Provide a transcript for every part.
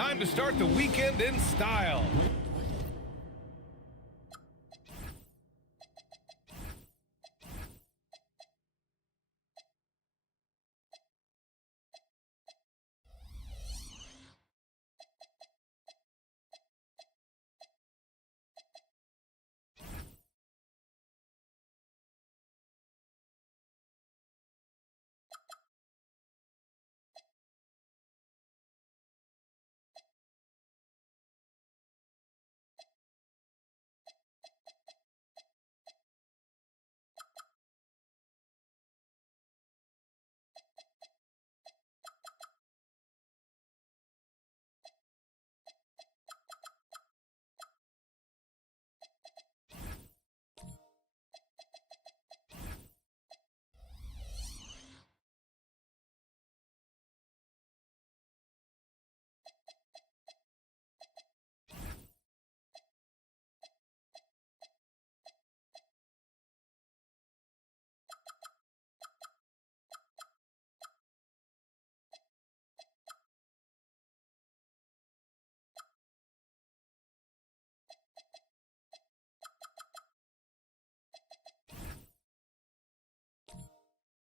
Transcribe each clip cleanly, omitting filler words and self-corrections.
Time to start the weekend in style.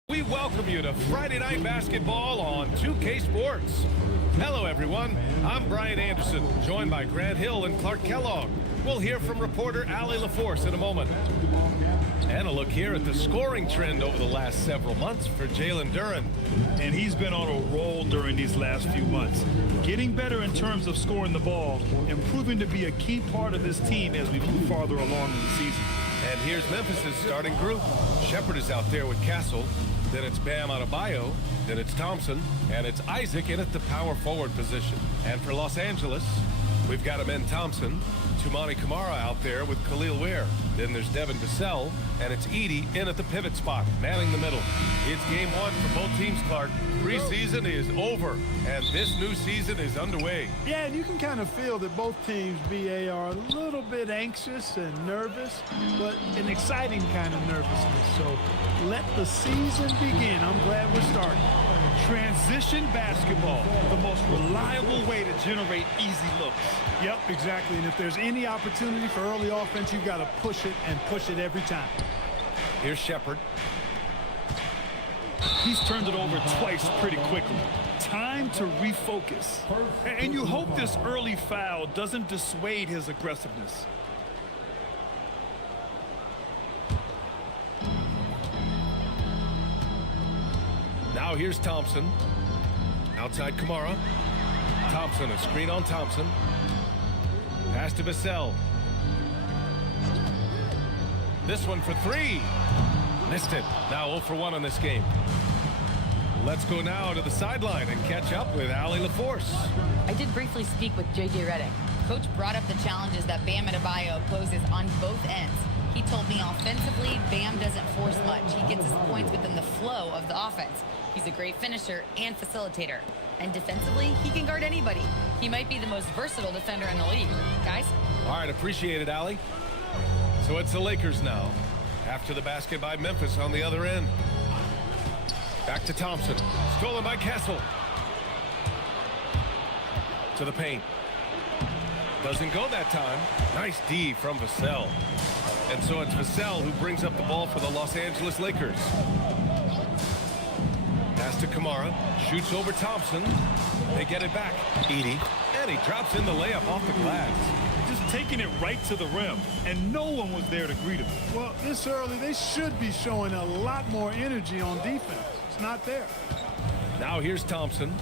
We welcome you to Friday Night Basketball on 2K Sports. Hello, everyone. I'm Brian Anderson, joined by Grant Hill and Clark Kellogg. We'll hear from reporter Allie LaForce in a moment. And a look here at the scoring trend over the last several months for Jalen Duren. And he's been on a roll during these last few months. Getting better in terms of scoring the ball and proving to be a key part of this team as we move farther along in the season. And here's Memphis' starting group. Shepard is out there with Castle. Then it's Bam Adebayo. Then it's Thompson. And it's Isaac in at the power forward position. And for Los Angeles, we've got Amen Thompson, Toumani Camara out there with Khalil Ware. Then there's Devin Vassell, and it's Edey in at the pivot spot, manning the middle. It's game one for both teams, Clark. Preseason is over, and this new season is underway. Yeah, and you can kind of feel that both teams, BA, are a little bit anxious and nervous, but an exciting kind of nervousness. So let the season begin. I'm glad we're starting. Transition basketball, the most reliable way to generate easy looks. Yep, exactly. And if there's any opportunity for early offense, you've got to push it and push it every time. Here's Shepard. He's turned it over twice pretty quickly. Time to refocus. And you hope this early foul doesn't dissuade his aggressiveness. Now here's Thompson. Outside Camara. Thompson, a screen on Thompson. Pass to Vassell. This one for three. Missed it. Now 0 for 1 on this game. Let's go now to the sideline and catch up with Allie LaForce. I did briefly speak with J.J. Redick. Coach brought up the challenges that Bam Adebayo poses on both ends. He told me offensively, Bam doesn't force much. He gets his points within the flow of the offense. He's a great finisher and facilitator. And defensively, he can guard anybody. He might be the most versatile defender in the league. Guys? All right, appreciate it, Allie. So it's the Lakers now, after the basket by Memphis on the other end. Back to Thompson. Stolen by Castle. To the paint. Doesn't go that time. Nice D from Vassell. And so it's Vassell who brings up the ball for the Los Angeles Lakers. Pass to Camara. Shoots over Thompson. They get it back. Edey. And he drops in the layup off the glass. Just taking it right to the rim, and no one was there to greet him. Well, this early, they should be showing a lot more energy on defense. It's not there. Now here's Thompson,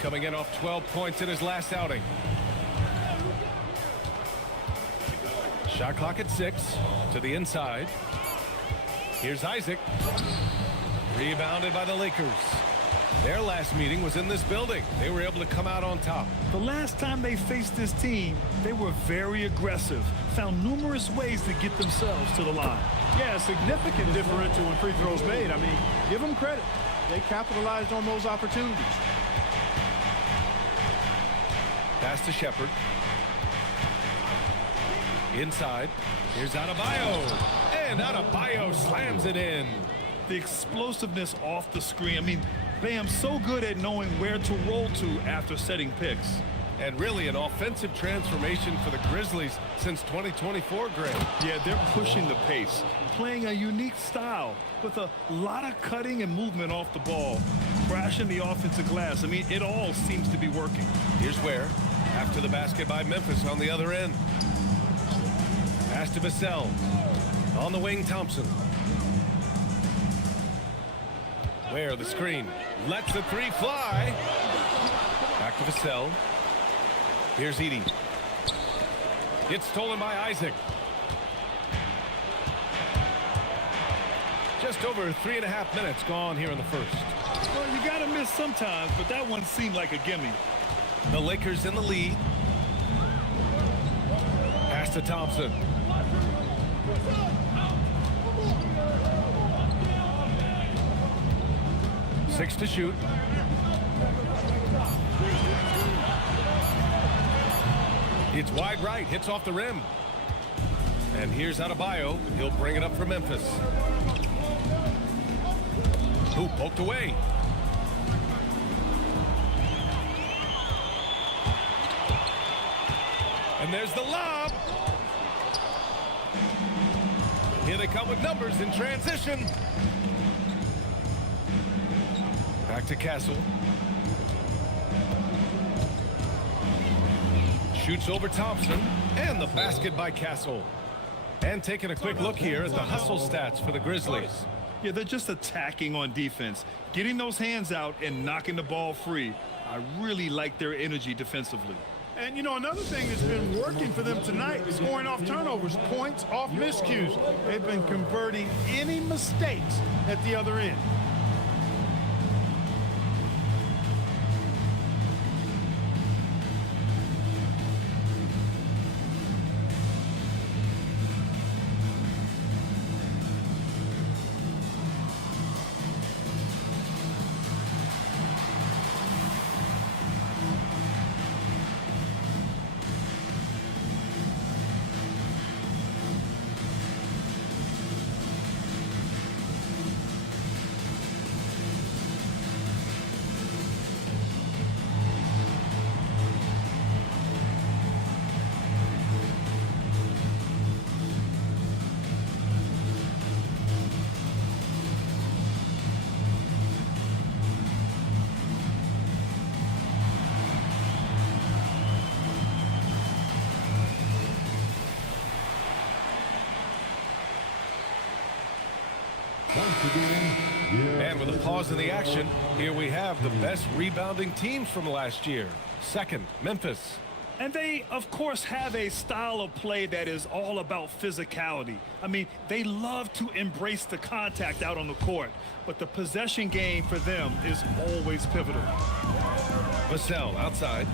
coming in off 12 points in his last outing. Shot clock at 6, to the inside. Here's Isaac. Rebounded by the Lakers. Their last meeting was in this building. They were able to come out on top. The last time they faced this team, they were very aggressive, found numerous ways to get themselves to the line. Yeah, significant differential in free throws made. I mean, give them credit. They capitalized on those opportunities. Pass to Shepard. Inside. Here's Adebayo. And Adebayo slams it in. The explosiveness off the screen. I mean, Bam's so good at knowing where to roll to after setting picks. and really an offensive transformation for the Grizzlies since 2024, Greg. Yeah, they're pushing the pace, playing a unique style with a lot of cutting and movement off the ball, crashing the offensive glass. I mean, it all seems to be working. Here's where, after the basket by Memphis on the other end. Pass to Vassell. On the wing, Thompson. Where the screen. Lets the three fly. Back to Vassell. Here's Edey. It's stolen by Isaac. Just over 3.5 minutes gone here in the first. Well, you got to miss sometimes, but that one seemed like a gimme. The Lakers in the lead. Pass to Thompson. Six to shoot. It's wide right, hits off the rim. And here's Adebayo. He'll bring it up for Memphis. Who poked away. And there's the lob. Here they come with numbers in transition. Back to Castle. Shoots over Thompson. And the basket by Castle. And taking a quick look here at the hustle stats for the Grizzlies. Yeah, they're just attacking on defense, getting those hands out and knocking the ball free. I really like their energy defensively. And, you know, another thing that's been working for them tonight is scoring off turnovers, points off miscues. They've been converting any mistakes at the other end. And with a pause in the action, here we have the best rebounding teams from last year. Second, Memphis. And they, of course, have a style of play that is all about physicality. I mean, they love to embrace the contact out on the court, but the possession game for them is always pivotal. Vassell outside.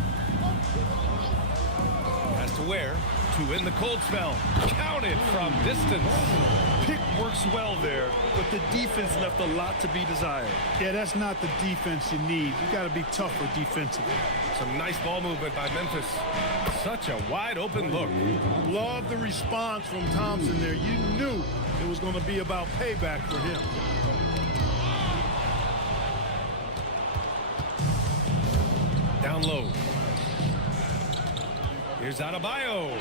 Has to Ware to win the cold spell. Counted from distance. Pick works well there, but the defense left a lot to be desired. Yeah, that's not the defense you need. You got to be tougher defensively. Some nice ball movement by Memphis. Such a wide open look. Love the response from Thompson there. You knew it was going to be about payback for him. Down low. Here's Adebayo.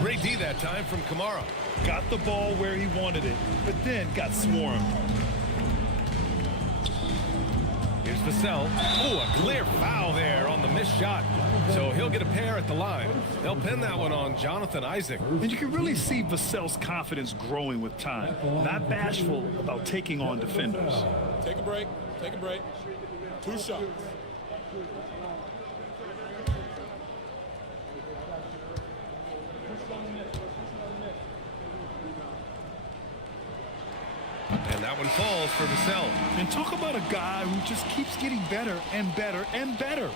Great D that time from Kamara. Got the ball where he wanted it, but then got swarmed. Here's Vassell. Oh, a clear foul there on the missed shot. So he'll get a pair at the line. They'll pin that one on Jonathan Isaac. And you can really see Vassell's confidence growing with time. Not bashful about taking on defenders. Take a break. Take a break. 2 shots. And that one falls for Vassell. And talk about a guy who just keeps getting better and better and better.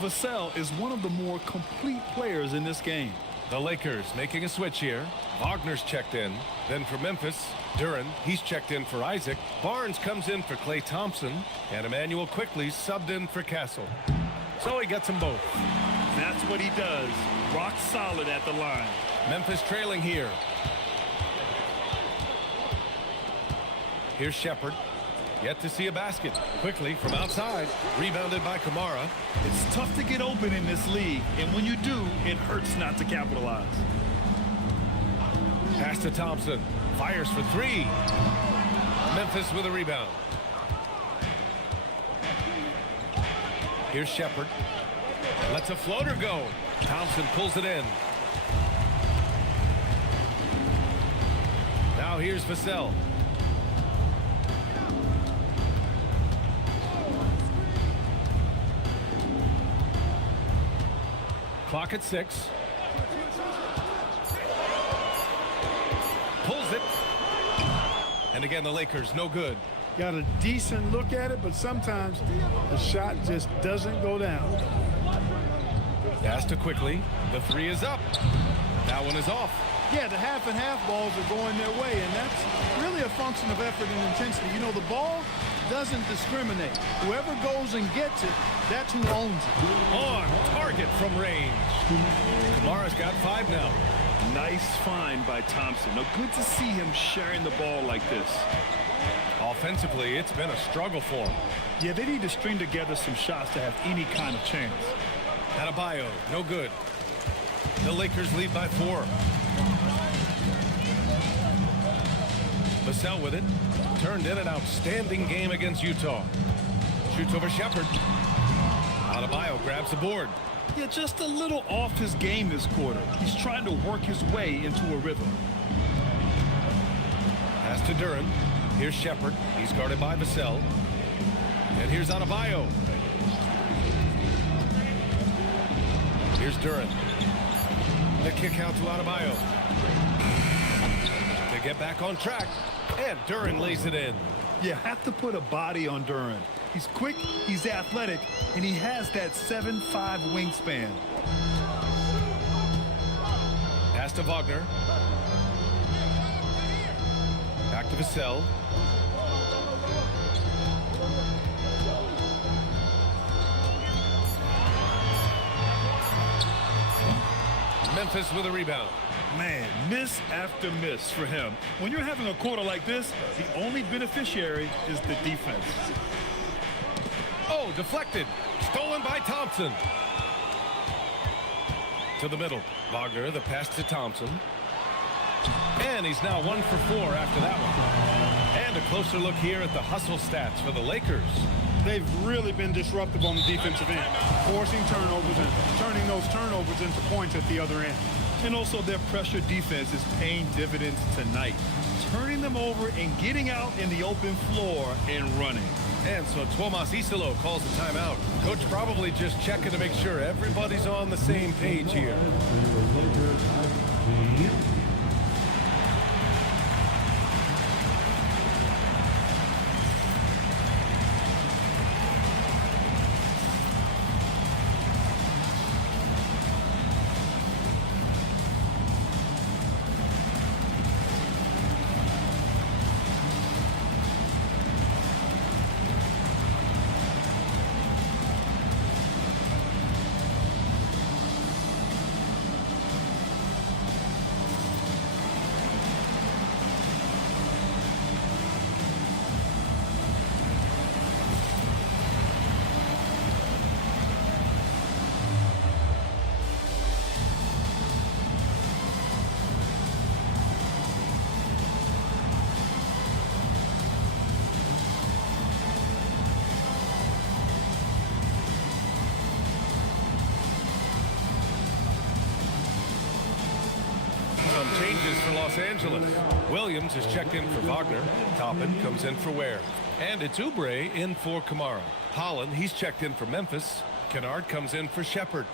Vassell is one of the more complete players in this game. The Lakers making a switch here. Wagner's checked in. Then for Memphis, Duren, he's checked in for Isaac. Barnes comes in for Klay Thompson. And Emmanuel quickly subbed in for Castle. So he gets them both. That's what he does. Rock solid at the line. Memphis trailing here. Here's Shepherd. Yet to see a basket. Quickly from outside. Rebounded by Kamara. It's tough to get open in this league, and when you do, it hurts not to capitalize. Pass to Thompson. Fires for three. Memphis with a rebound. Here's Shepherd. Lets a floater go. Thompson pulls it in. Now here's Vassell. Clock at 6. Pulls it. And again, the Lakers, no good. Got a decent look at it, but sometimes the shot just doesn't go down. Pass to Quickly. The three is up. That one is off. Yeah, the half and half balls are going their way, and that's really a function of effort and intensity. You know, the ball doesn't discriminate. Whoever goes and gets it, that's who owns it. On target from range. Kamara's got 5 now. Nice find by Thompson. Now, good to see him sharing the ball like this. Offensively, it's been a struggle for him. Yeah, they need to string together some shots to have any kind of chance. Adebayo, no good. The Lakers lead by 4. Vassell with it. Turned in an outstanding game against Utah. Shoots over Shepherd. Adebayo grabs the board. Yeah, just a little off his game this quarter. He's trying to work his way into a rhythm. Pass to Duren. Here's Shepherd. He's guarded by Vassell. And here's Adebayo. Here's Duren. The kick out to Adebayo. To get back on track. And Duren lays it in. You have to put a body on Duren. He's quick, he's athletic, and he has that 7'5" wingspan. Pass to Wagner. Back to Vassell. Memphis with a rebound. Man, miss after miss for him. When you're having a quarter like this, the only beneficiary is the defense. Oh, deflected. Stolen by Thompson. To the middle. Wagner, the pass to Thompson. And he's now 1 for 4 after that one. And a closer look here at the hustle stats for the Lakers. They've really been disruptive on the defensive end, forcing turnovers and turning those turnovers into points at the other end. And also their pressure defense is paying dividends tonight. Turning them over and getting out in the open floor and running. And so Tomas Isolo calls the timeout. Coach probably just checking to make sure everybody's on the same page here. Some changes for Los Angeles. Williams is checked in for Wagner. Toppin comes in for Ware. And it's Oubre in for Kamara. Holland, he's checked in for Memphis. Kennard comes in for Shepherd.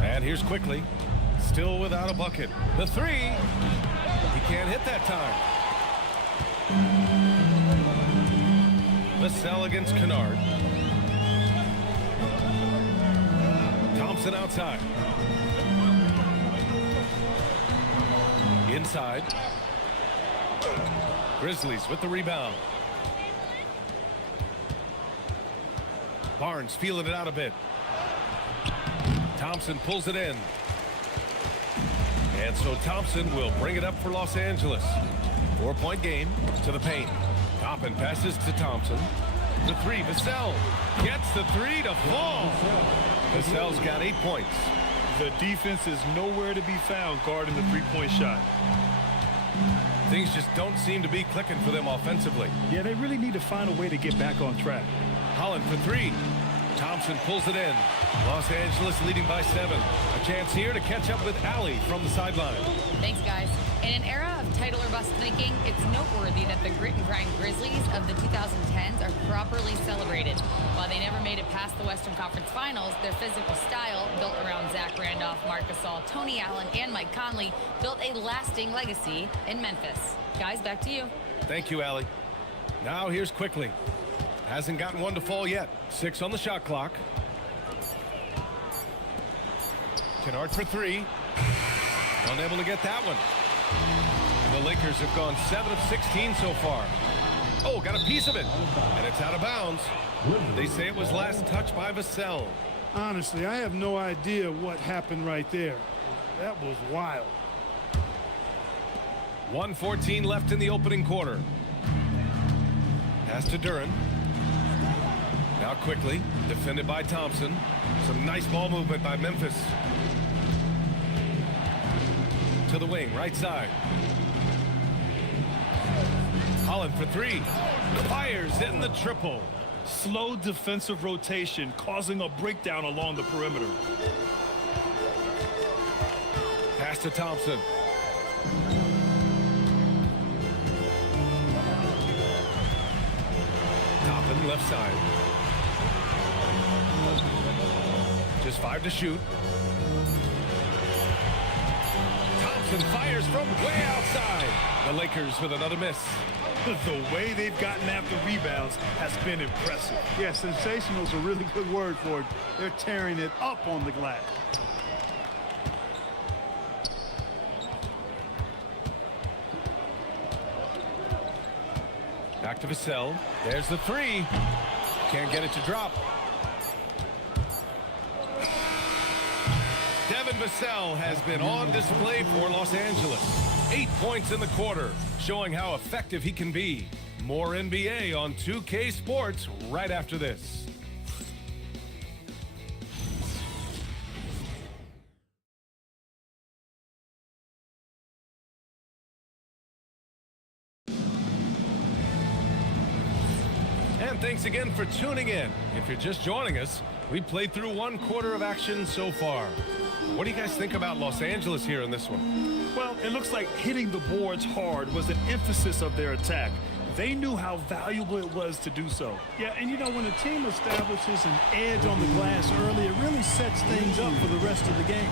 And here's Quickly. Still without a bucket. The three. He can't hit that time. Vassell against Kennard. Thompson outside. Inside. Grizzlies with the rebound. Barnes feeling it out a bit. Thompson pulls it in. And so Thompson will bring it up for Los Angeles. 4-point game to the paint. Toppin passes to Thompson. The three, Vassell gets the three to fall. Vassell's got 8 points. The defense is nowhere to be found guarding the three-point shot. Things just don't seem to be clicking for them offensively. Yeah, they really need to find a way to get back on track. Holland for three. Thompson pulls it in. Los Angeles leading by 7. A chance here to catch up with Allie from the sideline. Thanks, guys. In an era of title or bust thinking, it's noteworthy that the grit and grind Grizzlies of the 2010s are properly celebrated. While they never made it past the Western Conference Finals, their physical style, built around Zach Randolph, Marc Gasol, Tony Allen, and Mike Conley, built a lasting legacy in Memphis. Guys, back to you. Thank you, Allie. Now here's Quickly. Hasn't gotten one to fall yet. 6 on the shot clock. Kennard for 3. Unable to get that one. The Lakers have gone 7 of 16 so far. Oh, got a piece of it. And it's out of bounds. They say it was last touched by Vassell. Honestly, I have no idea what happened right there. That was wild. 1:14 left in the opening quarter. Pass to Duren. Now Quickly, defended by Thompson. Some nice ball movement by Memphis. To the wing, right side. Holland for 3. Fires in the triple. Slow defensive rotation causing a breakdown along the perimeter. Pass to Thompson. Toppin left side. Just 5 to shoot. Thompson fires from way outside. The Lakers with another miss. The way they've gotten after rebounds has been impressive. Yeah, sensational is a really good word for it. They're tearing it up on the glass. Back to Vassell. There's the 3. Can't get it to drop. Devin Vassell has been on display for Los Angeles. 8 points in the quarter, showing how effective he can be. More NBA on 2K Sports right after this. And thanks again for tuning in. If you're just joining us, we played through 1 quarter of action so far. What do you guys think about Los Angeles here in this one? Well, it looks like hitting the boards hard was an emphasis of their attack. They knew how valuable it was to do so. Yeah, and you know, when a team establishes an edge on the glass early, it really sets things up for the rest of the game.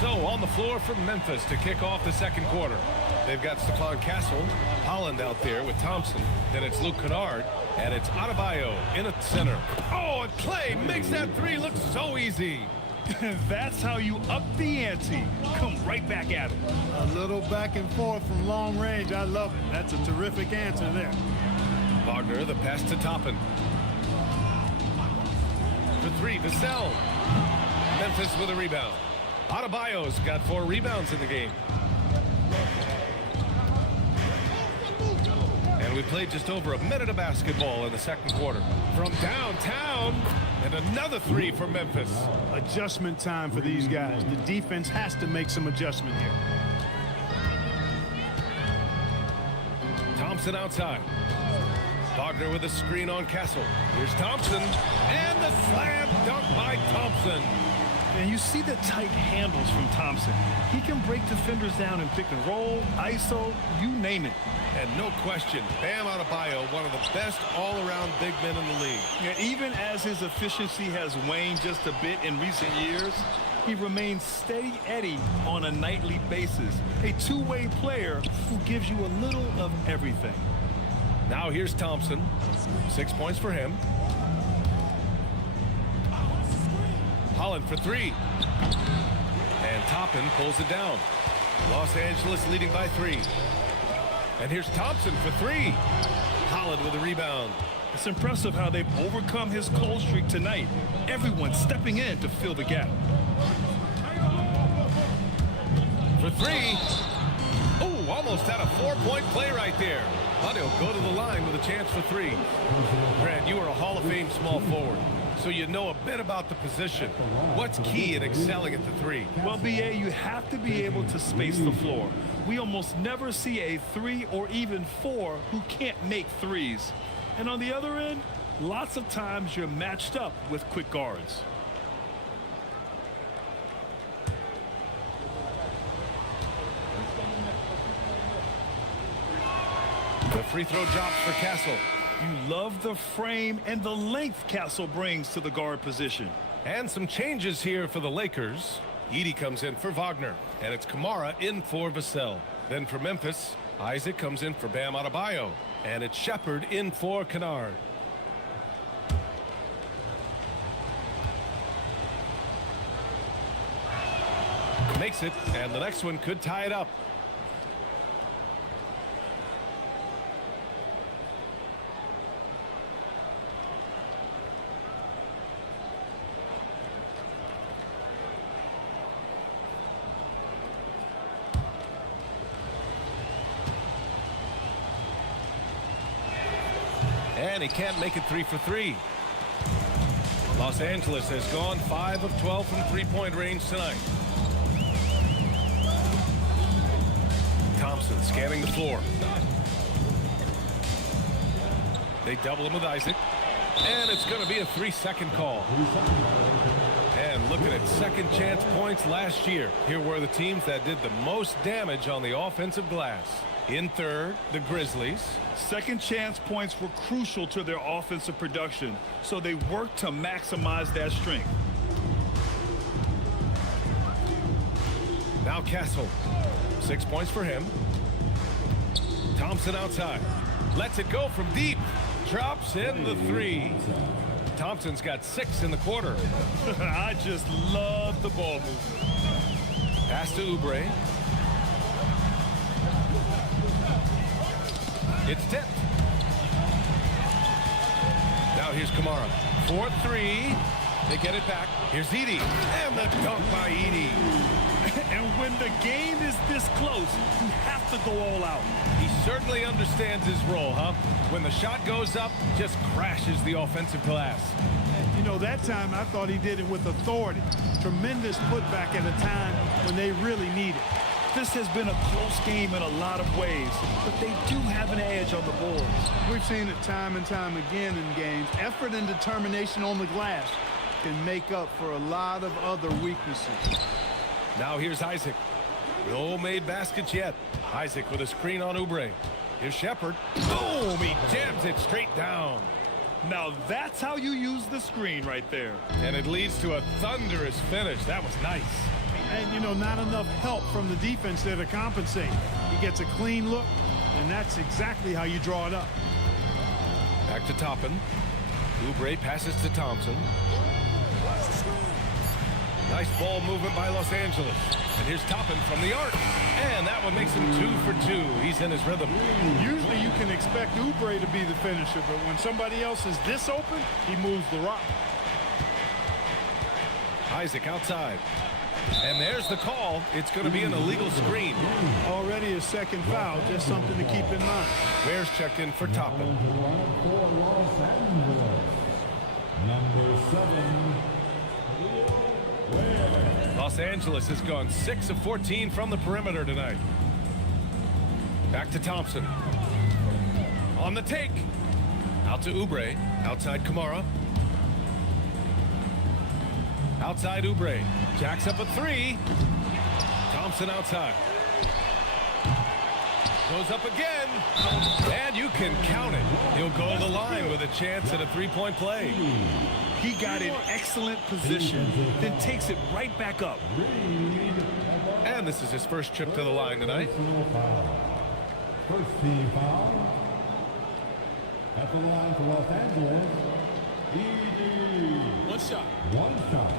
So on the floor for Memphis to kick off the second quarter. They've got Stephon Castle, Holland out there with Thompson. Then it's Luke Kennard, and it's Adebayo in at center. Oh, and Clay makes that 3 look so easy. That's how you up the ante. Come right back at it. A little back and forth from long range. I love it. That's a terrific answer there. Wagner, the pass to Toppin. For 3, Vassell. Memphis with a rebound. Adebayo's got 4 rebounds in the game. And we played just over a minute of basketball in the second quarter. From downtown, and another 3 for Memphis. Adjustment time for these guys. The defense has to make some adjustment here. Thompson outside. Wagner with a screen on Castle. Here's Thompson, and the slam dunk by Thompson. And you see the tight handles from Thompson. He can break defenders down in pick and roll, ISO, you name it. And no question, Bam Adebayo, one of the best all-around big men in the league. Yeah, even as his efficiency has waned just a bit in recent years, he remains steady Eddie on a nightly basis. A two-way player who gives you a little of everything. Now here's Thompson. 6 points for him. Holland for 3. And Toppin pulls it down. Los Angeles leading by 3. And here's Thompson for 3. Holland with a rebound. It's impressive how they've overcome his cold streak tonight. Everyone stepping in to fill the gap. For three. Oh, almost had a 4-point play right there. But he'll go to the line with a chance for three. Brad, you are a Hall of Fame small forward, so you know a bit about the position. What's key in excelling at the three? Well, BA, you have to be able to space the floor. We almost never see a 3 or even 4 who can't make threes. And on the other end, lots of times you're matched up with quick guards. The free throw drops for Castle. You love the frame and the length Castle brings to the guard position. And some changes here for the Lakers. Edey comes in for Wagner, and it's Kamara in for Vassell. Then for Memphis, Isaac comes in for Bam Adebayo, and it's Shepard in for Kennard. Makes it, and the next one could tie it up. And he can't make it 3 for 3. Los Angeles has gone 5 of 12 from three-point range tonight. Thompson scanning the floor. They double him with Isaac. And it's going to be a 3-second call. And looking at second chance points last year, here were the teams that did the most damage on the offensive glass. In third, the Grizzlies. Second chance points were crucial to their offensive production, so they worked to maximize that strength. Now Castle. 6 points for him. Thompson outside. Lets it go from deep. Drops in the 3. Thompson's got 6 in the quarter. I just love the ball movement. Pass to Oubre. It's tipped. Now here's Kamara. 4-3. They get it back. Here's Edey. And the dunk by Edey. And when the game is this close, you have to go all out. He certainly understands his role, huh? When the shot goes up, just crashes the offensive glass. You know, that time I thought he did it with authority. Tremendous putback at a time when they really need it. This has been a close game in a lot of ways, but they do have an edge on the boards. We've seen it time and time again in games. Effort and determination on the glass can make up for a lot of other weaknesses. Now here's Isaac. No made baskets yet. Isaac with a screen on Oubre. Here's Shepard. Boom! He jams it straight down. Now that's how you use the screen right there. And it leads to a thunderous finish. That was nice. And, you know, not enough help from the defense there to compensate. He gets a clean look, and that's exactly how you draw it up. Back to Toppin. Oubre passes to Thompson. Nice ball movement by Los Angeles. And here's Toppin from the arc. And that one makes him 2 for 2. He's in his rhythm. Usually you can expect Oubre to be the finisher, but when somebody else is this open, he moves the rock. Isaac outside. And there's the call. It's going to be an illegal screen. Already a second foul, just something to keep in mind. Bears checked in for Toppin. Number 7. Los Angeles has gone 6 of 14 from the perimeter tonight. Back to Thompson. On the take. Out to Oubre. Outside Kamara. Outside Oubre. Jacks up a 3. Thompson outside. Goes up again. And you can count it. He'll go to the line with a chance at a 3-point play. He got in excellent position, then takes it right back up. And this is his first trip to the line tonight. First team foul. At the line for Los Angeles, Edey. One shot. One shot.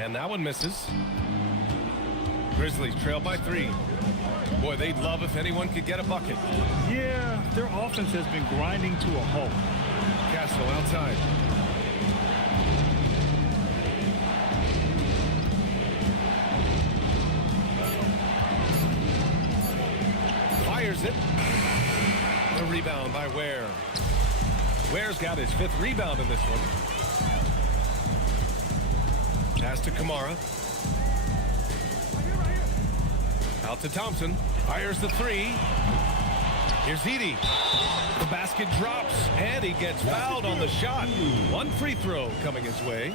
And that one misses. Grizzlies trail by 3. Boy, they'd love if anyone could get a bucket. Yeah, their offense has been grinding to a halt. Castle outside. Fires it. The rebound by Ware. Ware's got his 5th rebound in this one. Pass to Kamara. Out to Thompson. Fires the 3. Here's Edie. The basket drops, and he gets fouled on the shot. 1 free throw coming his way.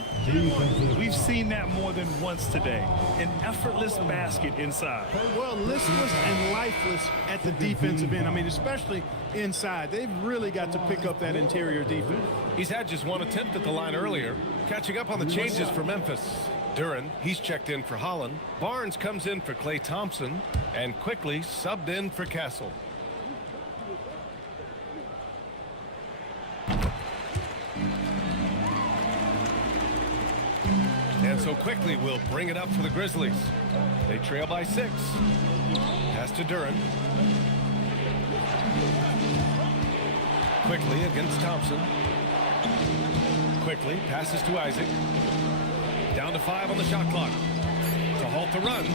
We've seen that more than once today. An effortless basket inside. Well, listless and lifeless at the defensive end. I mean, especially inside. They've really got to pick up that interior defense. He's had just 1 attempt at the line earlier. Catching up on the changes for Memphis. Duran, he's checked in for Holland. Barnes comes in for Klay Thompson. And quickly subbed in for Castle. And so quickly we'll bring it up for the Grizzlies. They trail by 6. Pass to Duran. Quickly against Thompson. Quickly passes to Isaac. Down to 5 on the shot clock. To halt the run.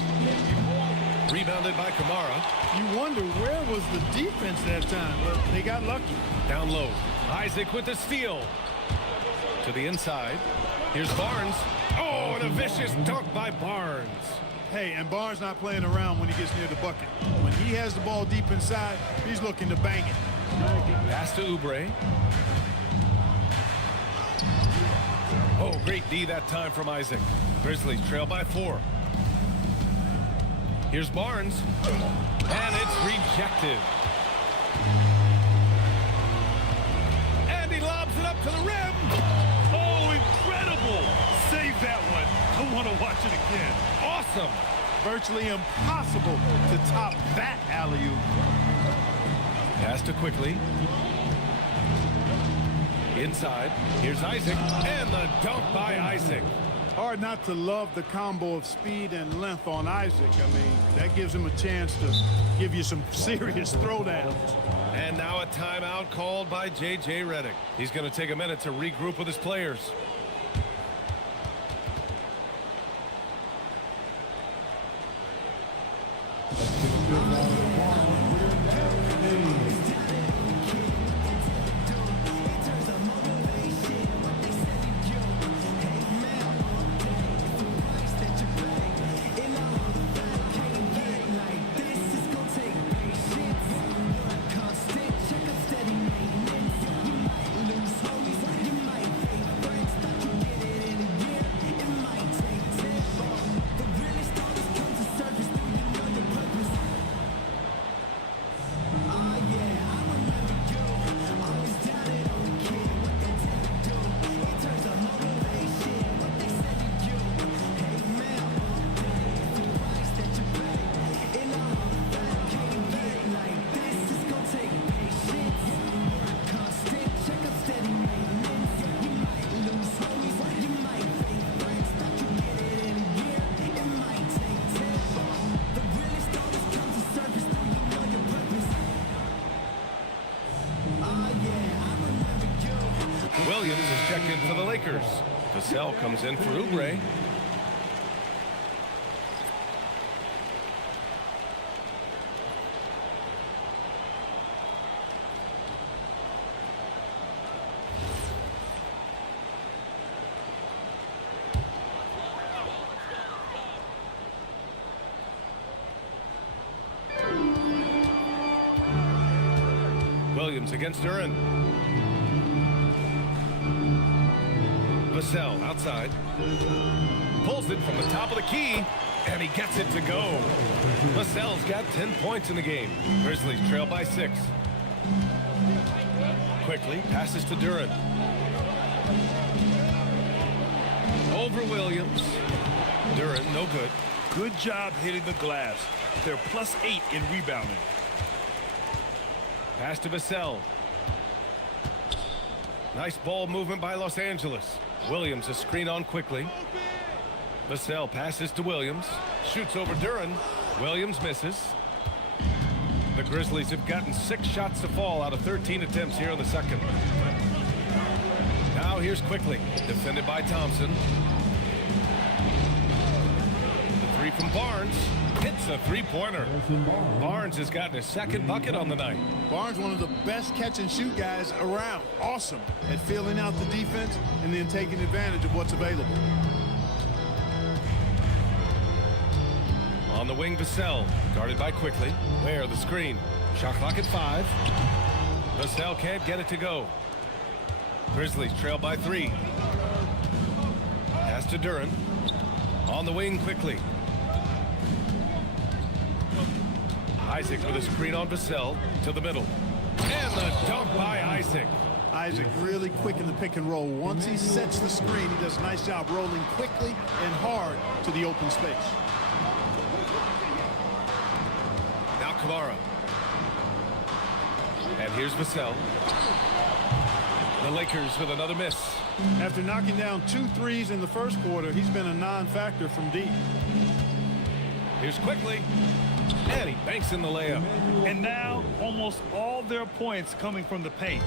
Rebounded by Kamara. You wonder where was the defense that time, but they got lucky. Down low. Isaac with the steal. To the inside. Here's Barnes. Oh, and a vicious dunk by Barnes. Hey, and Barnes not playing around when he gets near the bucket. When he has the ball deep inside, he's looking to bang it. Pass to Oubre. Oh, great D that time from Isaac. Grizzlies trail by 4. Here's Barnes. And it's rejected. And he lobs it up to the rim. Oh, incredible. Save that one. I want to watch it again. Awesome. Virtually impossible to top that alley-oop. Pass to Quickly. Inside. Here's Isaac. And the dunk by Isaac. Hard not to love the combo of speed and length on Isaac. I mean, that gives him a chance to give you some serious throwdowns. And now a timeout called by J.J. Redick. He's going to take a minute to regroup with his players. Williams is checked in for the Lakers. Vassell comes in for Oubre. Williams against Duran. Vassell outside. Pulls it from the top of the key, and he gets it to go. Vassell's got 10 points in the game. Grizzlies trail by 6. Quickly passes to Duran. Over Williams. Duran, no good. Good job hitting the glass. They're +8 in rebounding. Pass to Vassell. Nice ball movement by Los Angeles. Williams a screen on Quickly. Vassell passes to Williams. Shoots over Duran. Williams misses. The Grizzlies have gotten 6 shots to fall out of 13 attempts here in the second. Now here's Quickly, defended by Thompson. The three from Barnes. Hits a three-pointer. Barnes has gotten his second bucket on the night. Barnes, one of the best catch-and-shoot guys around. Awesome at filling out the defense and then taking advantage of what's available. On the wing, Vassell, guarded by Quickly. Where the screen. Shot clock at 5. Vassell can't get it to go. Grizzlies trail by 3. Pass to Duran. On the wing, Quickly. Isaac with a screen on Vassell to the middle. And the dunk by Isaac. Isaac really quick in the pick and roll. Once he sets the screen, he does a nice job rolling quickly and hard to the open space. Now Kamara. And here's Vassell. The Lakers with another miss. After knocking down 2 threes in the first quarter, he's been a non-factor from deep. Here's Quickly. And he banks in the layup. And now almost all their points coming from the paint.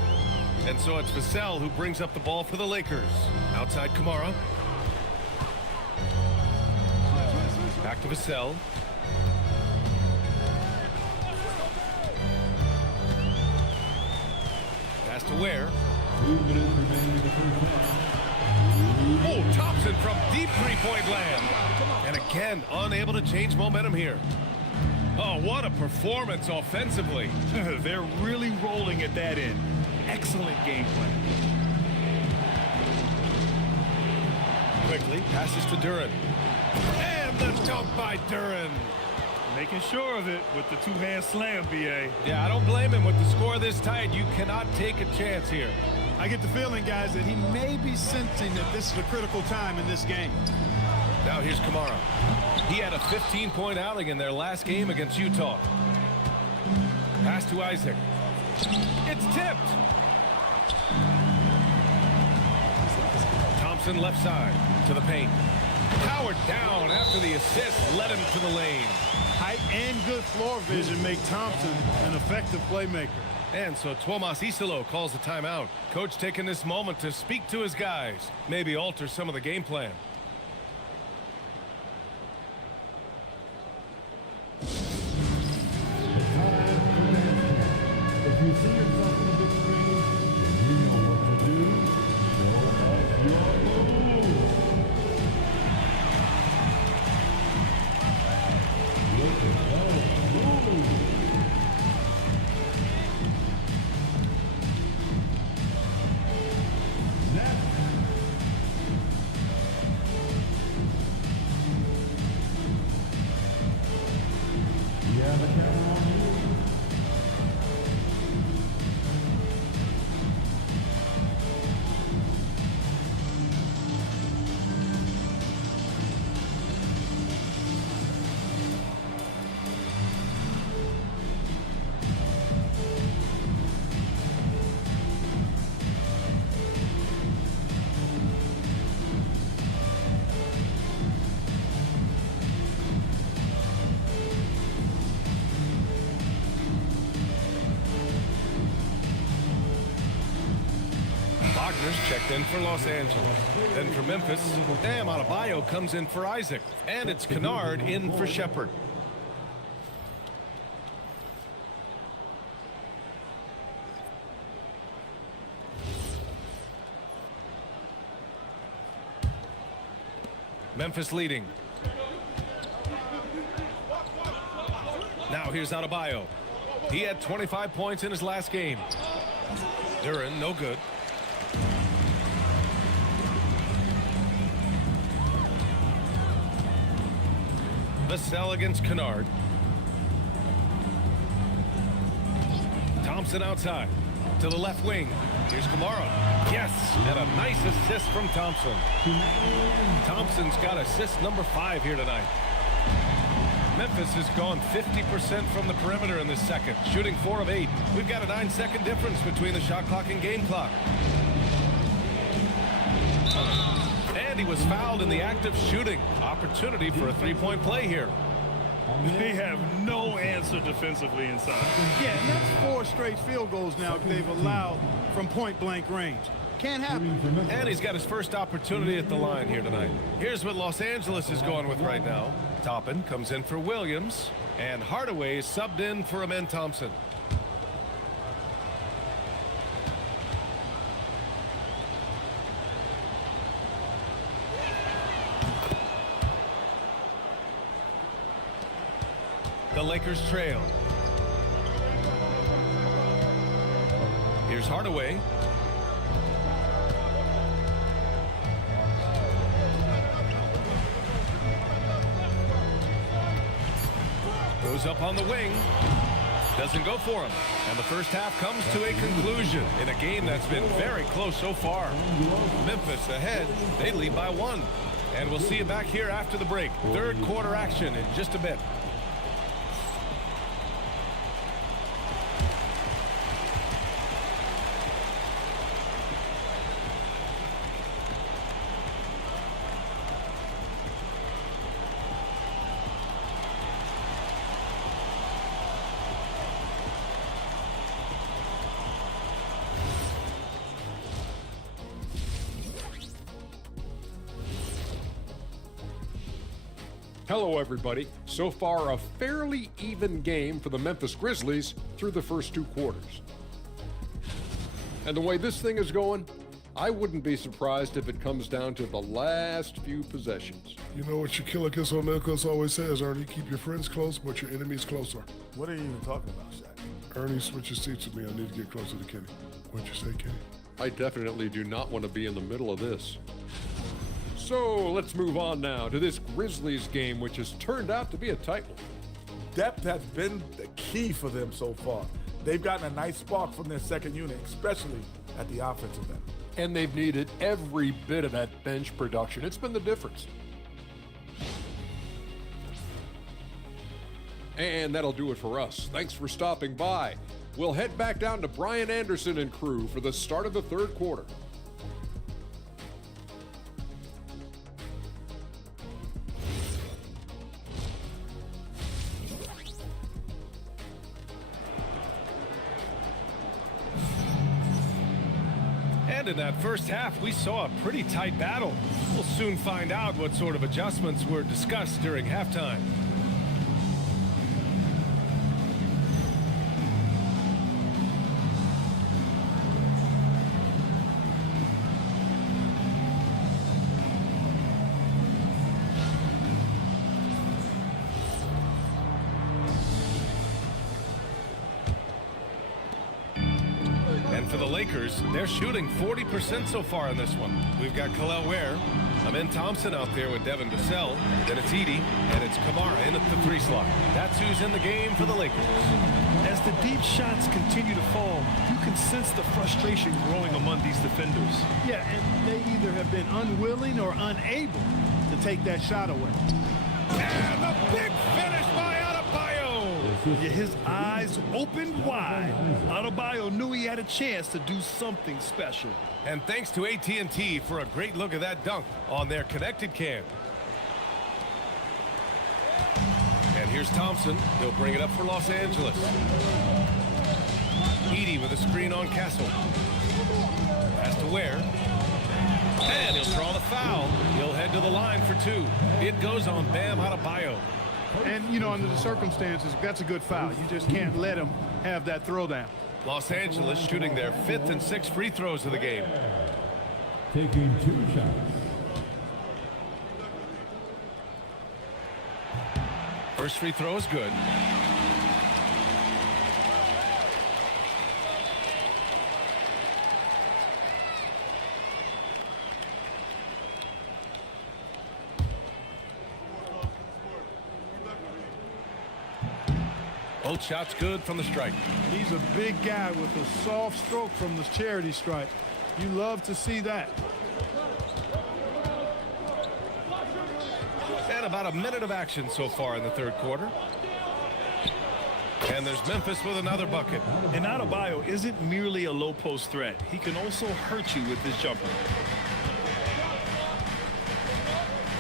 And so it's Vassell who brings up the ball for the Lakers. Outside Kamara. Back to Vassell. Pass to Ware. Oh, Thompson from deep three-point land. And again, unable to change momentum here. Oh, what a performance offensively. They're really rolling at that end. Excellent game plan. Quickly passes to Duran. And the dunk by Duran. Making sure of it with the two-hand slam, B.A. Yeah, I don't blame him. With the score this tight, you cannot take a chance here. I get the feeling, guys, that he may be sensing that this is a critical time in this game. Now here's Kamara. He had a 15-point outing in their last game against Utah. Pass to Isaac. It's tipped. Thompson left side to the paint. Powered down after the assist led him to the lane. Height and good floor vision make Thompson an effective playmaker. And so Tuomas Isalo calls a timeout. Coach taking this moment to speak to his guys. Maybe alter some of the game plan. If you see yourself in the big screen, you know what to do. Show us your moves. Look at those moves. Next. Yeah, the camera on you. Wagner's checked in for Los Angeles. Then for Memphis, Bam Adebayo comes in for Isaac. And it's Kennard in for Shepherd. Memphis leading. Now here's Adebayo. He had 25 points in his last game. Duran, no good. Vassell against Kennard. Thompson outside to the left wing. Here's Kamara. Yes, and a nice assist from Thompson. Thompson's got assist number 5 here tonight. Memphis has gone 50% from the perimeter in this second, shooting 4 of 8. We've got a 9-second difference between the shot clock and game clock. And he was fouled in the act of shooting. Opportunity for a three-point play here. They have no answer defensively inside. Yeah, and that's 4 straight field goals now they've allowed from point-blank range. Can't happen. And he's got his first opportunity at the line here tonight. Here's what Los Angeles is going with right now. Toppin comes in for Williams, and Hardaway is subbed in for Amen Thompson. The Lakers trail. Here's Hardaway. Goes up on the wing. Doesn't go for him. And the first half comes to a conclusion in a game that's been very close so far. Memphis ahead. They lead by 1. And we'll see you back here after the break. Third quarter action in just a bit. Hello, everybody. So far, a fairly even game for the Memphis Grizzlies through the first 2 quarters. And the way this thing is going, I wouldn't be surprised if it comes down to the last few possessions. You know what your killer Kiss on Milkos always says, Ernie? Keep your friends close, but your enemies closer. What are you even talking about, Shaq? Ernie switches seats with me. I need to get closer to Kenny. What'd you say, Kenny? I definitely do not want to be in the middle of this. So let's move on now to this Grizzlies game, which has turned out to be a tight one. Depth has been the key for them so far. They've gotten a nice spark from their second unit, especially at the offensive end. And they've needed every bit of that bench production. It's been the difference. And that'll do it for us. Thanks for stopping by. We'll head back down to Brian Anderson and crew for the start of the third quarter. And in that first half, we saw a pretty tight battle. We'll soon find out what sort of adjustments were discussed during halftime. For the Lakers, they're shooting 40% so far in this one. We've got Khalil Ware, Amen Thompson out there with Devin Vassell, then it's Edey, and it's Kamara in at the 3 slot. That's who's in the game for the Lakers. As the deep shots continue to fall, you can sense the frustration growing among these defenders. Yeah, and they either have been unwilling or unable to take that shot away. And the big finish by Adebayo. Yeah, his eyes opened wide. Adebayo knew he had a chance to do something special. And thanks to AT&T for a great look at that dunk on their connected cam. And here's Thompson. He'll bring it up for Los Angeles. Edey with a screen on Castle. Pass to Ware. And he'll draw the foul. He'll head to the line for 2. It goes on Bam Adebayo. And, you know, under the circumstances, that's a good foul. You just can't let him have that throwdown. Los Angeles shooting their 5th and 6th free throws of the game. Taking 2 shots. First free throw is good. Both shots good from the stripe. He's a big guy with a soft stroke from the charity stripe. You love to see that. And about a minute of action so far in the third quarter. And there's Memphis with another bucket. And Adebayo isn't merely a low post threat. He can also hurt you with his jumper.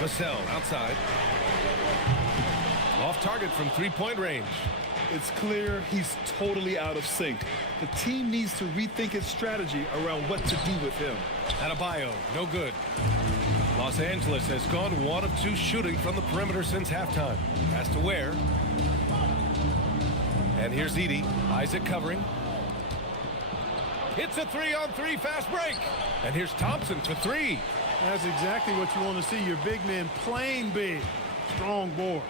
Vassell outside. Off target from three-point range. It's clear he's totally out of sync. The team needs to rethink its strategy around what to do with him. Adebayo, no good. Los Angeles has gone 1 of 2 shooting from the perimeter since halftime. Pass to Ware. And here's Edey. Isaac covering. Hits a 3-on-3 fast break. And here's Thompson for 3. That's exactly what you want to see. Your big man playing big. Strong board.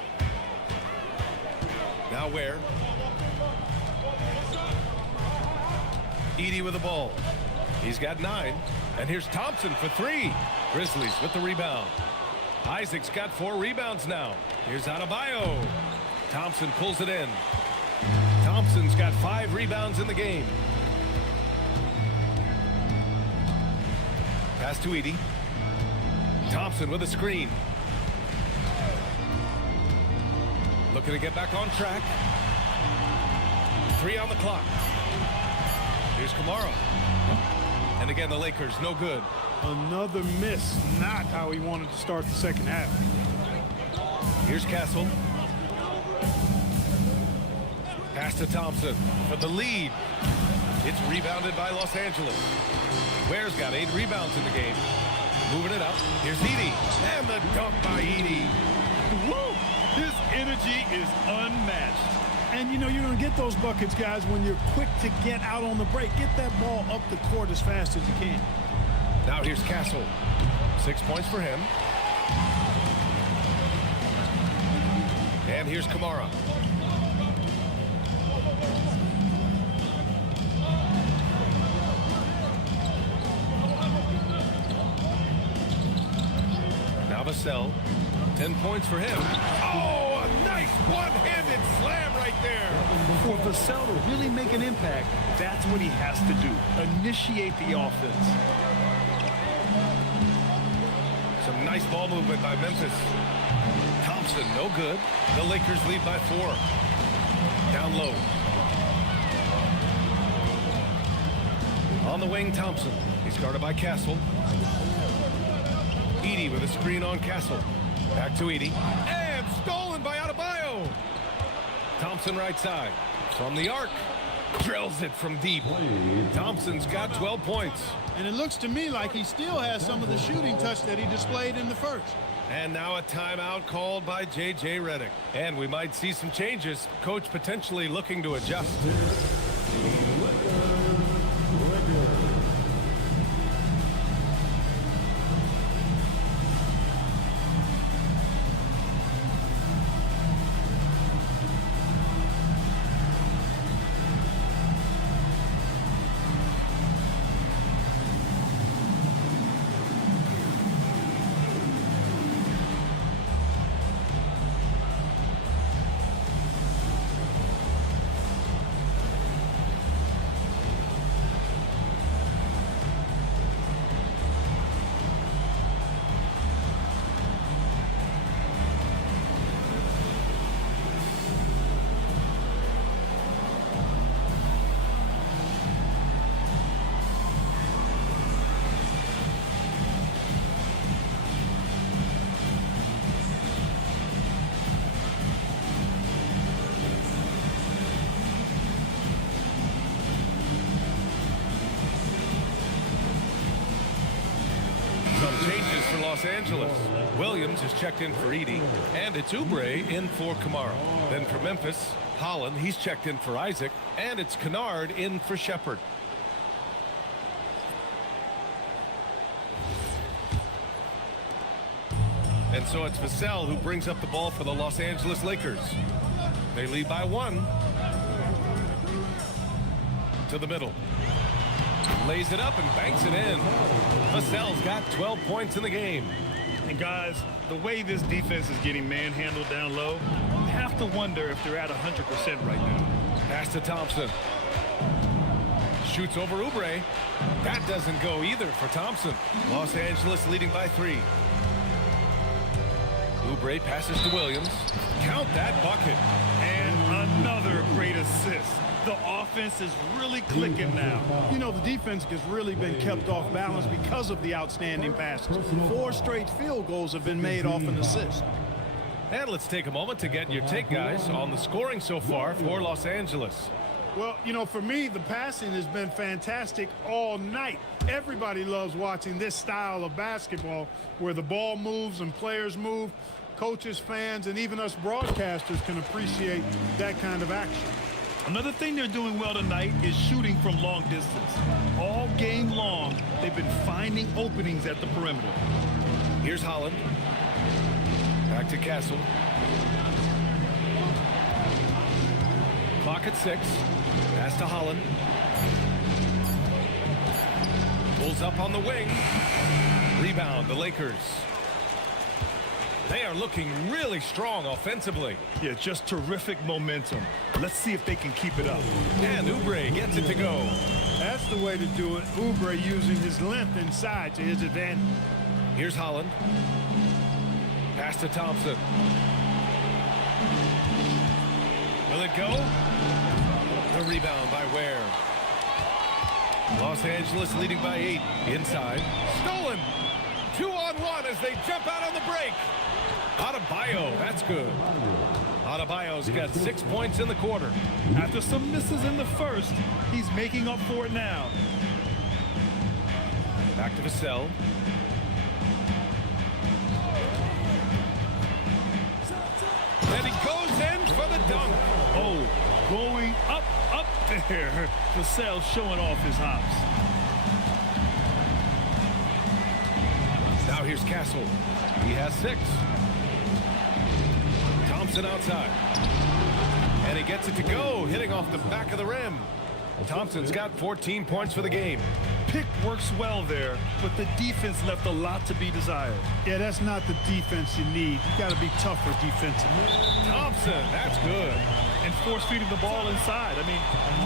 Now Ware. Edey with the ball. He's got 9. And here's Thompson for 3. Grizzlies with the rebound. Isaac's got 4 rebounds now. Here's Adebayo. Thompson pulls it in. Thompson's got 5 rebounds in the game. Pass to Edey. Thompson with a screen. Looking to get back on track. 3 on the clock. Here's Kamara. And again, the Lakers, no good. Another miss. Not how he wanted to start the second half. Here's Castle. Pass to Thompson for the lead. It's rebounded by Los Angeles. Ware's got 8 rebounds in the game. Moving it up. Here's Edey. And the dunk by Edey. Woo! His energy is unmatched. And you know you're going to get those buckets, guys, when you're quick to get out on the break. Get that ball up the court as fast as you can. Now here's Castle. 6 points for him. And here's Kamara. Now Vassell. 10 points for him. Oh, a nice one-handed slam right there. For Vassell to really make an impact, that's what he has to do. Initiate the offense. Some nice ball movement by Memphis. Thompson, no good. The Lakers lead by 4. Down low. On the wing, Thompson. He's guarded by Castle. Edey with a screen on Castle. Back to Edey. And stolen by Adebayo. Thompson right side. From the arc. Drills it from deep. Thompson's got 12 points. And it looks to me like he still has some of the shooting touch that he displayed in the first. And now a timeout called by J.J. Redick. And we might see some changes. Coach potentially looking to adjust. Some changes for Los Angeles. Williams is checked in for Edey, and it's Oubre in for Kamara. Then for Memphis, Holland, he's checked in for Isaac, and it's Kennard in for Shepherd. And so it's Vassell who brings up the ball for the Los Angeles Lakers. They lead by 1. To the middle. Lays it up and banks it in. Vassell's got 12 points in the game. And guys, the way this defense is getting manhandled down low, you have to wonder if they're at 100% right now. Pass to Thompson. Shoots over Oubre. That doesn't go either for Thompson. Los Angeles leading by 3. Oubre passes to Williams. Count that bucket. And another great assist. The offense is really clicking now. You know, the defense has really been kept off balance because of the outstanding passes. 4 straight field goals have been made off an assist. And let's take a moment to get your take, guys, on the scoring so far for Los Angeles. Well, you know, for me, the passing has been fantastic all night. Everybody loves watching this style of basketball where the ball moves and players move. Coaches, fans, and even us broadcasters can appreciate that kind of action. Another thing they're doing well tonight is shooting from long distance. All game long, they've been finding openings at the perimeter. Here's Holland. Back to Castle. Clock at 6. Pass to Holland. Pulls up on the wing. Rebound, the Lakers. They are looking really strong offensively. Yeah, just terrific momentum. Let's see if they can keep it up. And Oubre gets it to go. That's the way to do it. Oubre using his length inside to his advantage. Here's Holland. Pass to Thompson. Will it go? The rebound by Ware. Los Angeles leading by 8. Inside. Stolen. 2-on-1 as they jump out on the break. Adebayo, that's good. Adebayo's got 6 points in the quarter. After some misses in the first, he's making up for it now. Back to Vassell. And he goes in for the dunk. Oh, going up there. Vassell showing off his hops. Now here's Castle. He has 6. Thompson outside. And he gets it to go, hitting off the back of the rim. Thompson's got 14 points for the game. Pick works well there, but the defense left a lot to be desired. Yeah, that's not the defense you need. You got to be tougher defensively. Thompson, that's good. And force feeding the ball inside. I mean,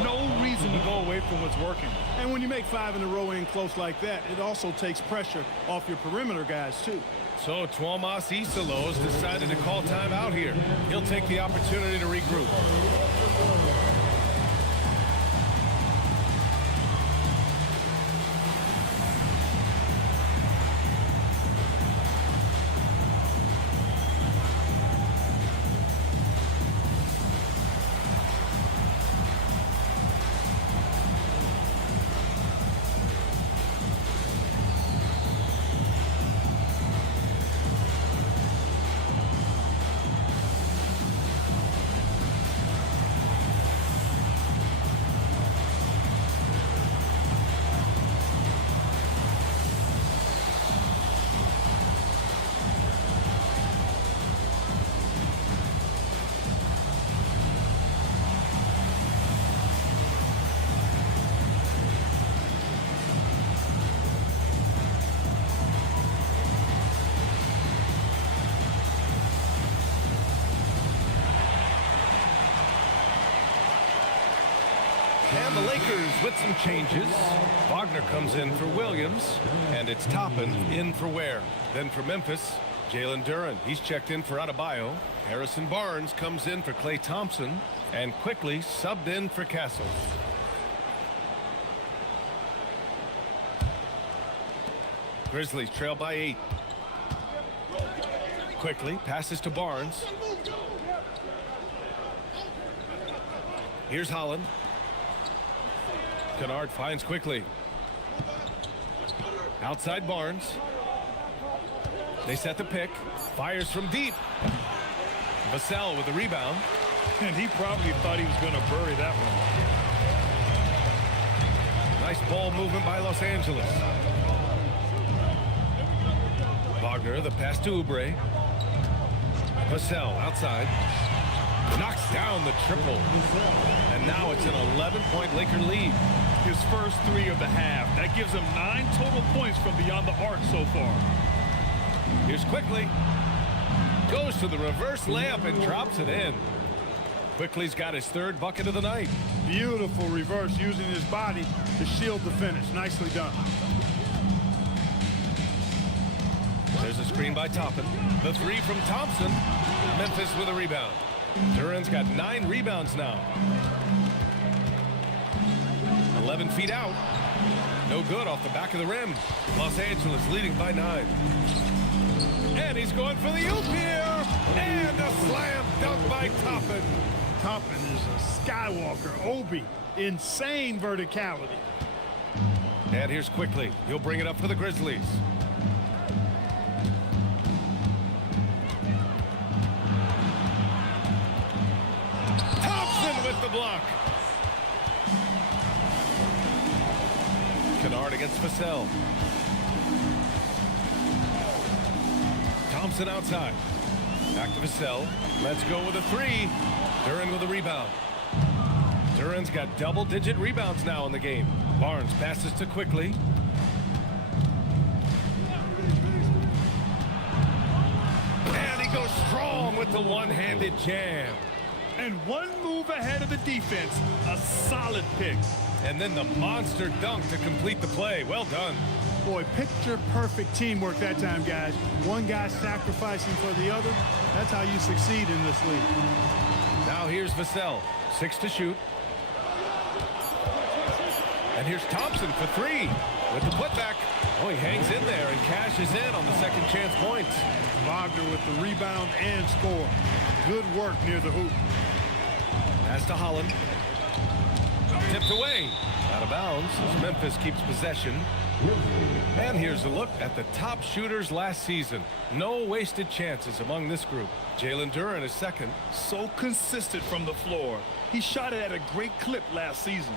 no reason to go away from what's working. And when you make 5 in a row in close like that, it also takes pressure off your perimeter guys, too. So Tuomas Isalos decided to call timeout here. He'll take the opportunity to regroup. And the Lakers with some changes. Wagner comes in for Williams, and it's Toppin in for Ware. Then for Memphis, Jalen Duren. He's checked in for Adebayo. Harrison Barnes comes in for Klay Thompson, and quickly subbed in for Castle. Grizzlies trail by 8. Quickly passes to Barnes. Here's Holland. Kennard finds quickly. Outside Barnes. They set the pick. Fires from deep. Vassell with the rebound. And he probably thought he was going to bury that one. Nice ball movement by Los Angeles. Wagner, the pass to Oubre. Vassell outside. Knocks down the triple. And now it's an 11-point Laker lead. His first 3 of the half. That gives him 9 total points from beyond the arc so far. Here's Quickly. Goes to the reverse layup and drops it in. Quickly's got his 3rd bucket of the night. Beautiful reverse using his body to shield the finish. Nicely done. There's a screen by Toppin. The 3 from Thompson. Memphis with a rebound. Duren's got 9 rebounds now. 11 feet out. No good off the back of the rim. Los Angeles leading by 9. And he's going for the oop here. And a slam dunk by Toppin. Toppin is a Skywalker. Obi, insane verticality. And here's Quickly. He'll bring it up for the Grizzlies. Thompson with the block. Kennard against Vassell. Thompson outside. Back to Vassell. Let's go with a 3. Duren with a rebound. Duren's got double-digit rebounds now in the game. Barnes passes to Quickly. And he goes strong with the one-handed jam. And one move ahead of the defense. A solid pick. And then the monster dunk to complete the play. Well done. Boy, picture-perfect teamwork that time, guys. One guy sacrificing for the other. That's how you succeed in this league. Now here's Vassell. 6 to shoot. And here's Thompson for 3 with the putback. Oh, he hangs in there and cashes in on the second chance points. Wagner with the rebound and score. Good work near the hoop. Pass to Holland. Tipped away. Out of bounds as Memphis keeps possession. And here's a look at the top shooters last season. No wasted chances among this group. Jalen Duren is second. So consistent from the floor. He shot it at a great clip last season.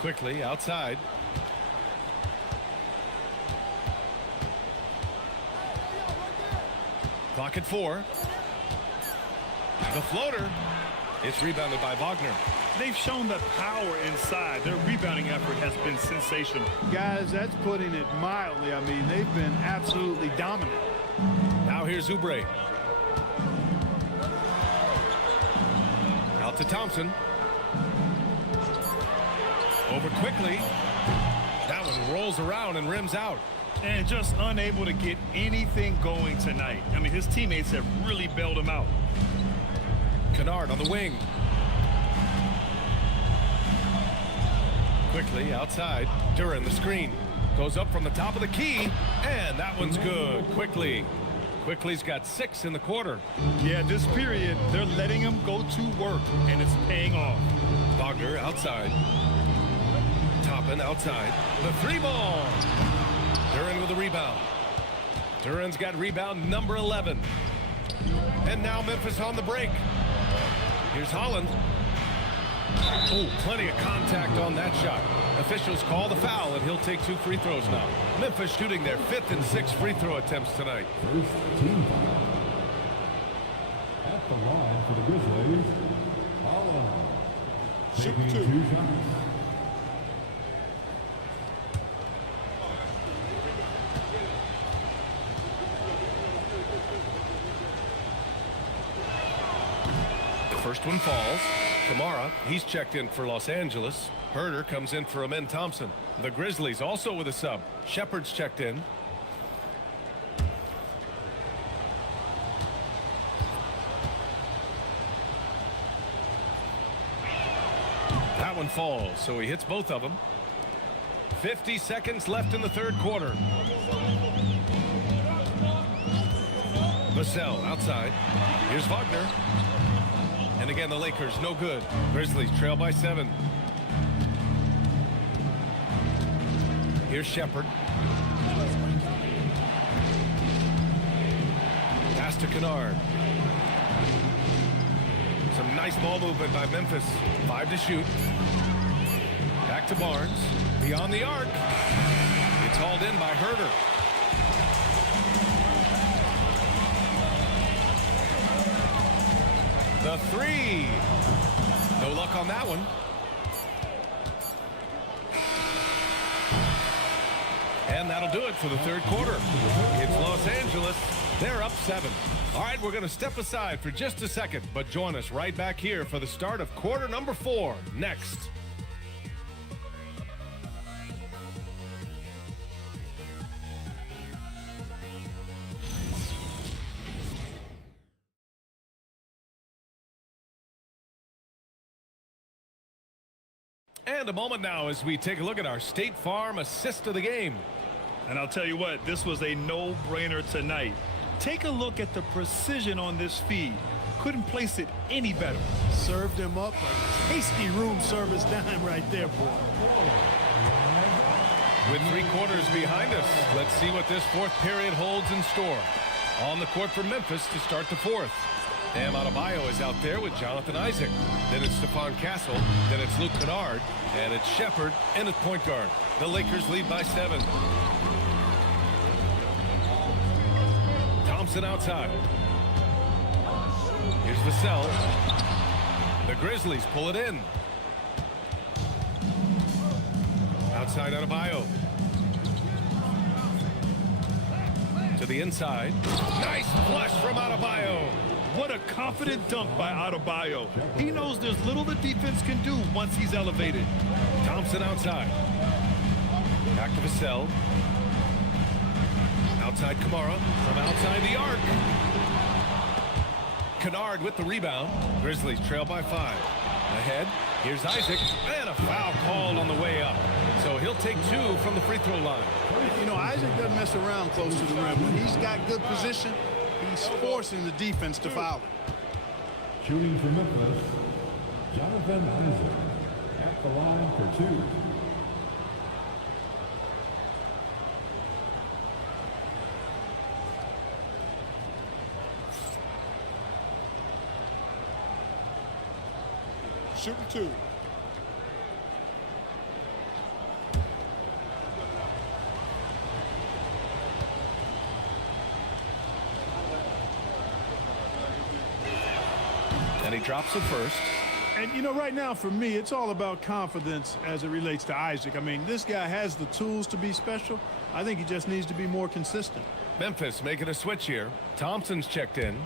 Quickly outside. Clock at 4. The floater. It's rebounded by Wagner. They've shown the power inside. Their rebounding effort has been sensational. Guys, that's putting it mildly. I mean, they've been absolutely dominant. Now here's Oubre. Out to Thompson. Over Quickly. That one rolls around and rims out. And just unable to get anything going tonight. I mean, his teammates have really bailed him out. Kennard on the wing. Quickly outside. Duren the screen. Goes up from the top of the key. And that one's good. Quickly's got 6 in the quarter. Yeah, this period, they're letting him go to work, and it's paying off. Wagner outside. Toppin outside. The 3-ball. Duren with a rebound. Duren's got rebound number 11. And now Memphis on the break. Here's Holland. Oh, plenty of contact on that shot. Officials call the foul, and he'll take 2 free throws now. Memphis shooting their 5th and 6th free throw attempts tonight. First team foul. At the line for the Grizzlies, Holland. Taking 2 shots. First one falls. Kamara, he's checked in for Los Angeles. Herder comes in for Amen Thompson. The Grizzlies also with a sub. Shepard's checked in. That one falls, so he hits both of them. 50 seconds left in the third quarter. Vassell outside. Here's Wagner. And again, the Lakers, no good. Grizzlies trail by 7. Here's Shepard. Pass to Kennard. Some nice ball movement by Memphis. 5 to shoot. Back to Barnes. Beyond the arc. It's hauled in by Herder. The 3. No luck on that one. And that'll do it for the third quarter. It's Los Angeles. They're up 7. All right, we're going to step aside for just a second, but join us right back here for the start of quarter number 4 next. And a moment now as we take a look at our State Farm assist of the game. And I'll tell you what, this was a no-brainer tonight. Take a look at the precision on this feed. Couldn't place it any better. Served him up a tasty room service dime right there, boy. With 3 quarters behind us, let's see what this fourth period holds in store. On the court for Memphis to start the fourth. Bam Adebayo is out there with Jonathan Isaac. Then it's Stephon Castle. Then it's Luke Kennard. And it's Shepard in at point guard. The Lakers lead by 7. Thompson outside. Here's Vassell. The Grizzlies pull it in. Outside Adebayo. To the inside. Nice flush from Adebayo. What a confident dunk by Adebayo. He knows there's little the defense can do once he's elevated. Thompson outside. Back to Vassell. Outside Kamara. From outside the arc. Kennard with the rebound. Grizzlies trail by 5. Ahead. Here's Isaac. And a foul called on the way up. So he'll take 2 from the free throw line. You know, Isaac doesn't mess around close to the rim. When he's got good position, he's forcing the defense to foul him. Shooting for Memphis, Jonathan Isaac at the line for 2. Shooting 2. And he drops it first. And, you know, right now for me, it's all about confidence as it relates to Isaac. I mean, this guy has the tools to be special. I think he just needs to be more consistent. Memphis making a switch here. Thompson's checked in.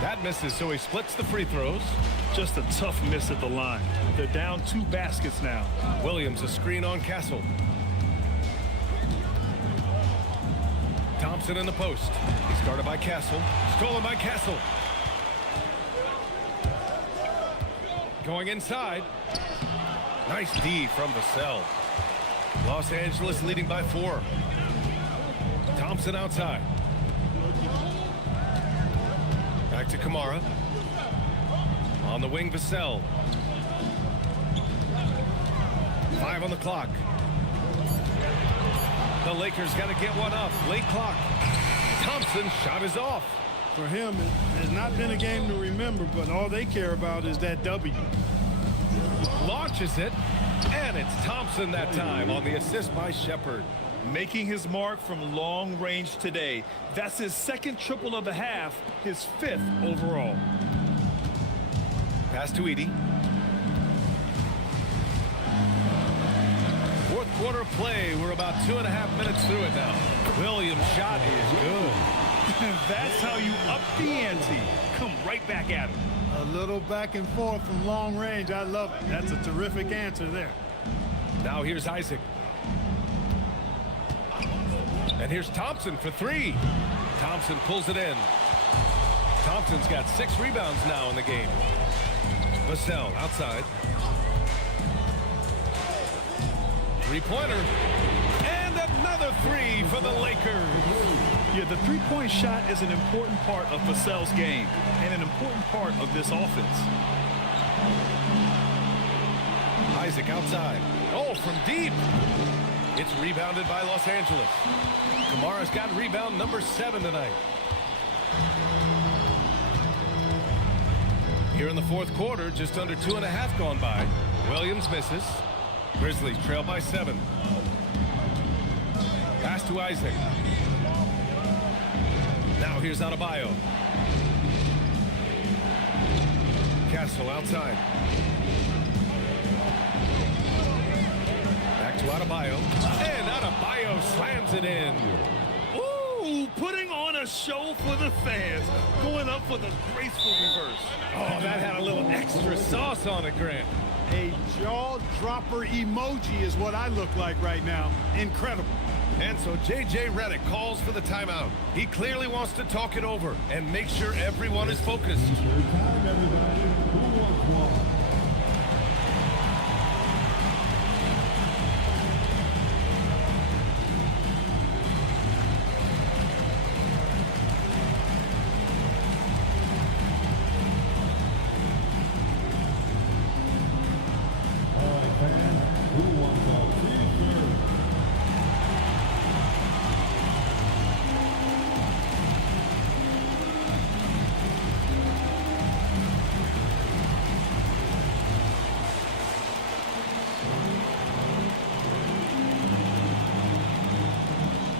That misses, so he splits the free throws. Just a tough miss at the line. They're down 2 baskets now. Williams a screen on Castle. Thompson in the post. He's guarded by Castle. Stolen by Castle. Going inside. Nice D from Vassell. Los Angeles leading by 4. Thompson outside. Back to Kamara. On the wing, Vassell. 5 on the clock. The Lakers got to get one up. Late clock. Thompson's shot is off. For him, it has not been a game to remember, but all they care about is that W. Launches it, and it's Thompson that time on the assist by Shepard. Making his mark from long range today. That's his 2nd triple of the half, his 5th overall. Pass to Edey. Fourth quarter play. We're about 2.5 minutes through it now. Williams' shot is good. That's how you up the ante. Come right back at him. A little back and forth from long range. I love it. That's a terrific answer there. Now here's Isaac. And here's Thompson for 3. Thompson pulls it in. Thompson's got 6 rebounds now in the game. Vassell outside. 3-pointer. And another 3 for the Lakers. Yeah, the 3-point shot is an important part of Vassell's game and an important part of this offense. Isaac outside. Oh, from deep. It's rebounded by Los Angeles. Kamara's got rebound number 7 tonight. Here in the fourth quarter, just under 2.5 gone by. Williams misses. Grizzlies trail by 7. Pass to Isaac. Now here's Adebayo. Castle outside. Back to Adebayo. And Adebayo slams it in. Ooh, putting on a show for the fans. Going up with a graceful reverse. Oh, that had a little extra sauce on it, Grant. A jaw-dropper emoji is what I look like right now. Incredible. And so J.J. Redick calls for the timeout. He clearly wants to talk it over and make sure everyone is focused. Your time, everybody. Who wants one? All right, fans. Who wants a T-shirt?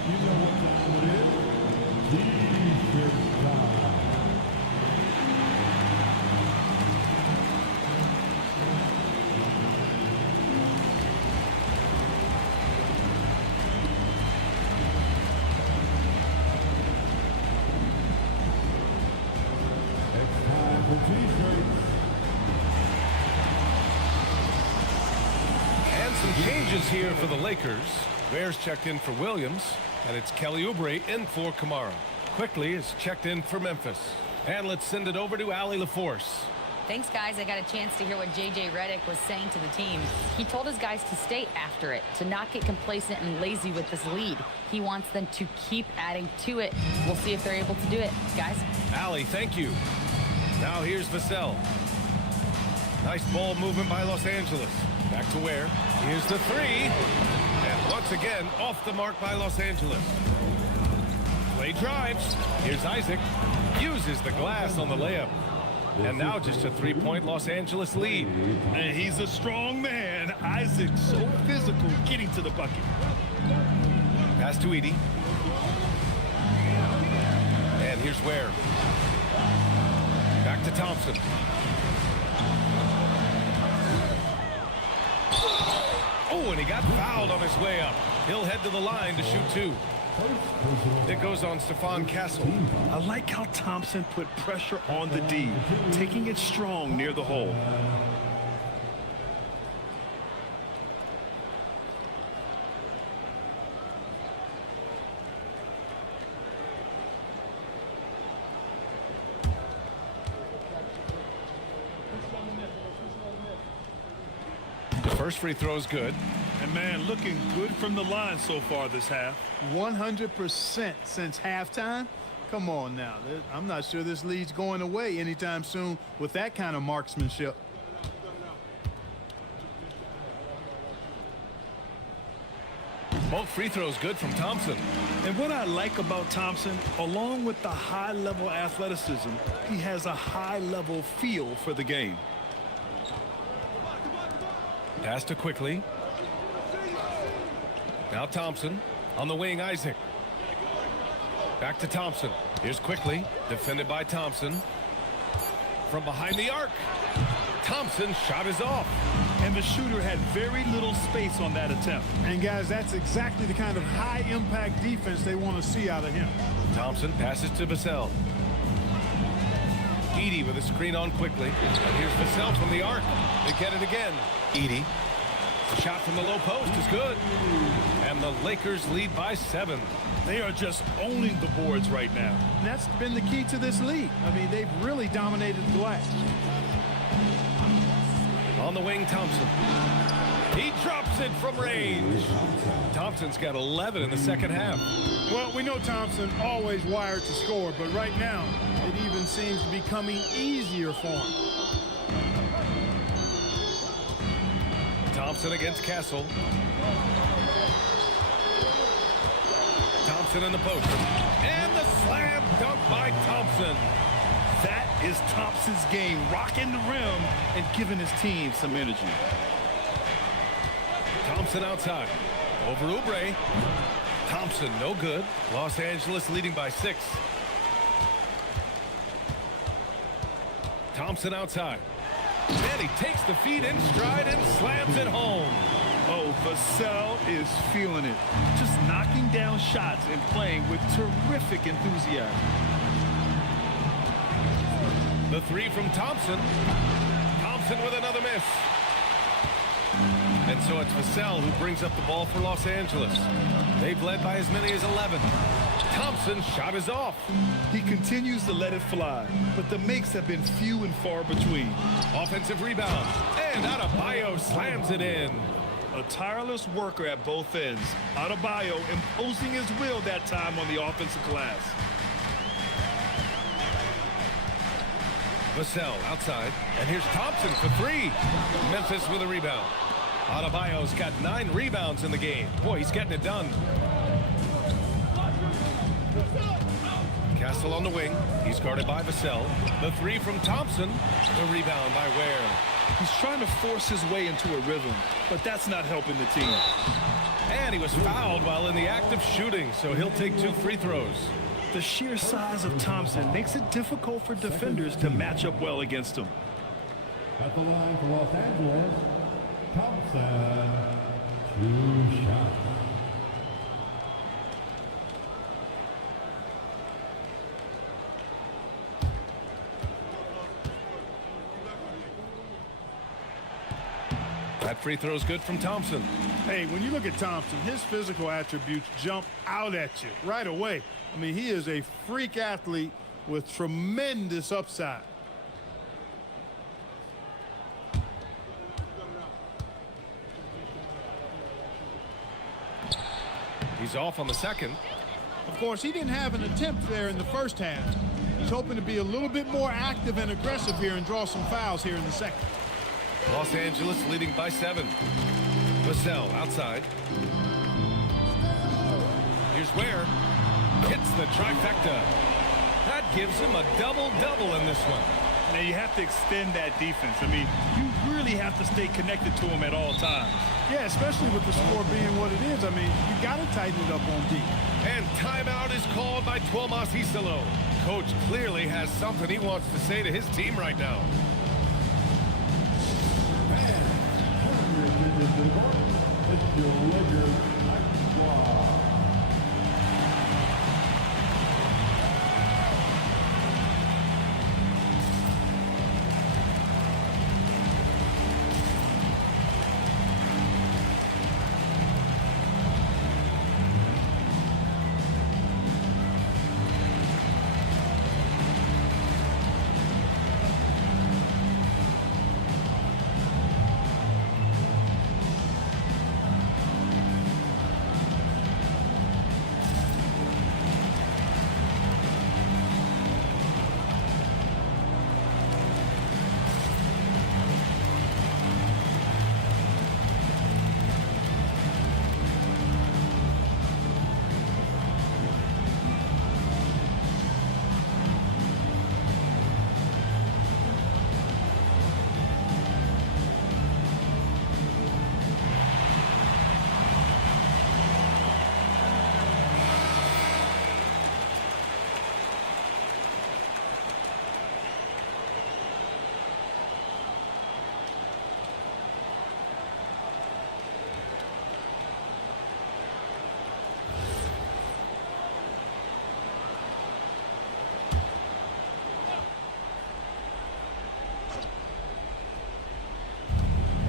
You know what time it is? T-shirt time. It's time for T-shirts. And some changes here for the Lakers. Bears checked in for Williams, and it's Kelly Oubre in for Kamara. Quickly is checked in for Memphis. And let's send it over to Allie LaForce. Thanks, guys. I got a chance to hear what J.J. Redick was saying to the team. He told his guys to stay after it, to not get complacent and lazy with this lead. He wants them to keep adding to it. We'll see if they're able to do it, guys. Allie, thank you. Now here's Vassell. Nice ball movement by Los Angeles. Back to Ware. Here's the three. And once again, off the mark by Los Angeles. Play drives. Here's Isaac. Uses the glass on the layup. And now just a three-point Los Angeles lead. And he's a strong man. Isaac, so physical, getting to the bucket. Pass to Edie. And here's Ware. Back to Thompson. Oh, and he got fouled on his way up. He'll head to the line to shoot two. It goes on Stephon Castle. I like how Thompson put pressure on the D, taking it strong near the hole. The first free throw is good. And man, looking good from the line so far this half. 100% since halftime. Come on now. I'm not sure this lead's going away anytime soon with that kind of marksmanship. Both free throws good from Thompson. And what I like about Thompson, along with the high-level athleticism, he has a high-level feel for the game. Pass to Quickly. Now Thompson on the wing. Isaac. Back to Thompson. Here's Quickly. Defended by Thompson. From behind the arc. Thompson's shot is off. And the shooter had very little space on that attempt. And guys, that's exactly the kind of high-impact defense they want to see out of him. Thompson passes to Vassell. Edie with a screen on Quickly. And here's Vassell from the arc. They get it again. Edie. Shot from the low post is good. And the Lakers lead by 7. They are just owning the boards right now. And that's been the key to this league. I mean, they've really dominated the glass. On the wing, Thompson. He drops it from range. Thompson's got 11 in the second half. Well, we know Thompson always wired to score, but right now it even seems to be coming easier for him. Thompson against Castle. Thompson in the post. And the slam dunk by Thompson. That is Thompson's game, rocking the rim and giving his team some energy. Thompson outside. Over Oubre. Thompson no good. Los Angeles leading by 6. Thompson outside. And he takes the feed in stride and slams it home. Oh, Vassell is feeling it. Just knocking down shots and playing with terrific enthusiasm. The three from Thompson. Thompson with another miss. And so it's Vassell who brings up the ball for Los Angeles. They've led by as many as 11. Thompson's shot is off. He continues to let it fly, but the makes have been few and far between. Offensive rebound, and Adebayo slams it in. A tireless worker at both ends. Adebayo imposing his will that time on the offensive glass. Vassell outside, and here's Thompson for three. Memphis with a rebound. Adebayo's got 9 rebounds in the game. Boy, he's getting it done. Castle on the wing. He's guarded by Vassell. The three from Thompson. The rebound by Ware. He's trying to force his way into a rhythm, but that's not helping the team. And he was fouled while in the act of shooting, so he'll take 2 free throws. The sheer size of Thompson makes it difficult for defenders to match up well against him. At the line for Los Angeles, Thompson, 2 shots. That free throw's good from Thompson. Hey, when you look at Thompson, his physical attributes jump out at you right away. I mean, he is a freak athlete with tremendous upside. He's off on the second. Of course, he didn't have an attempt there in the first half. He's hoping to be a little bit more active and aggressive here and draw some fouls here in the second. Los Angeles leading by 7. Vassell outside. Here's Ware. Hits the trifecta. That gives him a double-double in this one. Now you have to extend that defense. I mean, you really have to stay connected to him at all times. Yeah, especially with the score being what it is. I mean, you got to tighten it up on D. And timeout is called by Tuomas Isalo. Coach clearly has something he wants to say to his team right now. It's your Lakers Night Squad.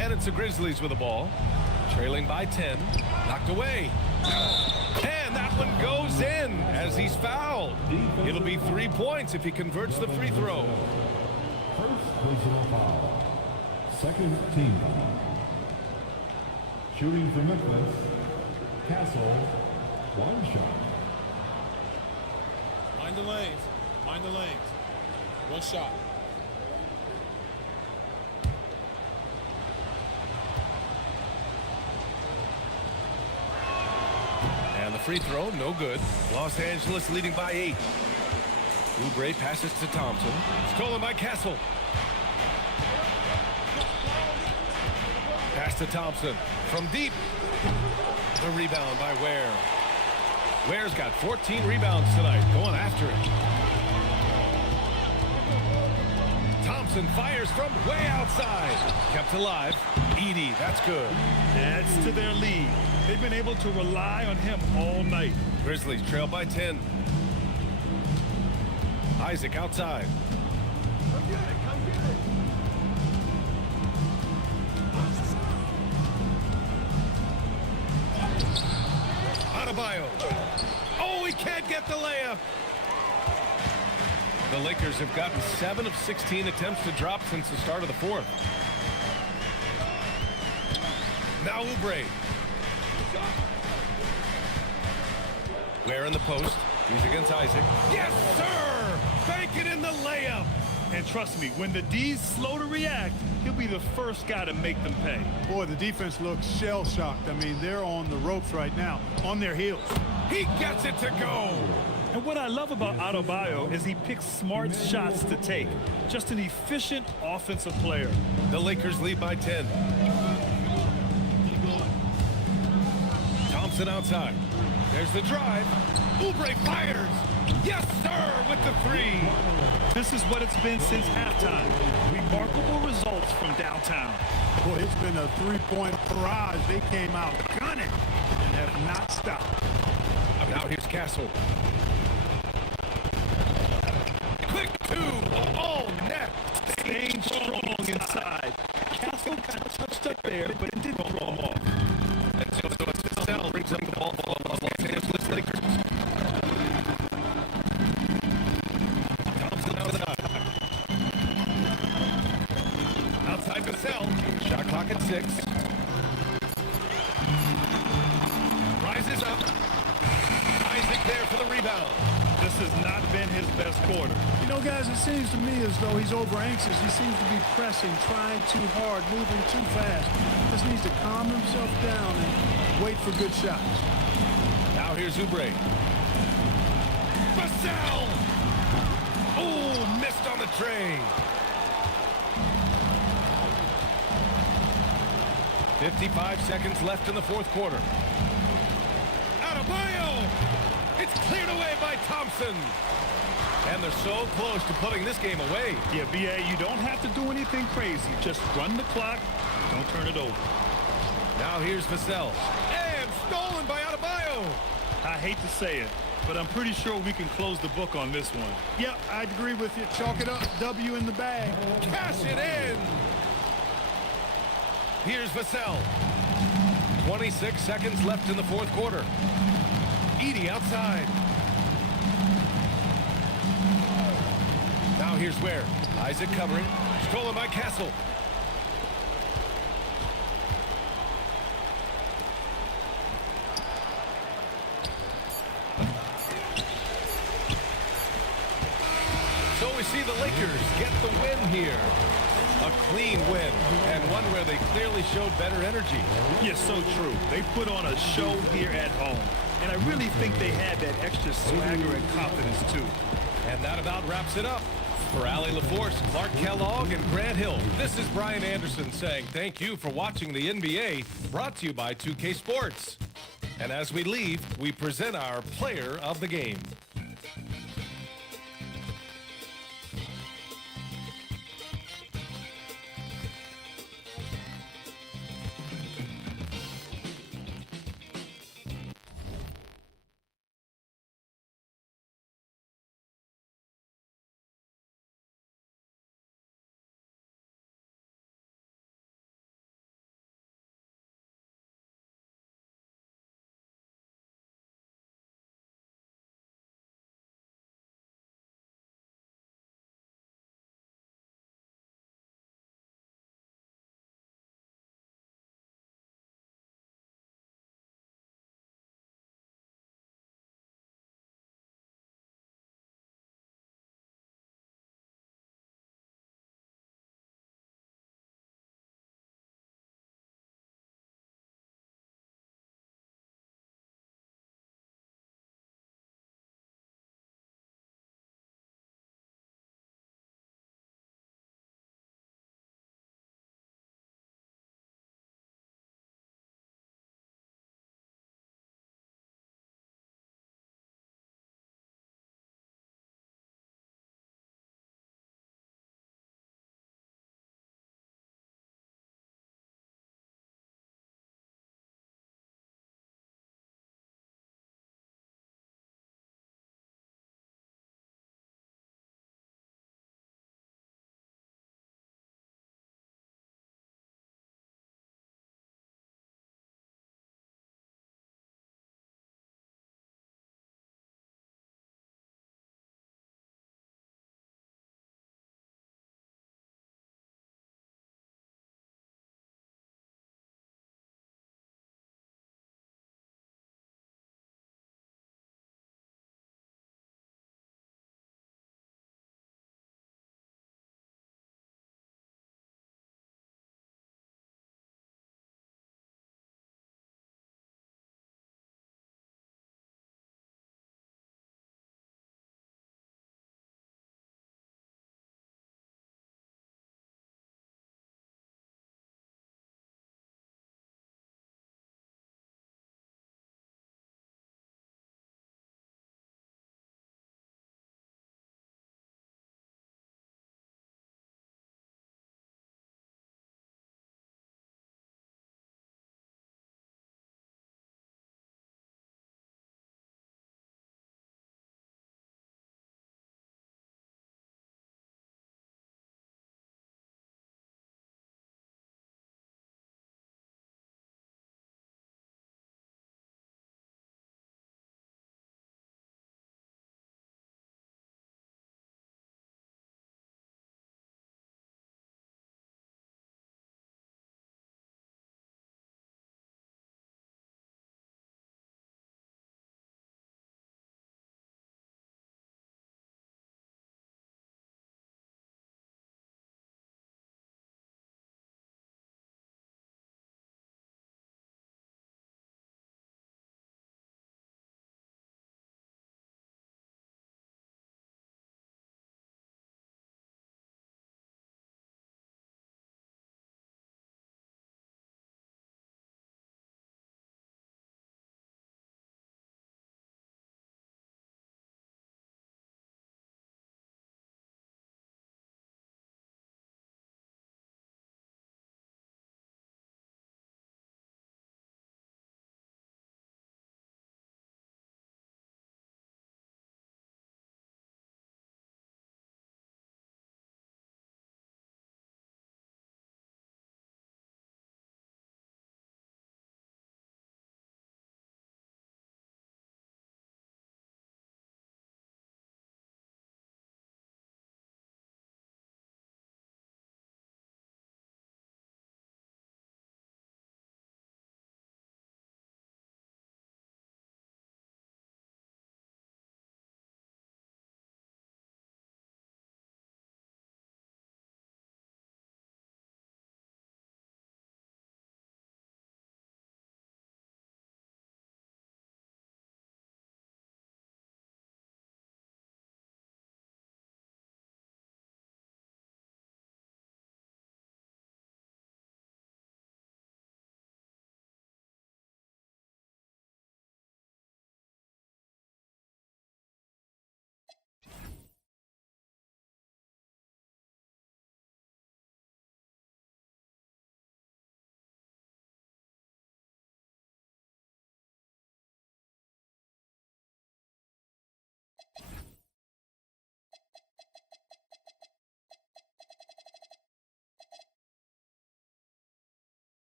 And it's the Grizzlies with the ball. Trailing by 10. Knocked away. And that one goes in as he's fouled. It'll be 3 points if he converts the free throw. First personal foul. Second team foul. Shooting for Memphis, Castle, 1 shot. Mind the lanes. Mind the lanes. 1 shot. And the free throw, no good. Los Angeles leading by 8. Oubre passes to Thompson. Stolen by Castle. Pass to Thompson. From deep. The rebound by Ware. Ware's got 14 rebounds tonight. Going after it. Thompson fires from way outside. Kept alive. Edey, that's good. Adds to their lead. They've been able to rely on him all night. Grizzlies trail by 10. Isaac outside. Come get it, come get it. Adebayo. Oh, he can't get the layup. The Lakers have gotten 7 of 16 attempts to drop since the start of the fourth. Now Oubre. Ware in the post. He's against Isaac. Yes, sir! Bank it in the layup. And trust me, when the D's slow to react, he'll be the first guy to make them pay. Boy, the defense looks shell-shocked. I mean, they're on the ropes right now, on their heels. He gets it to go. And what I love about Adebayo is he picks smart shots to take. Just an efficient offensive player. The Lakers lead by 10. Thompson outside. There's the drive. Oubre fires. Yes, sir, with the three. This is what it's been since halftime. Remarkable results from downtown. Boy, it's been a three-point barrage. They came out gunning and have not stopped. Now here's Castle. Quick two. Oh, net. Staying strong inside. Castle kind of touched up there, but it didn't throw him off. And so Vassell brings up the ball for the Los Angeles Lakers. Thompson outside Vassell. Shot clock at 6. Rises up. Isaac there for the rebound. This has not been his best quarter. You know, guys, it seems to me as though he's over-anxious. He seems to be pressing, trying too hard, moving too fast. Just needs to calm himself down and wait for good shots. Now here's Oubre. Vassell! Oh, missed on the tray. 55 seconds left in the fourth quarter. Adebayo! It's cleared away by Thompson. And they're so close to putting this game away. Yeah, B.A., you don't have to do anything crazy. Just run the clock. Don't turn it over. Now here's Vassell. And stolen by Adebayo. I hate to say it, but I'm pretty sure we can close the book on this one. Yep, I'd agree with you. Chalk it up. W in the bag. Cash it in. Here's Vassell. 26 seconds left in the fourth quarter. Edey outside. Now here's Ware. Isaac covering. Stolen by Castle. So we see the Lakers get the win here. A clean win, and one where they clearly showed better energy. Yes, so true. They put on a show here at home. And I really think they had that extra swagger and confidence, too. And that about wraps it up. For Allie LaForce, Clark Kellogg, and Grant Hill, this is Brian Anderson saying thank you for watching the NBA, brought to you by 2K Sports. And as we leave, we present our player of the game.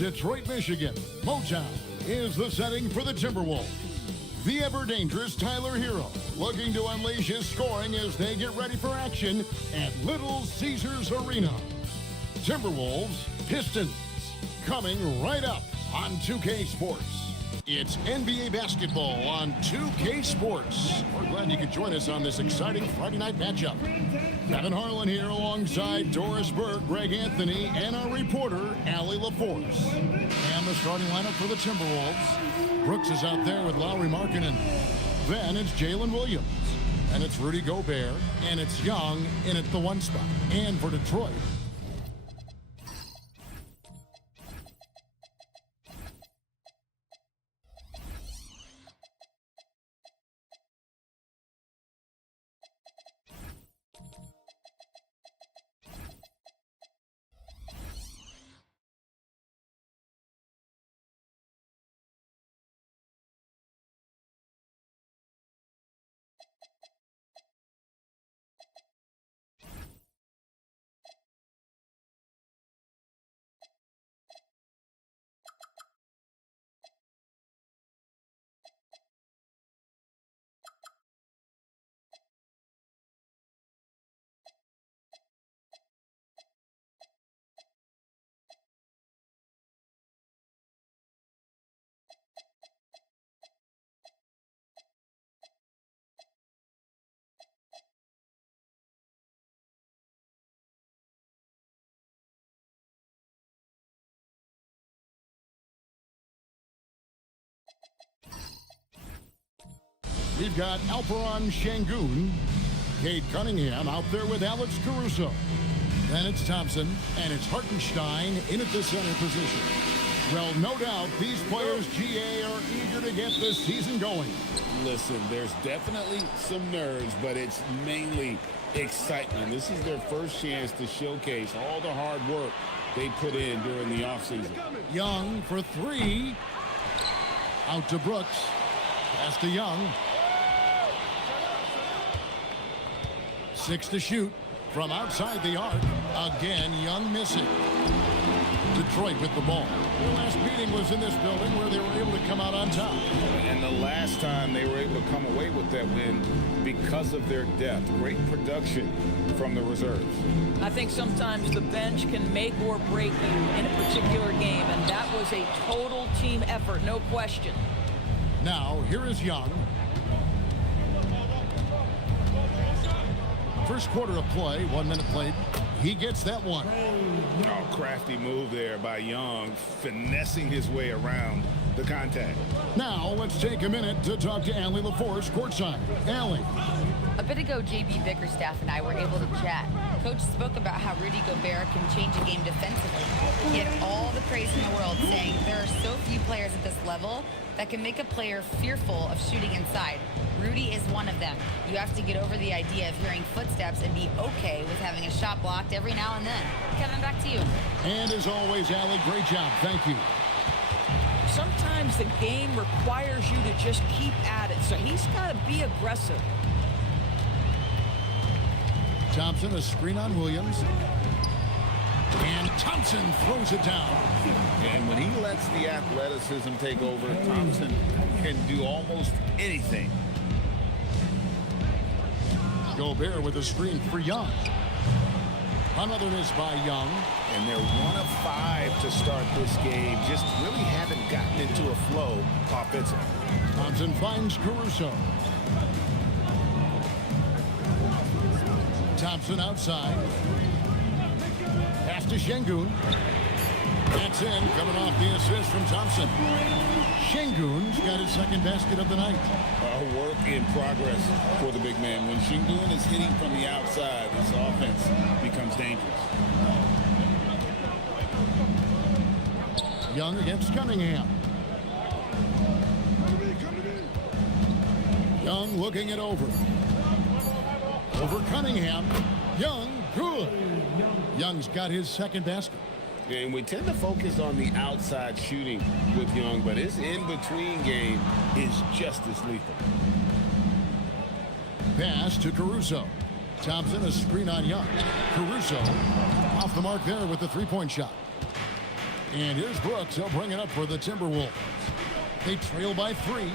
Detroit, Michigan. Motown is the setting for the Timberwolves. The ever-dangerous Tyler Hero looking to unleash his scoring as they get ready for action at Little Caesars Arena. Timberwolves, Pistons, coming right up on 2K Sports. It's NBA basketball on 2K Sports. We're glad you could join us on this exciting Friday night matchup. Kevin Harlan here alongside Doris Burke, Greg Anthony, and our reporter, Allie LaForce. And the starting lineup for the Timberwolves. Brooks is out there with Lowry Markkanen. Then it's Jalen Williams. And it's Rudy Gobert. And it's Young in at the 1 spot. And for Detroit, we've got Alperon Şengün, Cade Cunningham out there with Alex Caruso. Then it's Thompson, and it's Hartenstein in at the center position. Well, no doubt these players, GA, are eager to get this season going. Listen, there's definitely some nerves, but it's mainly excitement. This is their first chance to showcase all the hard work they put in during the offseason. Young for 3. Out to Brooks. Pass to Young. 6 to shoot from outside the arc. Again, Young missing. Detroit with the ball. Their last meeting was in this building where they were able to come out on top. And the last time they were able to come away with that win because of their depth. Great production from the reserves. I think sometimes the bench can make or break you in a particular game, and that was a total team effort, no question. Now, here is Young. First quarter of play, 1 minute played. He gets that one. Oh, crafty move there by Young, finessing his way around the contact. Now, let's take a minute to talk to Allie LaForce courtside. Allie. A bit ago, JB Bickerstaff and I were able to chat. Coach spoke about how Rudy Gobert can change a game defensively. He had all the praise in the world, saying there are so few players at this level that can make a player fearful of shooting inside. Rudy is one of them. You have to get over the idea of hearing footsteps and be okay with having a shot blocked every now and then. Kevin, back to you. And as always, Allie, great job. Thank you. Sometimes the game requires you to just keep at it, so he's got to be aggressive. Thompson, a screen on Williams. And Thompson throws it down. And when he lets the athleticism take over, Thompson can do almost anything. Gobert with a screen for Young. Another miss by Young. And they're 1 of 5 to start this game. Just really haven't gotten into a flow offensively. Thompson finds Caruso. Thompson outside. Pass to Şengün. That's in, coming off the assist from Thompson. Şengün's got his second basket of the night. Work in progress for the big man. When Şengün is hitting from the outside, this offense becomes dangerous. Young against Cunningham. Young looking it over. Over Cunningham. Young, good. Young's got his second basket. And we tend to focus on the outside shooting with Young, but his in-between game is just as lethal. Pass to Caruso. Thompson, a screen on Young. Caruso off the mark there with the three-point shot. And here's Brooks. He'll bring it up for the Timberwolves. They trail by 3.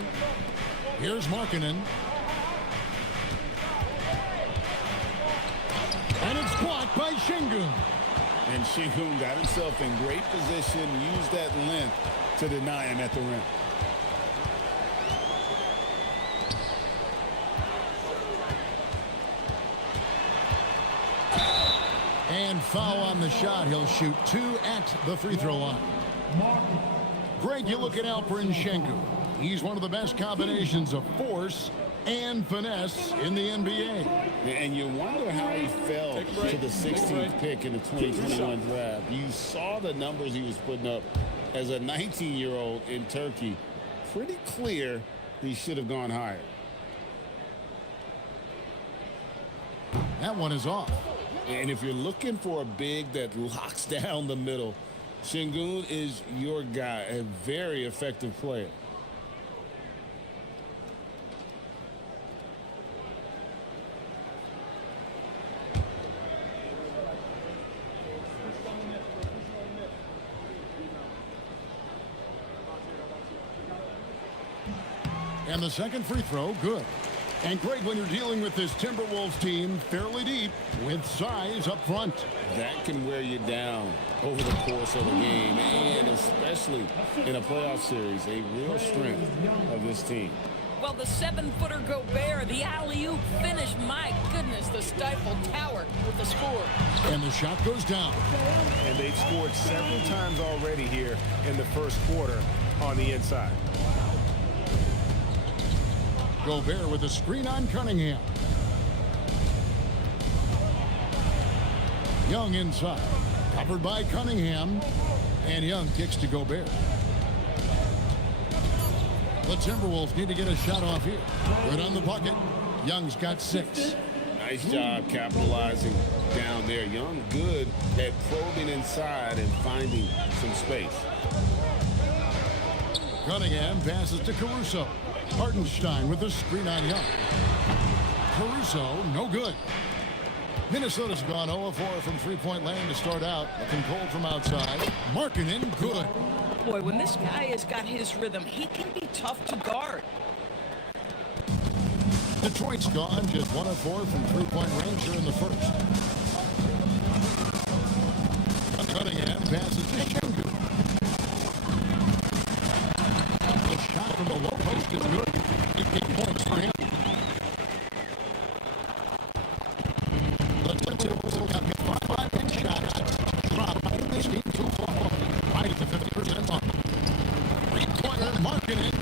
Here's Markkanen. And it's blocked by Şengün. And Şengün got himself in great position, used that length to deny him at the rim. And foul on the shot. He'll shoot 2 at the free throw line. Greg, you look at Alperen Şengün. He's one of the best combinations of force and finesse in the NBA. And you wonder how he fell to the 16th pick in the 2021 draft. You saw the numbers he was putting up as a 19-year-old in Turkey. Pretty clear he should have gone higher. That one is off. And if you're looking for a big that locks down the middle, Şengün is your guy, a very effective player. And the second free throw, good. And Greg, when you're dealing with this Timberwolves team fairly deep with size up front, that can wear you down over the course of a game, and especially in a playoff series, a real strength of this team. Well, the 7-footer Gobert, the alley-oop finish, my goodness, the stifled tower with the score. And the shot goes down. And they've scored several times already here in the first quarter on the inside. Gobert with a screen on Cunningham. Young inside. Covered by Cunningham. And Young kicks to Gobert. The Timberwolves need to get a shot off here. Right on the bucket. Young's got 6. Nice job capitalizing down there. Young good at probing inside and finding some space. Cunningham passes to Caruso. Hartenstein with the screen on Young. Caruso, no good. Minnesota's gone 0-4 from three-point land to start out. Looking cold from outside. Markkanen, good. Boy, when this guy has got his rhythm, he can be tough to guard. Detroit's gone just 1 of 4 from three-point range here in the first. Cunningham passes to Şengün. The shot from the low post is good. 15 points for him. The Timberwolves have got 5 shots. Drop this team too far. Right at the 50% mark. Three-pointer Markkanen.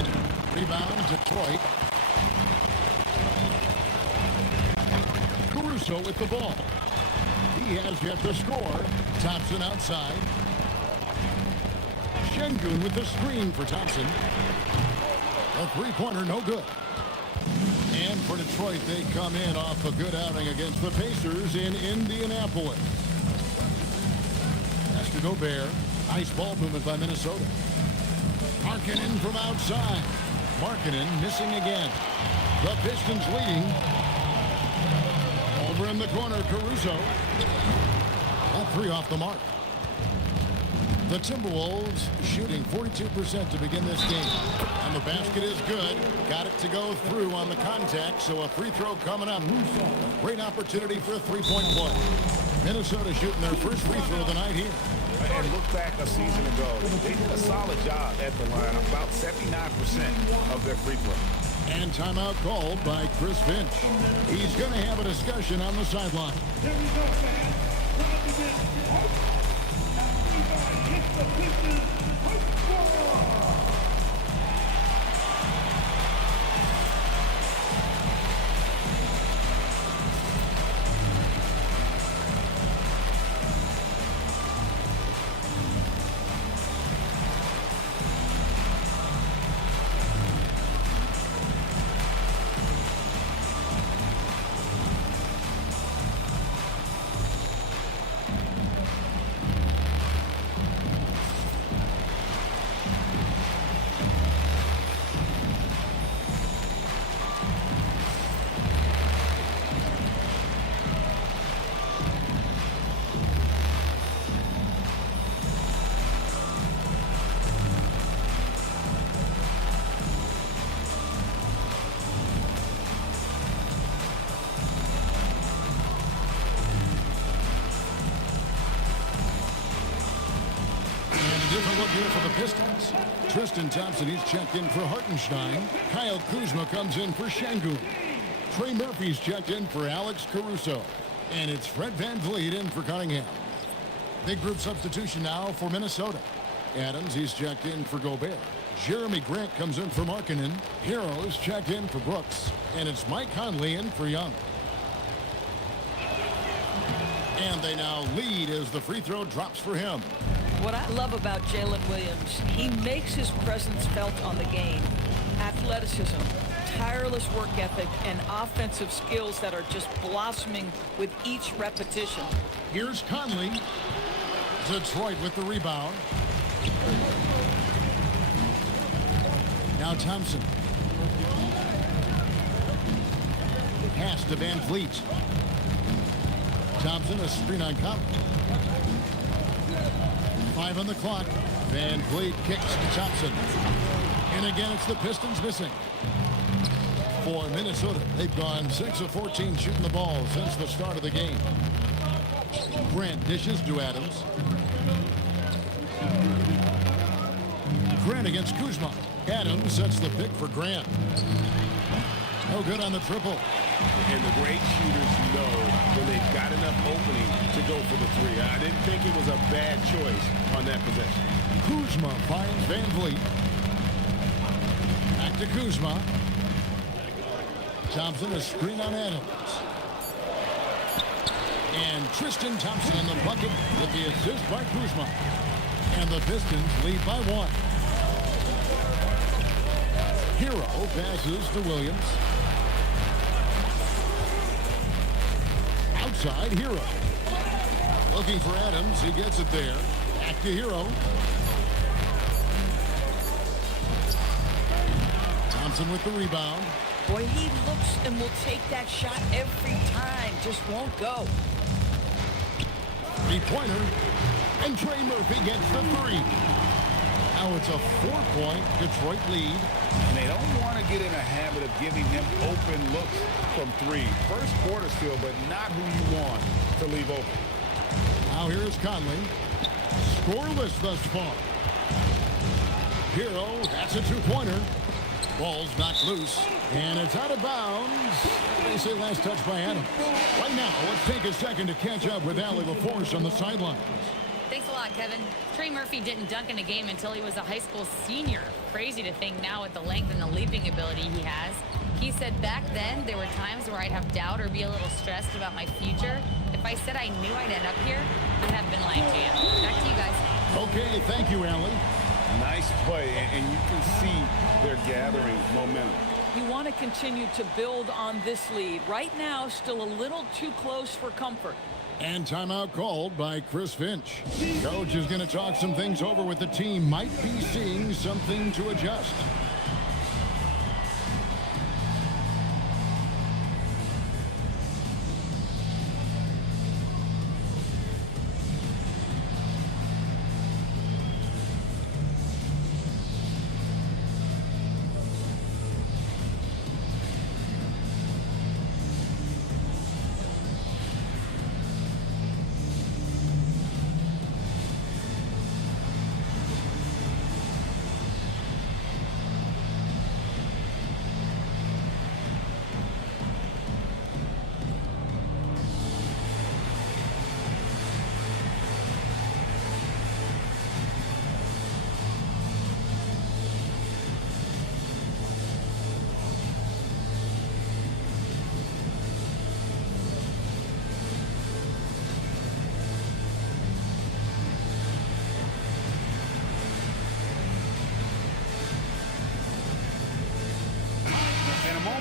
Rebound Detroit. Caruso with the ball. He has yet to score. Thompson outside. Şengün with the screen for Thompson. A three-pointer, no good. And for Detroit, they come in off a good outing against the Pacers in Indianapolis. That's to Gobert. Nice ball movement by Minnesota. Markkanen from outside. Markkanen missing again. The Pistons leading. Over in the corner, Caruso. That 3 off the mark. The Timberwolves shooting 42% to begin this game. And the basket is good. Got it to go through on the contact, so a free throw coming up. Great opportunity for a three-point play. Minnesota shooting their first free throw of the night here. And look back a season ago, they did a solid job at the line, about 79% of their free throw. And timeout called by Chris Finch. He's going to have a discussion on the sideline. a look here for the Pistons. Tristan Thompson, he's checked in for Hartenstein. Kyle Kuzma comes in for Şengün. Trey Murphy's checked in for Alex Caruso. And it's Fred VanVleet in for Cunningham. Big group substitution now for Minnesota. Adams, he's checked in for Gobert. Jeremy Grant comes in for Markkanen. Hero is checked in for Brooks. And it's Mike Conley in for Young. And they now lead as the free throw drops for him. What I love about Jalen Williams, he makes his presence felt on the game. Athleticism, tireless work ethic, and offensive skills that are just blossoming with each repetition. Here's Conley. Detroit with the rebound. Now Thompson. Pass to VanVleet. Thompson, a screen on Collins. 5 on the clock. VanVleet kicks to Thompson. And again, it's the Pistons missing. For Minnesota, they've gone 6 of 14 shooting the ball since the start of the game. Grant dishes to Adams. Grant against Kuzma. Adams sets the pick for Grant. No good on the triple. And the great shooters know when they've got enough opening to go for the three. I didn't think it was a bad choice on that possession. Kuzma finds VanVleet. Back to Kuzma. Thompson, a screen on Adams. And Tristan Thompson on the bucket with the assist by Kuzma. And the Pistons lead by 1. Hero passes to Williams. Outside, Hero. Looking for Adams. He gets it there. Back to Hero. Thompson with the rebound. Boy, he looks and will take that shot every time. Just won't go. Three-pointer. And Trey Murphy gets the 3. Now it's a 4-point Detroit lead. And they don't want to get in a habit of giving him open looks from 3. First quarter still, but not who you want to leave open. Now here's Conley. Scoreless thus far. Hero, that's a 2-pointer. Ball's knocked loose, and it's out of bounds. They say last touch by Adams. Right now, let's take a second to catch up with Allie LaForce on the sidelines. Thanks a lot, Kevin. Trey Murphy didn't dunk in a game until he was a high school senior. Crazy to think now with the length and the leaping ability he has. He said back then there were times where I'd have doubt or be a little stressed about my future. If I said I knew I'd end up here, I have been lying to you. Back to you guys. Okay, thank you, Allie. Nice play, and you can see they're gathering momentum. You want to continue to build on this lead. Right now, still a little too close for comfort. And timeout called by Chris Finch. Coach is going to talk some things over with the team. Might be seeing something to adjust.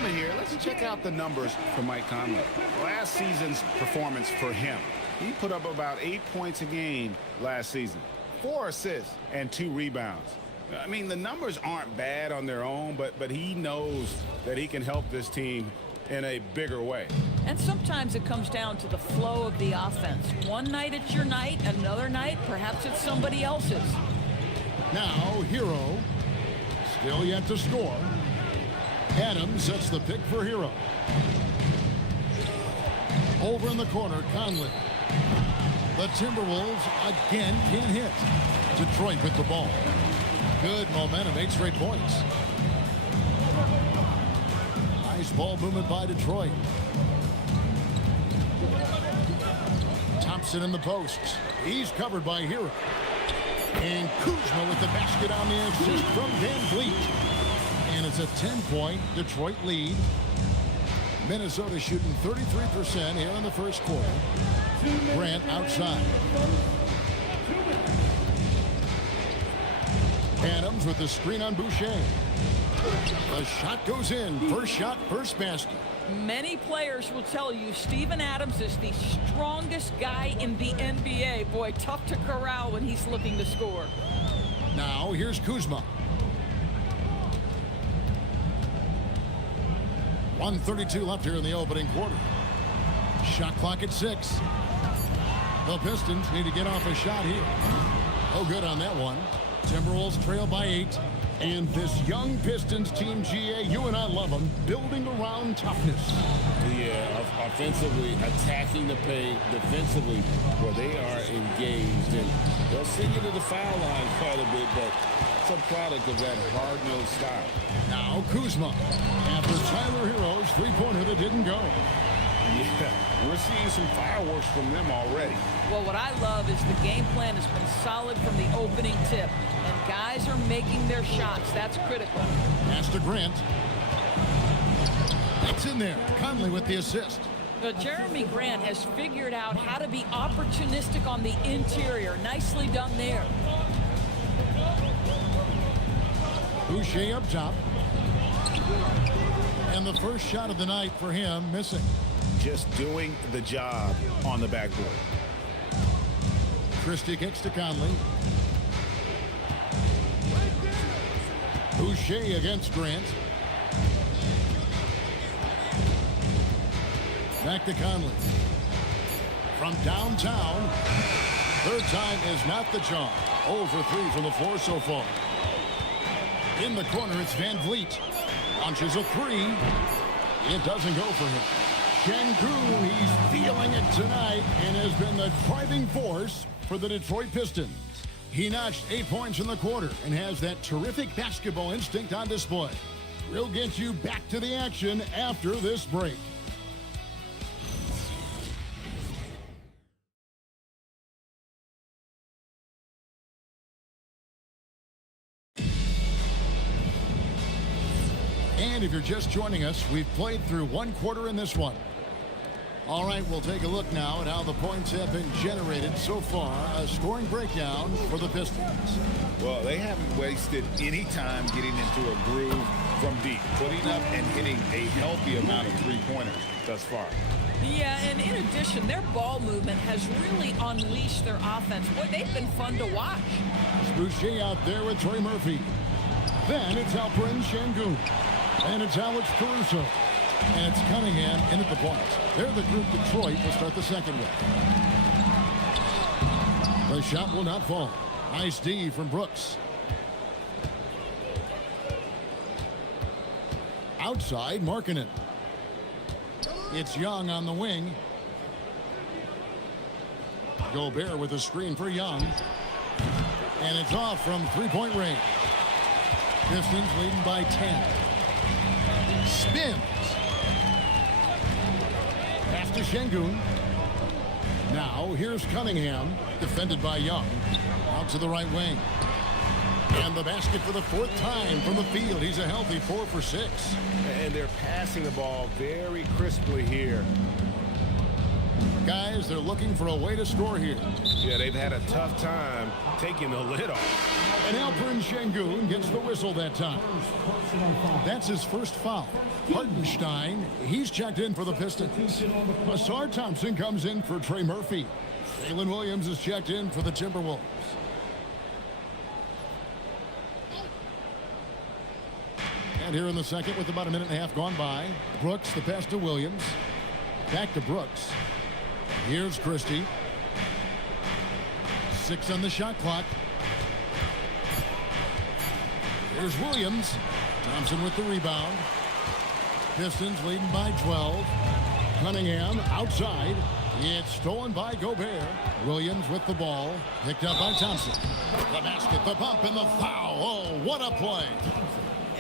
Here, let's check out the numbers for Mike Conley. Last season's performance for him. He put up about 8 points a game last season, 4 assists and 2 rebounds. I mean, the numbers aren't bad on their own, but he knows that he can help this team in a bigger way. And sometimes it comes down to the flow of the offense. One night it's your night, another night perhaps it's somebody else's. Now, Hero, still yet to score. Adams sets the pick for Hero. Over in the corner, Conley. The Timberwolves again can't hit. Detroit with the ball. Good momentum, 8 straight points. Nice ball movement by Detroit. Thompson in the posts. He's covered by Hero. And Kuzma with the basket on the assist from Van Vliet. And it's a 10-point Detroit lead. Minnesota shooting 33% here in the first quarter. Grant outside. Adams with the screen on Boucher. The shot goes in. First shot, first basket. Many players will tell you Steven Adams is the strongest guy in the NBA. Boy, tough to corral when he's looking to score. Now here's Kuzma. 1:32 left here in the opening quarter. Shot clock at 6. The Pistons need to get off a shot here. Oh, good on that one. Timberwolves trail by 8. And this young Pistons team, GA, you and I love them, building around toughness. Yeah, offensively, attacking the paint, defensively, where they are engaged. And they'll send you to the foul line quite a bit, but it's a product of that hard-nosed style. Now Kuzma, after Tyler Hero's three-pointer that didn't go. Yeah, we're seeing some fireworks from them already. Well, what I love is the game plan has been solid from the opening tip. And guys are making their shots. That's critical. Pass to Grant. That's in there. Conley with the assist. Jeremy Grant has figured out how to be opportunistic on the interior. Nicely done there. Boucher up top. And the first shot of the night for him, missing. Just doing the job on the backboard. Christie kicks to Conley. Boucher against Grant. Back to Conley. From downtown. Third time is not the charm. 0 for 3 from the floor so far. In the corner, it's Van Vliet. Launches a 3. It doesn't go for him. Şengün, he's feeling it tonight and has been the driving force for the Detroit Pistons. He notched 8 points in the quarter and has that terrific basketball instinct on display. We'll get you back to the action after this break. And if you're just joining us, we've played through one quarter in this one. All right, we'll take a look now at how the points have been generated so far. A scoring breakdown for the Pistons. Well, they haven't wasted any time getting into a groove from deep, putting up and hitting a healthy amount of three-pointers thus far. Yeah, and in addition, their ball movement has really unleashed their offense. Boy, they've been fun to watch. Boucher out there with Trey Murphy. Then it's Alperen Şengün. And it's Alex Caruso. And it's Cunningham in at the point. They're the group Detroit will start the second with. The shot will not fall. Nice D from Brooks. Outside, Markkanen. It's Young on the wing. Gobert with a screen for Young. And it's off from three-point range. Pistons leading by 10. Spins. Pass to Şengün. Now here's Cunningham, defended by Young. Out to the right wing. And the basket for the fourth time from the field. He's a healthy 4 for 6. And they're passing the ball very crisply here. Guys, they're looking for a way to score here. Yeah, they've had a tough time taking the lid off. And Alperen Şengün gets the whistle that time. That's his first foul. Hartenstein, he's checked in for the Pistons. Asar Thompson comes in for Trey Murphy. Jalen Williams is checked in for the Timberwolves. And here in the second with about a minute and a half gone by. Brooks, the pass to Williams. Back to Brooks. Here's Christie. 6 on the shot clock. Here's Williams. Thompson with the rebound. Pistons leading by 12. Cunningham outside. It's stolen by Gobert. Williams with the ball. Picked up by Thompson. The basket, the bump, and the foul. Oh, what a play.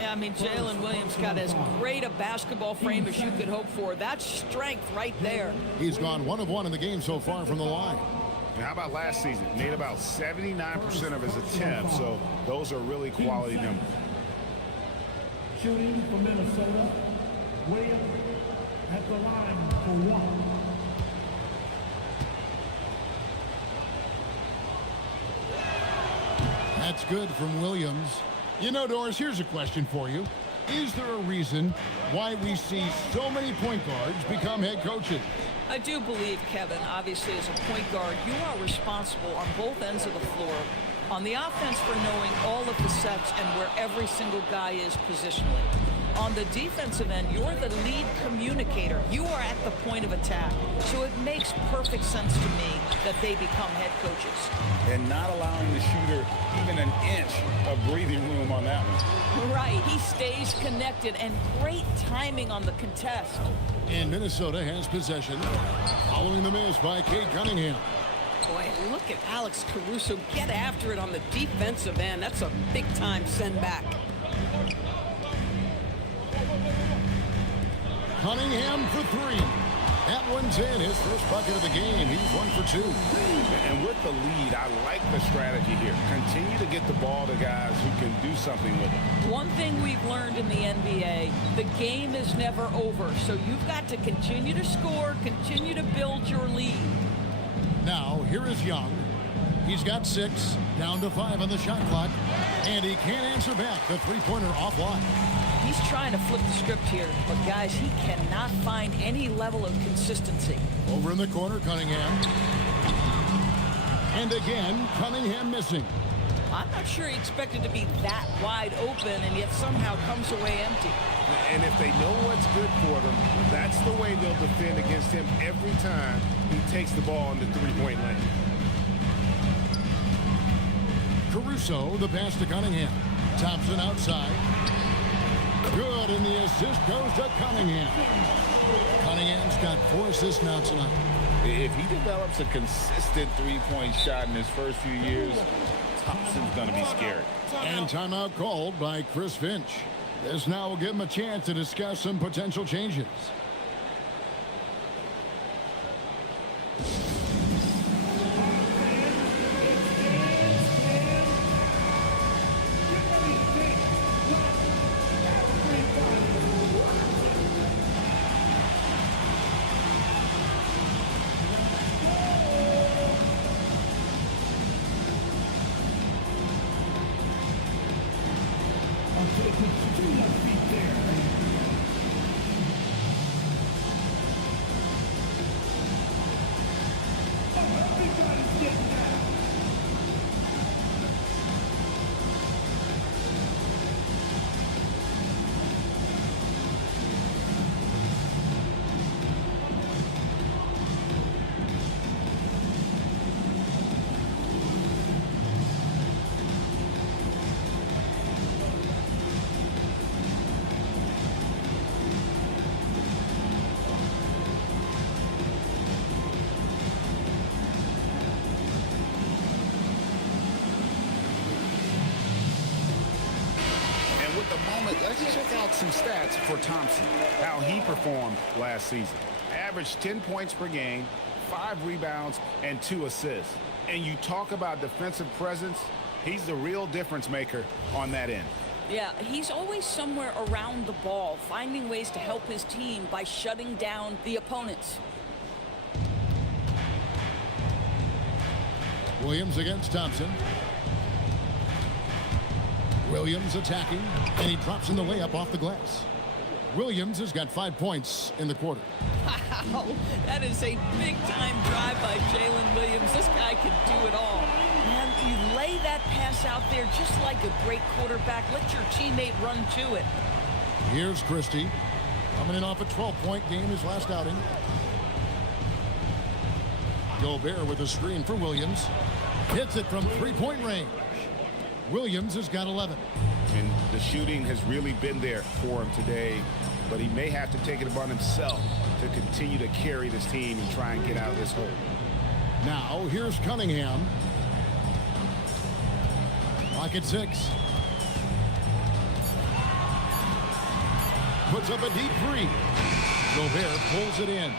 Yeah, I mean, Jalen Williams got as great a basketball frame as you could hope for. That's strength right there. He's gone 1 of 1 in the game so far from the line. And how about last season? Made about 79% of his attempts, so those are really quality numbers. Shooting for Minnesota, Williams at the line for 1. That's good from Williams. You know, Doris, here's a question for you. Is there a reason why we see so many point guards become head coaches? I do believe, Kevin, obviously as a point guard, you are responsible on both ends of the floor. On the offense for knowing all of the sets and where every single guy is positionally. On the defensive end, you're the lead communicator. You are at the point of attack. So it makes perfect sense to me that they become head coaches. And not allowing the shooter even an inch of breathing room on that one. Right. He stays connected, and great timing on the contest. And Minnesota has possession following the miss by Cade Cunningham. Boy, look at Alex Caruso get after it on the defensive end. That's a big-time send back. Cunningham for 3. That one's in. His first bucket of the game. He's 1 for 2. And with the lead, I like the strategy here. Continue to get the ball to guys who can do something with it. One thing we've learned in the NBA, the game is never over. So you've got to continue to score, continue to build your lead. Now, here is Young. He's got 6, down to 5 on the shot clock. And he can't answer back. The three-pointer offline. He's trying to flip the script here, but guys, he cannot find any level of consistency. Over in the corner, Cunningham. And again, Cunningham missing. I'm not sure he expected to be that wide open and yet somehow comes away empty. And if they know what's good for them, that's the way they'll defend against him every time he takes the ball in the three-point lane. Caruso, the pass to Cunningham. Thompson outside. Good, and the assist goes to Cunningham. Cunningham's got 4 assists now tonight. If he develops a consistent three-point shot in his first few years, Thompson's going to be scared. And timeout called by Chris Finch. This now will give him a chance to discuss some potential changes. Let's check out some stats for Thompson, how he performed last season. Averaged 10 points per game, 5 rebounds, and 2 assists. And you talk about defensive presence, he's the real difference maker on that end. Yeah, he's always somewhere around the ball, finding ways to help his team by shutting down the opponents. Williams against Thompson. Williams attacking, and he drops in the layup off the glass. Williams has got 5 points in the quarter. Wow, that is a big-time drive by Jalen Williams. This guy can do it all. And you lay that pass out there just like a great quarterback. Let your teammate run to it. Here's Christie, coming in off a 12-point game his last outing. Gobert with a screen for Williams. Hits it from three-point range. Williams has got 11. And the shooting has really been there for him today, but he may have to take it upon himself to continue to carry this team and try and get out of this hole. Now, here's Cunningham. Clock at 6. Puts up a deep three. Gobert pulls it in.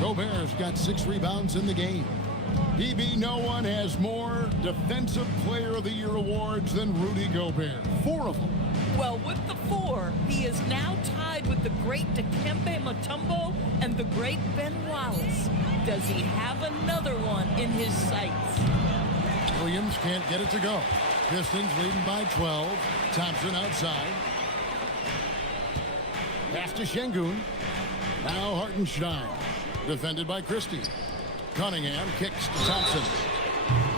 Gobert's got 6 rebounds in the game. PB, no one has more Defensive Player of the Year awards than Rudy Gobert. 4 of them. Well, with the 4, he is now tied with the great Dikembe Mutombo and the great Ben Wallace. Does he have another one in his sights? Williams can't get it to go. Pistons leading by 12. Thompson outside. Pass to Şengün. Now Hartenstein. Defended by Christie. Cunningham kicks to Thompson.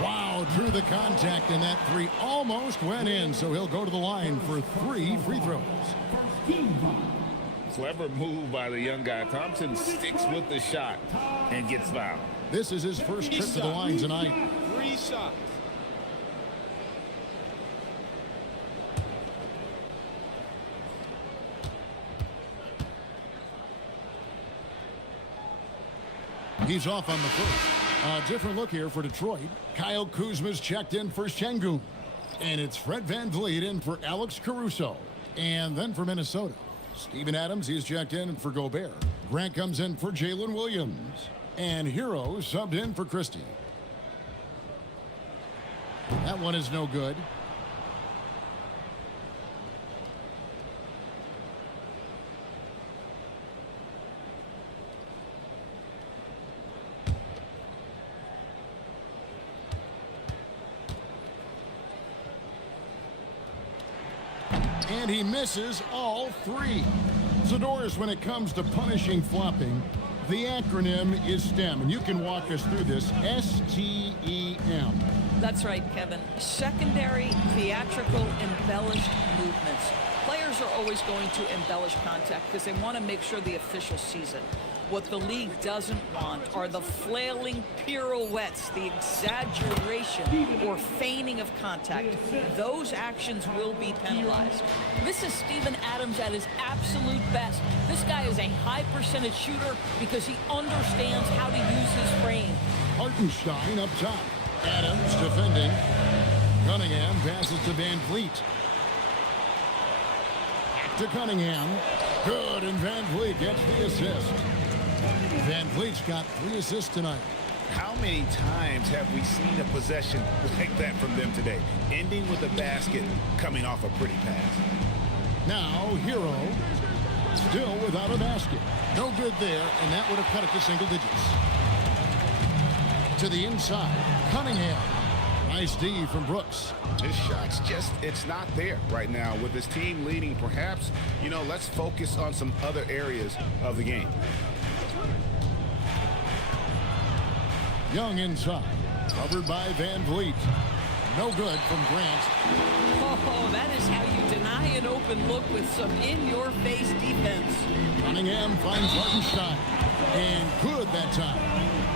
Wow, drew the contact, and that 3 almost went in, so he'll go to the line for 3 free throws. Clever move by the young guy. Thompson sticks with the shot and gets fouled. This is his first trip to the line tonight. 3 shots. He's off on the first. A different look here for Detroit. Kyle Kuzma's checked in for Şengün. And it's Fred VanVleet in for Alex Caruso. And then for Minnesota, Steven Adams, he's checked in for Gobert. Grant comes in for Jalen Williams. And Hero subbed in for Christie. That one is no good. And he misses all 3. Zadorus, when it comes to punishing flopping, the acronym is STEM. And you can walk us through this. S-T-E-M. That's right, Kevin. Secondary, theatrical, embellished movements. Players are always going to embellish contact because they want to make sure the official sees it. What the league doesn't want are the flailing pirouettes, the exaggeration or feigning of contact. Those actions will be penalized. This is Steven Adams at his absolute best. This guy is a high percentage shooter because he understands how to use his frame. Hartenstein up top. Adams defending. Cunningham passes to VanVleet. Back to Cunningham. Good, and VanVleet gets the assist. VanVleet's got 3 assists tonight. How many times have we seen a possession like that from them today? Ending with a basket, coming off a pretty pass. Now, Hero still without a basket. No good there, and that would have cut it to single digits. To the inside, Cunningham. Nice D from Brooks. His shot's just, it's not there right now. With his team leading, perhaps, let's focus on some other areas of the game. Young inside, covered by VanVleet. No good from Grant. Oh, that is how you deny an open look with some in-your-face defense. Cunningham finds Hartenstein, and good that time.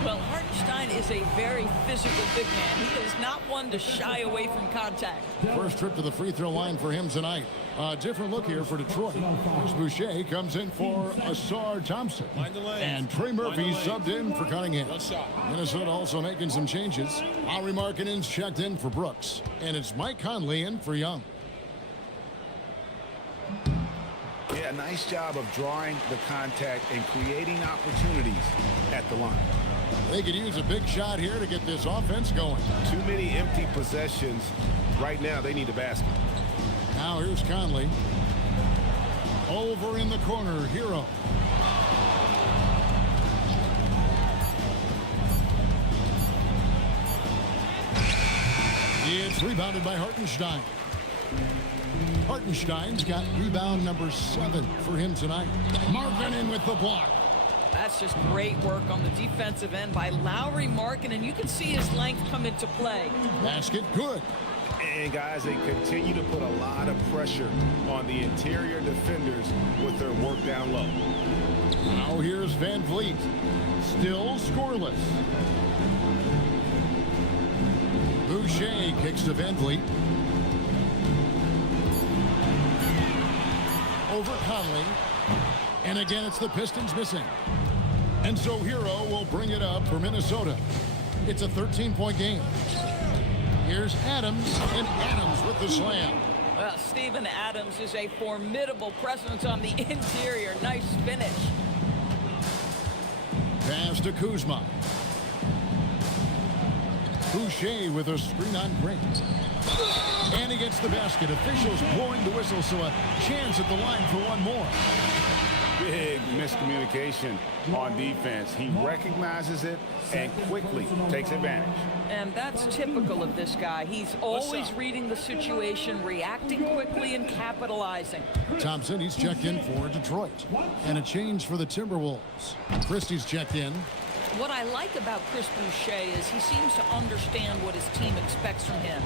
Well, Hartenstein is a very physical big man. He is not one to shy away from contact. First trip to the free throw line for him tonight. A different look here for Detroit. Chris Boucher comes in for Asar Thompson. And Trey Murphy subbed in for Cunningham. Minnesota also making some changes. Lauri Markkanen's checked in for Brooks. And it's Mike Conley in for Young. Yeah, nice job of drawing the contact and creating opportunities at the line. They could use a big shot here to get this offense going. Too many empty possessions. Right now, they need a basket. Now here's Conley. Over in the corner, Hero. It's rebounded by Hartenstein. Hartenstein's got rebound number 7 for him tonight. Markkanen with the block. That's just great work on the defensive end by Lauri Markkanen. You can see his length come into play. Basket good. And guys, they continue to put a lot of pressure on the interior defenders with their work down low. Now here's VanVleet. Still scoreless. Boucher kicks to VanVleet. Over Conley. And again, it's the Pistons missing. And so Hero will bring it up for Minnesota. It's a 13-point game. Here's Adams, and Adams with the slam. Well, Steven Adams is a formidable presence on the interior. Nice finish. Pass to Kuzma. Boucher with a screen on Grant. And he gets the basket. Officials blowing the whistle, so a chance at the line for one more. Big miscommunication on defense. He recognizes it and quickly takes advantage. And that's typical of this guy. He's always reading the situation, reacting quickly, and capitalizing. Thompson, he's checked in for Detroit. And a change for the Timberwolves. Christie's checked in. What I like about Chris Boucher is he seems to understand what his team expects from him.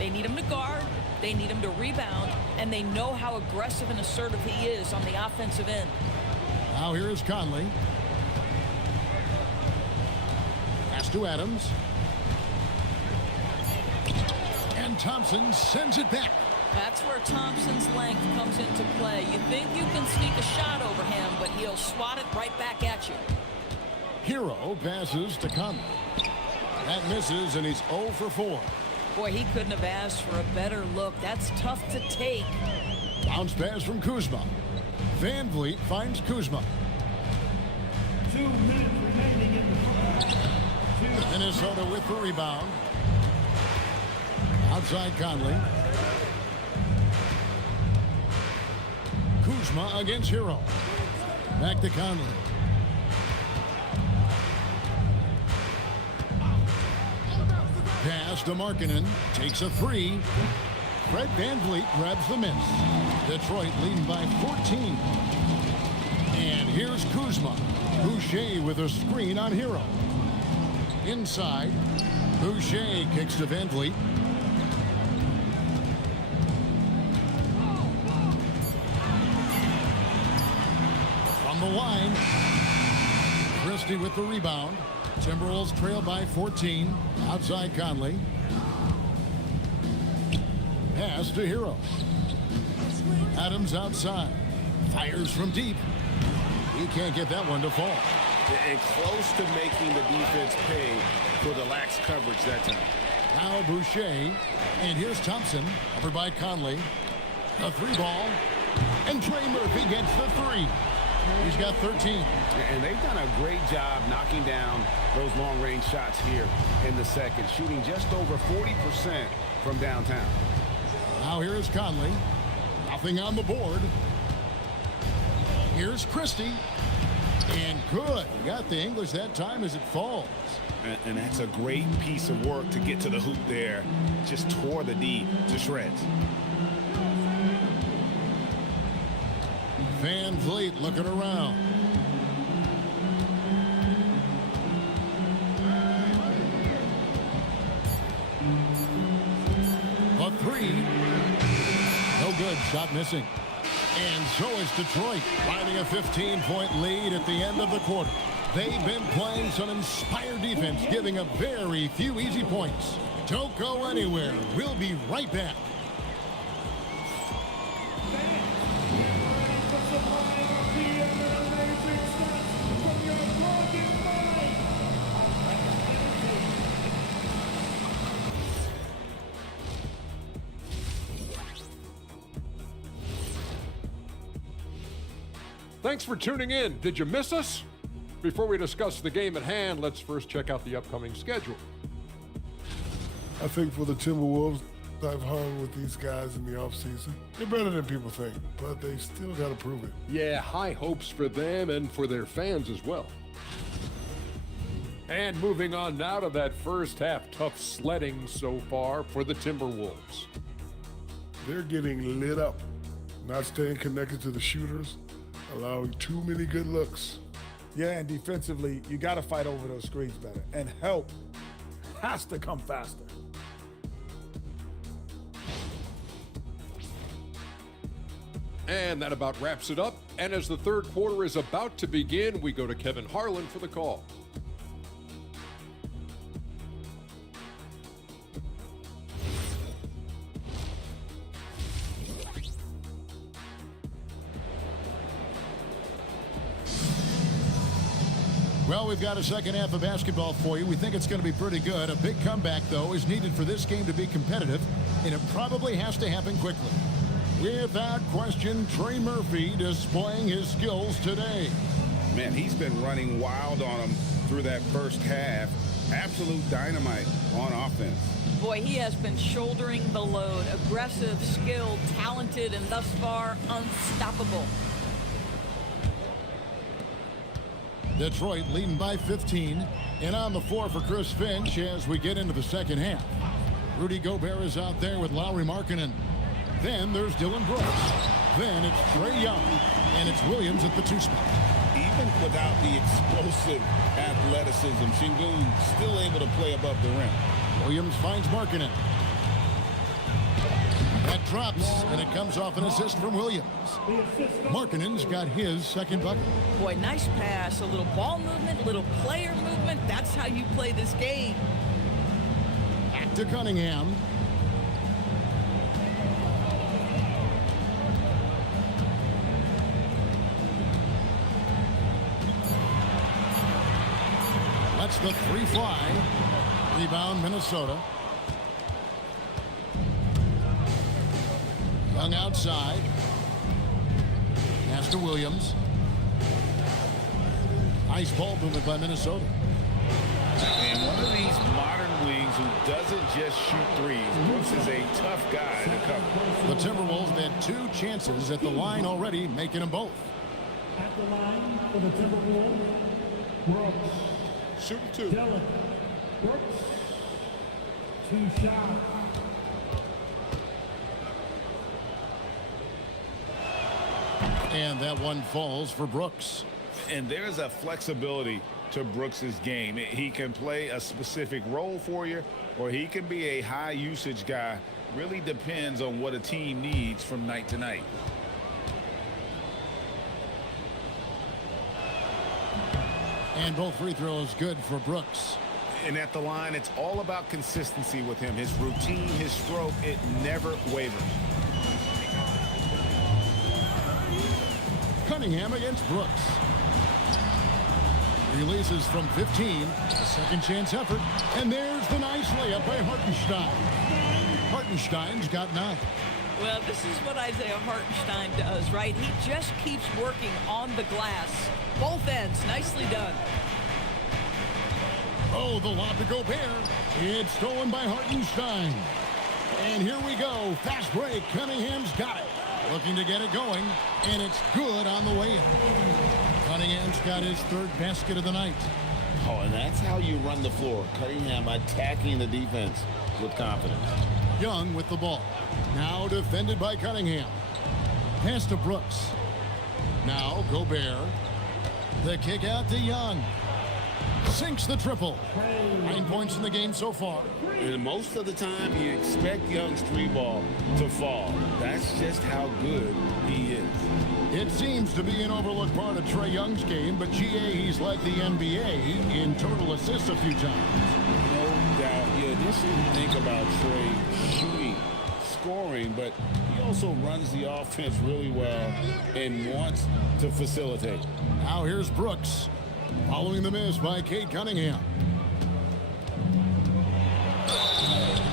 They need him to guard, they need him to rebound, and they know how aggressive and assertive he is on the offensive end. Now here is Conley. Pass to Adams. And Thompson sends it back. That's where Thompson's length comes into play. You think you can sneak a shot over him, but he'll swat it right back at you. Hero passes to Conley. That misses, and he's 0 for 4. Boy, he couldn't have asked for a better look. That's tough to take. Bounce pass from Kuzma. Van Vliet finds Kuzma. 2 minutes remaining in the Minnesota with the rebound. Outside Conley. Kuzma against Hero. Back to Conley. Pass to Markkanen. Takes a 3. Fred Van Vliet grabs the miss. Detroit leading by 14. And here's Kuzma. Boucher with a screen on Hero. Inside. Boucher kicks to Van Vliet. From the line. Christie with the rebound. Timberwolves trail by 14. Outside Conley. Pass to Hero. Adams outside. Fires from deep. He can't get that one to fall. And close to making the defense pay for the lax coverage that time. Now Boucher. And here's Thompson. Over by Conley. A 3-ball. And Trey Murphy gets the 3. He's got 13. And they've done a great job knocking down those long-range shots here in the second, shooting just over 40% from downtown. Now here's Conley. Nothing on the board. Here's Christie. And good. He got the English that time as it falls. And that's a great piece of work to get to the hoop there. Just tore the D to shreds. Van Vliet looking around. A 3. No good. Shot missing. And so is Detroit, finding a 15-point lead at the end of the quarter. They've been playing some inspired defense, giving up very few easy points. Don't go anywhere. We'll be right back. Thanks for tuning in. Did you miss us? Before we discuss the game at hand, let's first check out the upcoming schedule. I think for the Timberwolves, I've hung with these guys in the offseason. They're better than people think, but they still got to prove it. Yeah, high hopes for them and for their fans as well. And moving on now to that first half, tough sledding so far for the Timberwolves. They're getting lit up, not staying connected to the shooters, allowing too many good looks. Yeah, and defensively, you got to fight over those screens better. And help has to come faster. And that about wraps it up. And as the third quarter is about to begin, we go to Kevin Harlan for the call. Well, we've got a second half of basketball for you. We think it's going to be pretty good. A big comeback, though, is needed for this game to be competitive, and it probably has to happen quickly. Without question, Trey Murphy displaying his skills today. Man, he's been running wild on him through that first half. Absolute dynamite on offense. Boy, he has been shouldering the load. Aggressive, skilled, talented, and thus far unstoppable. Detroit leading by 15. And on the floor for Chris Finch as we get into the second half. Rudy Gobert is out there with Lauri Markkanen. Then there's Dylan Brooks. Then it's Trae Young. And it's Williams at the 2 spot. Even without the explosive athleticism, Şengün still able to play above the rim. Williams finds Markkanen. That drops, and it comes off an assist from Williams. Markkanen's got his second bucket. Boy, nice pass. A little ball movement, little player movement. That's how you play this game. Back to Cunningham. That's the 3 fly. Rebound, Minnesota. Young outside. Pass to Williams. Nice ball movement by Minnesota. And one of these modern wings who doesn't just shoot threes. Brooks is a tough guy to cover. The Timberwolves had 2 chances at the line already, making them both. At the line for the Timberwolves, Brooks. Shooting 2. Dylan Brooks. 2 shots. And that one falls for Brooks. And there's a flexibility to Brooks's game. He can play a specific role for you, or he can be a high usage guy. Really depends on what a team needs from night to night. And both free throws good for Brooks. And at the line, it's all about consistency with him. His routine, his stroke, it never wavers. Cunningham against Brooks. Releases from 15. Second chance effort. And there's the nice layup by Hartenstein. Hartenstein's got 9. Well, this is what Isaiah Hartenstein does, right? He just keeps working on the glass. Both ends, nicely done. Oh, the lob to Gobert. It's stolen by Hartenstein. And here we go. Fast break. Cunningham's got it. Looking to get it going. And it's good on the way in. Cunningham's got his 3rd basket of the night. Oh, and that's how you run the floor. Cunningham attacking the defense with confidence. Young with the ball. Now defended by Cunningham. Pass to Brooks. Now Gobert. The kick out to Young. Sinks the triple. 9 points in the game so far. And most of the time, you expect Young's 3 ball to fall. That's just how good he is. It seems to be an overlooked part of Trae Young's game, but GA, he's led the NBA in total assists a few times. No doubt. You initially think about Trae shooting, scoring, but he also runs the offense really well and wants to facilitate. Now here's Brooks. Following the miss by Cade Cunningham.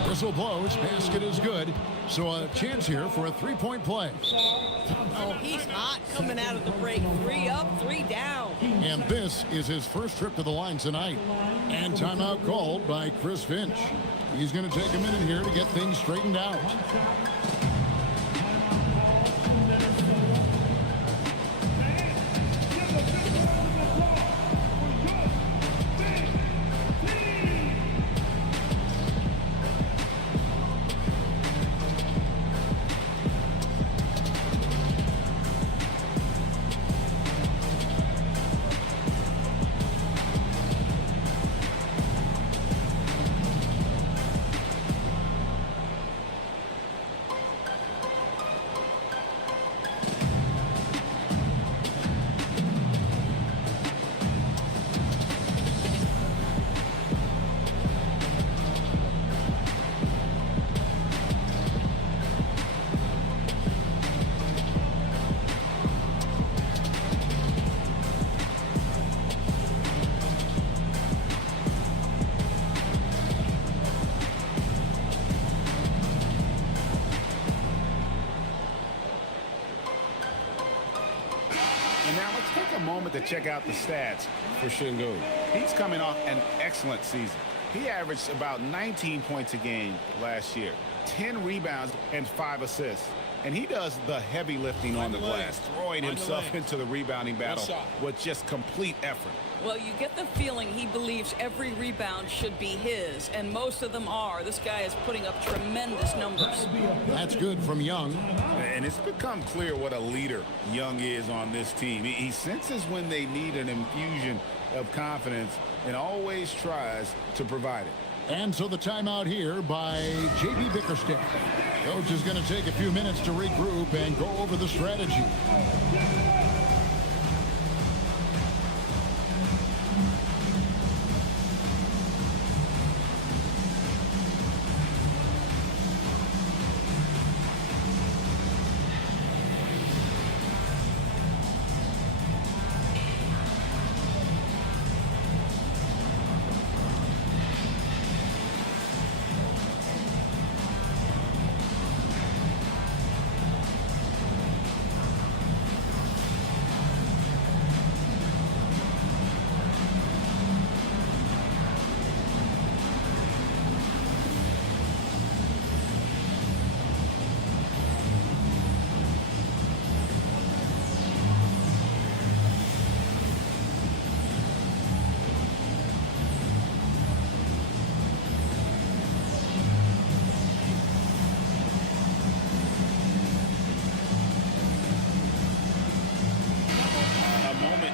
Whistle blows. Basket is good. So a chance here for a 3-point play. Oh, he's hot coming out of the break. 3 up, 3 down. And this is his first trip to the line tonight. And timeout called by Chris Finch. He's going to take a minute here to get things straightened out. moment to check out the stats for Şengün. He's coming off an excellent season. He averaged about 19 points a game last year, 10 rebounds and 5 assists. And he does the heavy lifting on the glass, throwing himself into the rebounding battle with just complete effort. Well, you get the feeling he believes every rebound should be his, and most of them are. This guy is putting up tremendous numbers. That's good from Young. And it's become clear what a leader Young is on this team. He senses when they need an infusion of confidence and always tries to provide it. And so the timeout here by J.B. Bickerstaff. Coach is going to take a few minutes to regroup and go over the strategy.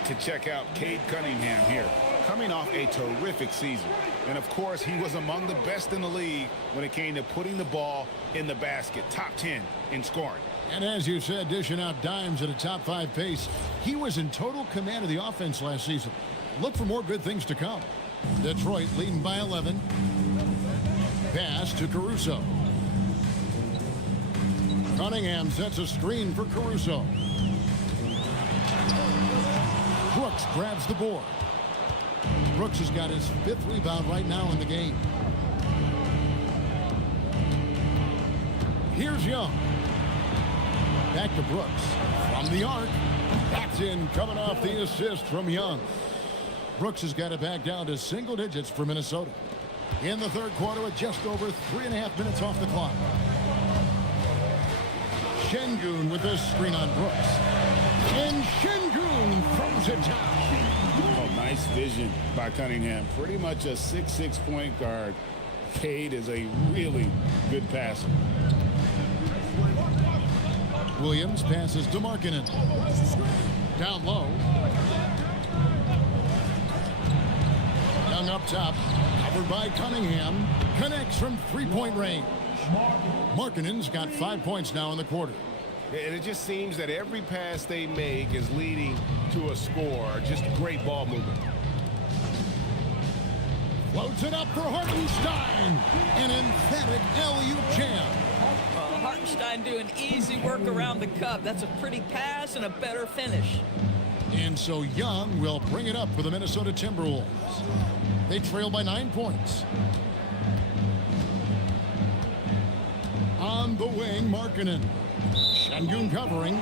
To check out Cade Cunningham here, coming off a terrific season. And of course, he was among the best in the league when it came to putting the ball in the basket, top 10 in scoring. And as you said, dishing out dimes at a top 5 pace. He was in total command of the offense last season. Look for more good things to come. Detroit leading by 11. Pass to Caruso. Cunningham sets a screen for Caruso. Brooks grabs the board. Brooks has got his 5th rebound right now in the game. Here's Young. Back to Brooks. From the arc. That's in, coming off the assist from Young. Brooks has got it back down to single digits for Minnesota. In the third quarter with just over 3.5 minutes off the clock. Şengün with this screen on Brooks. And Şengün throws it down. Oh, nice vision by Cunningham. Pretty much a 6'6" point guard. Cade is a really good passer. Williams passes to Markkanen. Down low. Young up top. Covered by Cunningham. Connects from three-point range. Markkanen's got 5 points now in the quarter. And it just seems that every pass they make is leading to a score. Just great ball movement. Floats it up for Hartenstein. An emphatic alley-oop jam. Hartenstein doing easy work around the cup. That's a pretty pass and a better finish. And so Young will bring it up for the Minnesota Timberwolves. They trail by 9 points. On the wing, Markkanen. Şengün covering.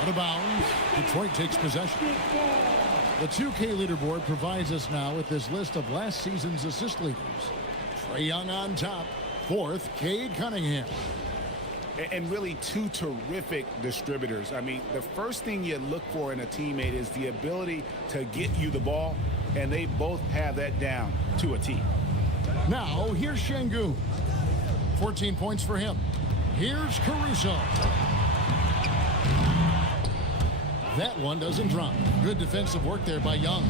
Out of bounds. Detroit takes possession. The 2K leaderboard provides us now with this list of last season's assist leaders. Trae Young on top. 4th, Cade Cunningham. And really two terrific distributors. I mean, the first thing you look for in a teammate is the ability to get you the ball, and they both have that down to a T. Now, here's Şengün. 14 points for him. Here's Caruso. That one doesn't drop. Good defensive work there by Young.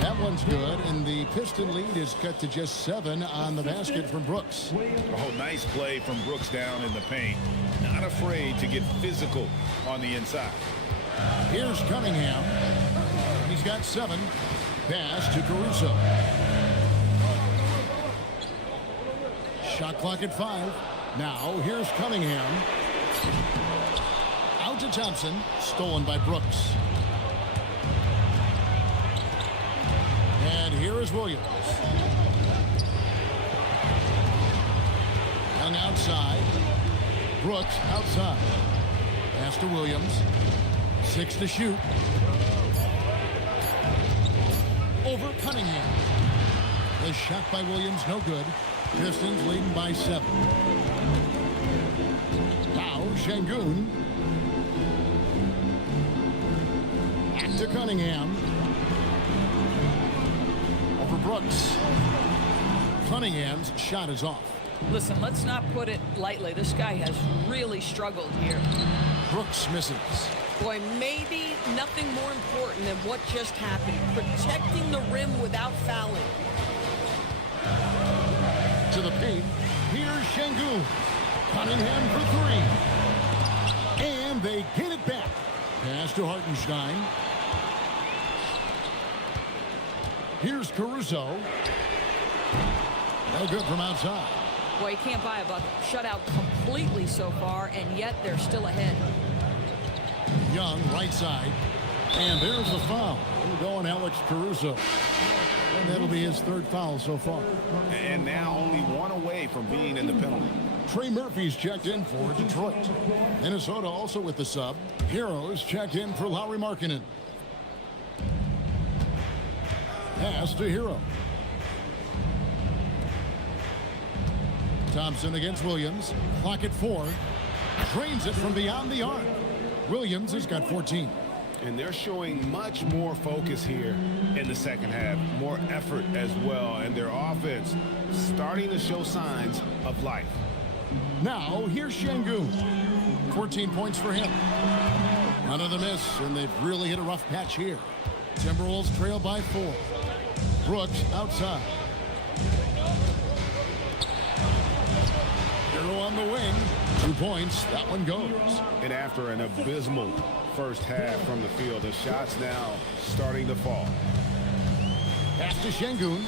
That one's good, and the Piston lead is cut to just 7 on the basket from Brooks. Oh, nice play from Brooks down in the paint. Not afraid to get physical on the inside. Here's Cunningham. He's got 7. Pass to Caruso. Shot clock at 5. Now, here's Cunningham. Out to Thompson. Stolen by Brooks. And here is Williams. Young outside. Brooks outside. Pass to Williams. 6 to shoot. over Cunningham. The shot by Williams, no good. Pistons leading by 7. Now Şengün. Back to Cunningham. Over Brooks. Cunningham's shot is off. Listen, let's not put it lightly. This guy has really struggled here. Brooks misses. Boy, maybe nothing more important than what just happened. Protecting the rim without fouling. To the paint. Here's Şengün. Cunningham for 3. And they get it back. Pass to Hartenstein. Here's Caruso. No good from outside. Boy, you can't buy a bucket. Shut out completely so far, and yet they're still ahead. Young, right side. And there's the foul. We're going Alex Caruso. And that'll be his 3rd foul so far. And now only 1 away from being in the penalty. Trey Murphy's checked in for Detroit. Minnesota also with the sub. Heroes checked in for Lauri Markkanen. Pass to Hero. Thompson against Williams. Clock at 4. Drains it from beyond the arc. Williams has got 14. And they're showing much more focus here in the second half. More effort as well. And their offense starting to show signs of life. Now, here's Şengün. 14 points for him. Another miss, and they've really hit a rough patch here. Timberwolves trail by 4. Brooks outside. Hero on the wing. 2 points. That one goes. And after an abysmal first half from the field, the shots now starting to fall. Pass to Şengün.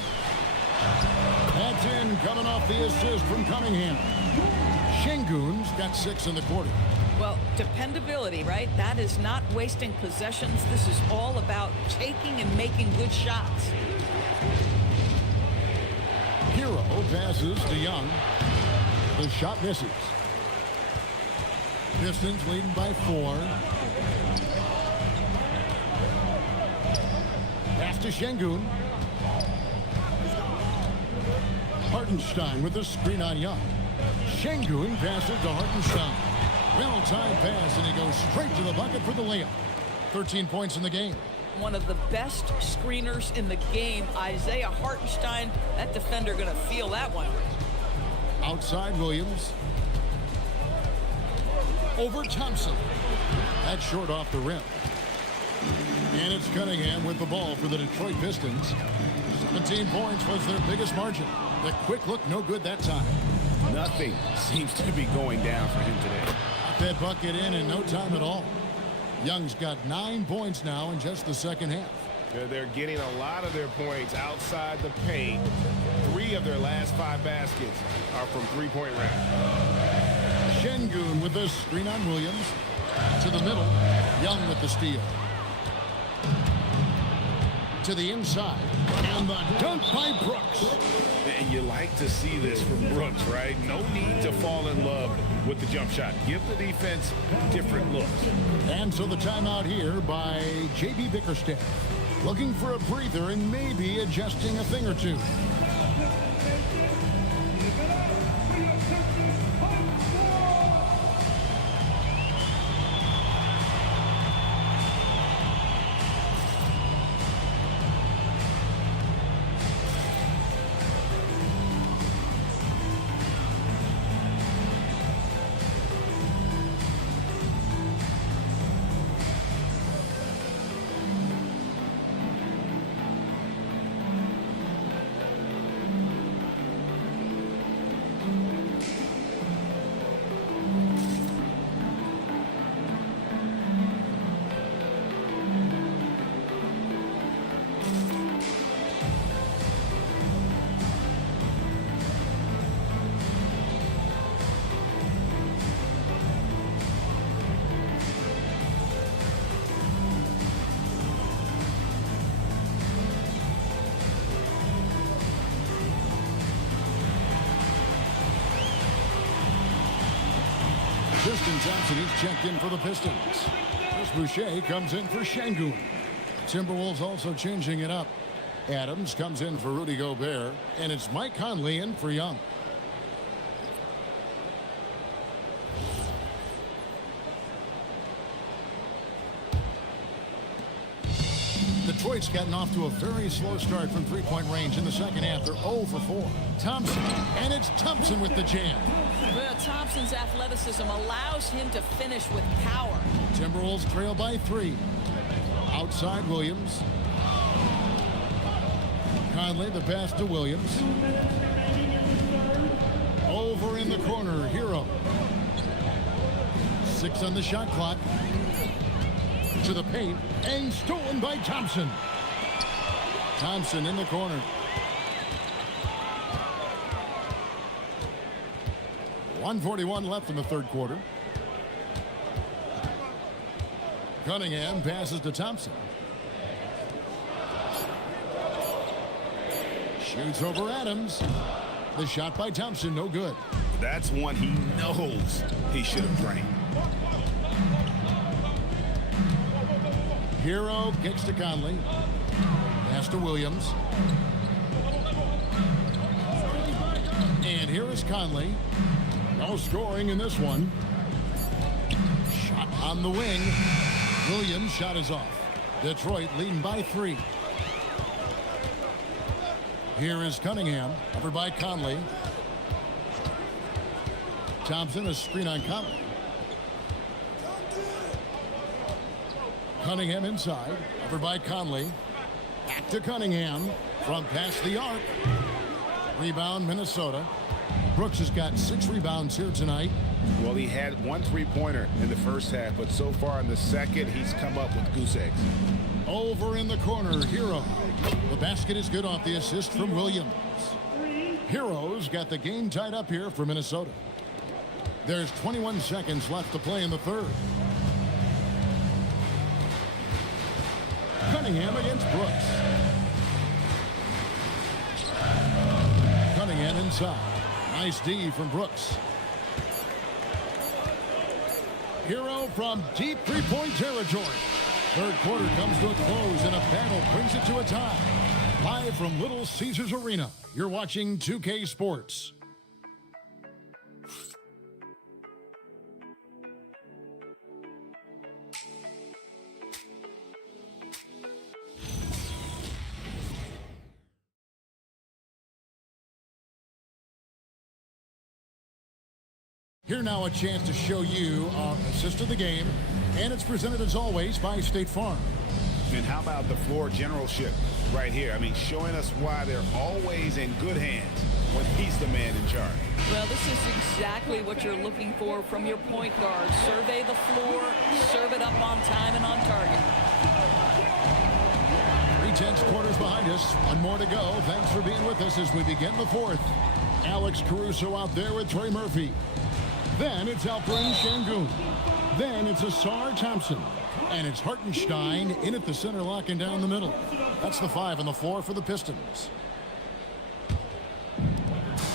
That's in, coming off the assist from Cunningham. Şengün's got 6 in the quarter. Well, dependability, right? That is not wasting possessions. This is all about taking and making good shots. Hero passes to Young. The shot misses. Pistons leading by 4. Pass to Şengün. Hartenstein with the screen on Young. Şengün passes to Hartenstein. Well-timed pass, and he goes straight to the bucket for the layup. 13 points in the game. One of the best screeners in the game, Isaiah Hartenstein. That defender going to feel that one. Outside Williams. Over Thompson. That's short off the rim. And it's Cunningham with the ball for the Detroit Pistons. 17 points was their biggest margin. The quick look, no good that time. Nothing seems to be going down for him today. Got that bucket in no time at all. Young's got 9 points now in just the second half. They're getting a lot of their points outside the paint. 3 of their last 5 baskets are from three-point range. Şengün with the screen on Williams. To the middle. Young with the steal. To the inside. And the dunk by Brooks. And you like to see this from Brooks, right? No need to fall in love with the jump shot. Give the defense different looks. And so the timeout here by J.B. Bickerstaff. Looking for a breather and maybe adjusting a thing or two. Tristan Thompson is checked in for the Pistons. Chris Boucher comes in for Şengün. Timberwolves also changing it up. Adams comes in for Rudy Gobert, and it's Mike Conley in for Young. Detroit's gotten off to a very slow start from three-point range in the second half. They're 0 for 4. Thompson, and it's Thompson with the jam. Well, Thompson's athleticism allows him to finish with power. Timberwolves trail by 3. Outside Williams. Conley, the pass to Williams. Over in the corner, Hero. 6 on the shot clock. To the paint, and stolen by Thompson. Thompson in the corner. .141 left in the third quarter. Cunningham passes to Thompson. Shoots over Adams. The shot by Thompson, no good. That's one he knows he should have drained. Hero kicks to Conley. Pass to Williams. And here is Conley. No scoring in this one. Shot on the wing. Williams' shot is off. Detroit leading by 3. Here is Cunningham. Covered by Conley. Thompson, a screen on Conley. Cunningham inside. Covered by Conley. Back to Cunningham. From past the arc. Rebound, Minnesota. Brooks has got 6 rebounds here tonight. Well, he had 1 3-pointer in the first half, but so far in the second, he's come up with goose eggs. Over in the corner, Hero. The basket is good off the assist from Williams. Hero's got the game tied up here for Minnesota. There's 21 seconds left to play in the third. Cunningham against Brooks. Cunningham inside. Nice D from Brooks. Hero from deep three-point territory. Third quarter comes to a close and a battle brings it to a tie. Live from Little Caesars Arena, you're watching 2K Sports. Here now a chance to show you our assist of the game, and it's presented as always by State Farm. And how about the floor generalship right here? I mean, showing us why they're always in good hands when he's the man in charge. Well, this is exactly what you're looking for from your point guard. Survey the floor, serve it up on time and on target. 3/10 quarters behind us. One more to go. Thanks for being with us as we begin the fourth. Alex Caruso out there with Trey Murphy. Then it's Alperen Şengün. Then it's Asar Thompson. And it's Hartenstein in at the center, locking down the middle. That's the 5 on the floor for the Pistons.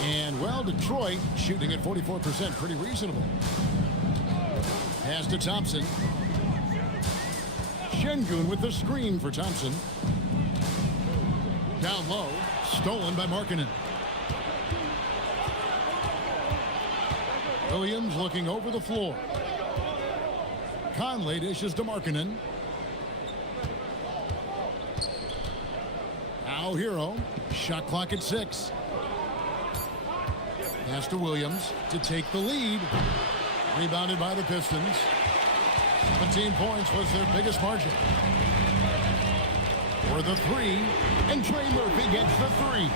And, well, Detroit shooting at 44%. Pretty reasonable. Pass to Thompson. Şengün with the screen for Thompson. Down low. Stolen by Markkanen. Williams looking over the floor. Conley dishes to Markkanen. Now Hero. Shot clock at 6. Pass to Williams to take the lead. Rebounded by the Pistons. 17 points was their biggest margin. For the 3. And Trey Murphy gets the 3.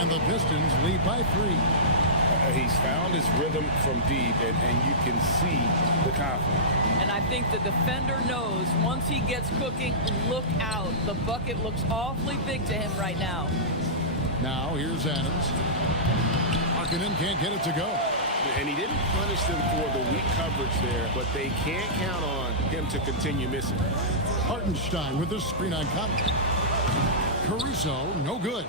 And the Pistons lead by 3. He's found his rhythm from deep, and you can see the confidence. And I think the defender knows once he gets cooking, look out. The bucket looks awfully big to him right now. Now here's Adams. Markkanen can't get it to go. And he didn't punish them for the weak coverage there, but they can't count on him to continue missing. Hartenstein with the screen on Conley. Caruso, no good.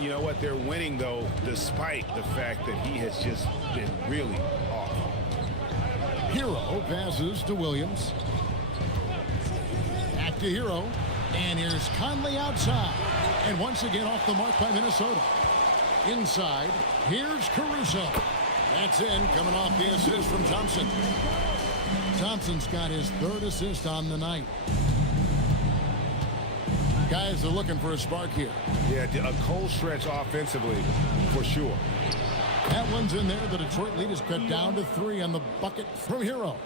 You know what? They're winning, though, despite the fact that he has just been really off. Hero passes to Williams. Back to Hero. And here's Conley outside. And once again off the mark by Minnesota. Inside, here's Caruso. That's in, coming off the assist from Thompson. Thompson's got his 3rd assist on the night. Guys are looking for a spark here. Yeah, a cold stretch offensively, for sure. That one's in there. The Detroit lead is cut down to 3 on the bucket from Hero.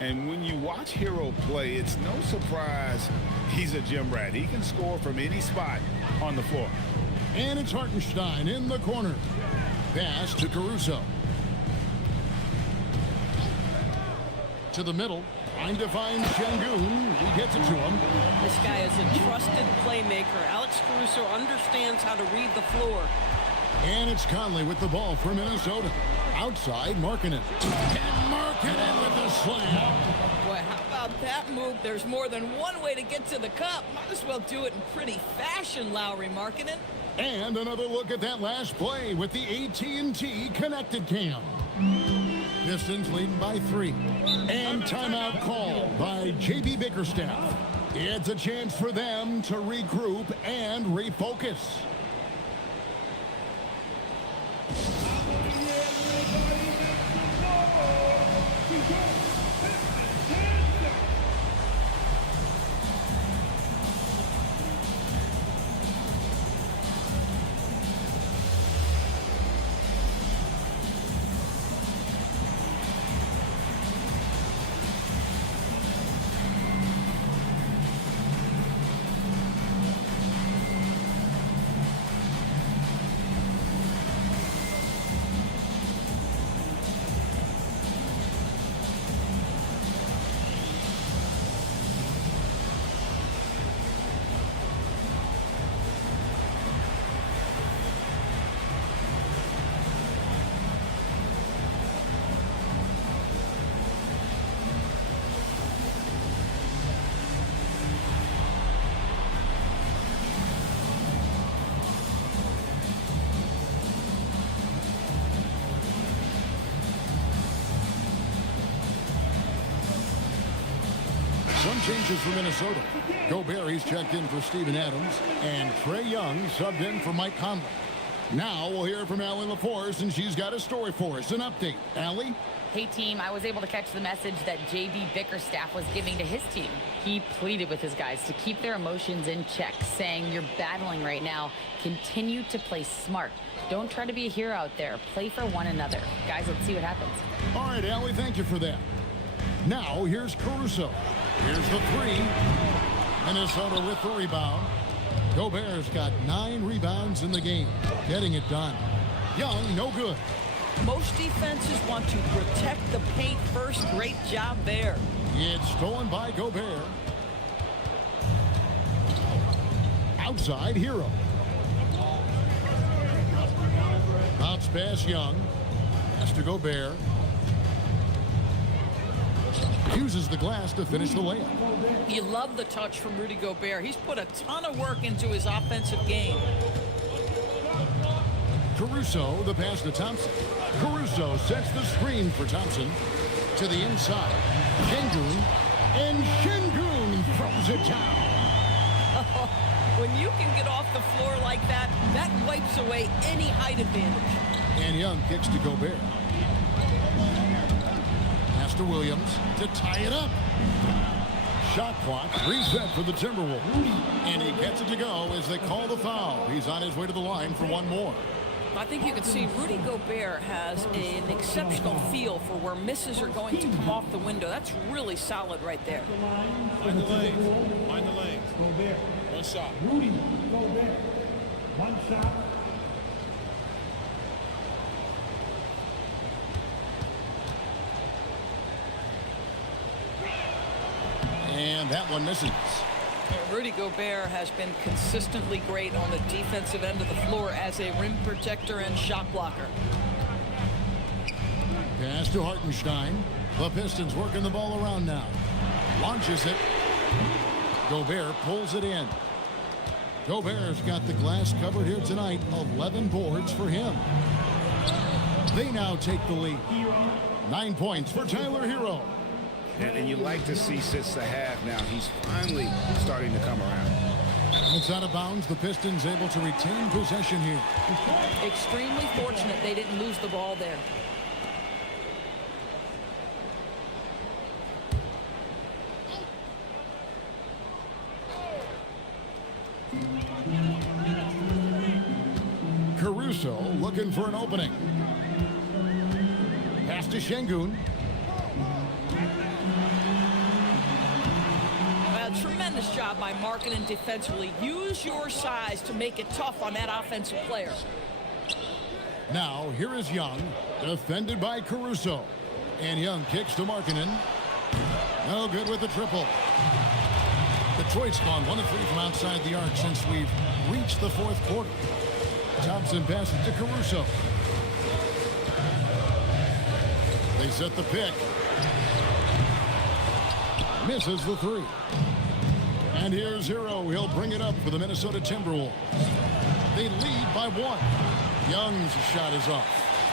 And when you watch Hero play, it's no surprise he's a gym rat. He can score from any spot on the floor. And it's Hartenstein in the corner. Pass to Caruso. To the middle. Trying to find Şengün. He gets it to him. This guy is a trusted playmaker. Alex Caruso understands how to read the floor. And it's Conley with the ball for Minnesota. Outside, Markkanen. And Markkanen with the slam. Boy, how about that move? There's more than one way to get to the cup. Might as well do it in pretty fashion, Lowry Markkanen. And another look at that last play with the AT&T connected cam. Pistons leading by 3. And timeout called by J.B. Bickerstaff. It's a chance for them to regroup and refocus. Some changes for Minnesota. Gobert, he's checked in for Steven Adams. And Trae Young subbed in for Mike Conley. Now we'll hear from Allie LaForce, and she's got a story for us. An update. Allie? Hey, team, I was able to catch the message that J.B. Bickerstaff was giving to his team. He pleaded with his guys to keep their emotions in check, saying, you're battling right now. Continue to play smart. Don't try to be a hero out there. Play for one another. Guys, let's see what happens. All right, Allie, thank you for that. Now, here's Caruso. Here's the 3. Minnesota with the rebound. Gobert's got 9 rebounds in the game. Getting it done. Young, no good. Most defenses want to protect the paint first. Great job there. It's stolen by Gobert. Outside, Hero. Bounce pass, Young. Has to Gobert. Uses the glass to finish the layup. You love the touch from Rudy Gobert. He's put a ton of work into his offensive game. Caruso, the pass to Thompson. Caruso sets the screen for Thompson. To the inside. Şengün. And Şengün throws it down. When you can get off the floor like that, that wipes away any height advantage. And Young kicks to Gobert. Pass to Williams to tie it up. Shot clock reset for the Timberwolves. And he gets it to go as they call the foul. He's on his way to the line for one more. I think you can see Rudy Gobert has an exceptional feel for where misses are going to come off the window. That's really solid right there. Mind the lanes. Mind the lanes. Gobert. One shot. Rudy Gobert. One shot. And that one misses. Rudy Gobert has been consistently great on the defensive end of the floor as a rim protector and shot blocker. Pass to Hartenstein. The Pistons working the ball around now. Launches it. Gobert pulls it in. Gobert's got the glass covered here tonight. 11 boards for him. They now take the lead. 9 points for Tyler Hero. And you like to see since the half now, he's finally starting to come around. It's out of bounds. The Pistons able to retain possession here. Extremely fortunate they didn't lose the ball there. Caruso looking for an opening. Pass to Şengün. Tremendous job by Markkanen defensively. Use your size to make it tough on that offensive player. Now, here is Young, defended by Caruso. And Young kicks to Markkanen. No good with the triple. Detroit's gone 1 of 3 from outside the arc since we've reached the fourth quarter. Thompson passes to Caruso. They set the pick. Misses the 3. And here's Hero. He'll bring it up for the Minnesota Timberwolves. They lead by 1. Young's shot is off.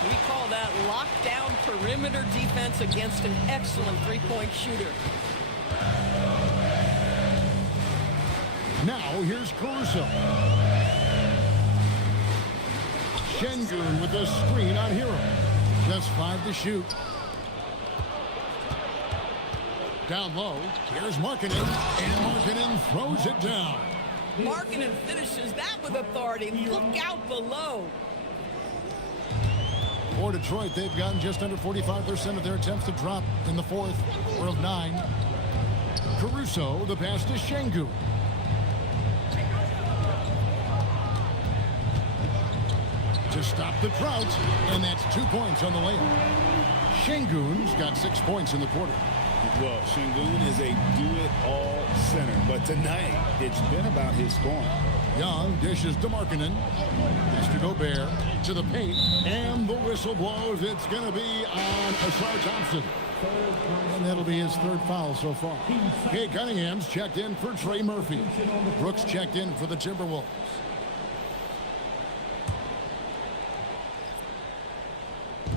We call that lockdown perimeter defense against an excellent three-point shooter. Now here's Caruso. Şengün with a screen on Hero. Just 5 to shoot. Down low, here's Markkanen, and Markkanen throws it down. Markkanen finishes that with authority. Look out below. For Detroit, they've gotten just under 45% of their attempts to drop in the fourth, or of 9. Caruso, the pass to Şengün. To stop the drought, and that's 2 points on the layup. Şengün's got 6 points in the quarter. Well, Şengün is a do-it-all center, but tonight it's been about his scoring. Young dishes to Markkanen. Pass to Gobert to the paint, and the whistle blows. It's going to be on Asar Thompson. And that'll be his 3rd foul so far. Cade Cunningham's checked in for Trey Murphy. Brooks checked in for the Timberwolves.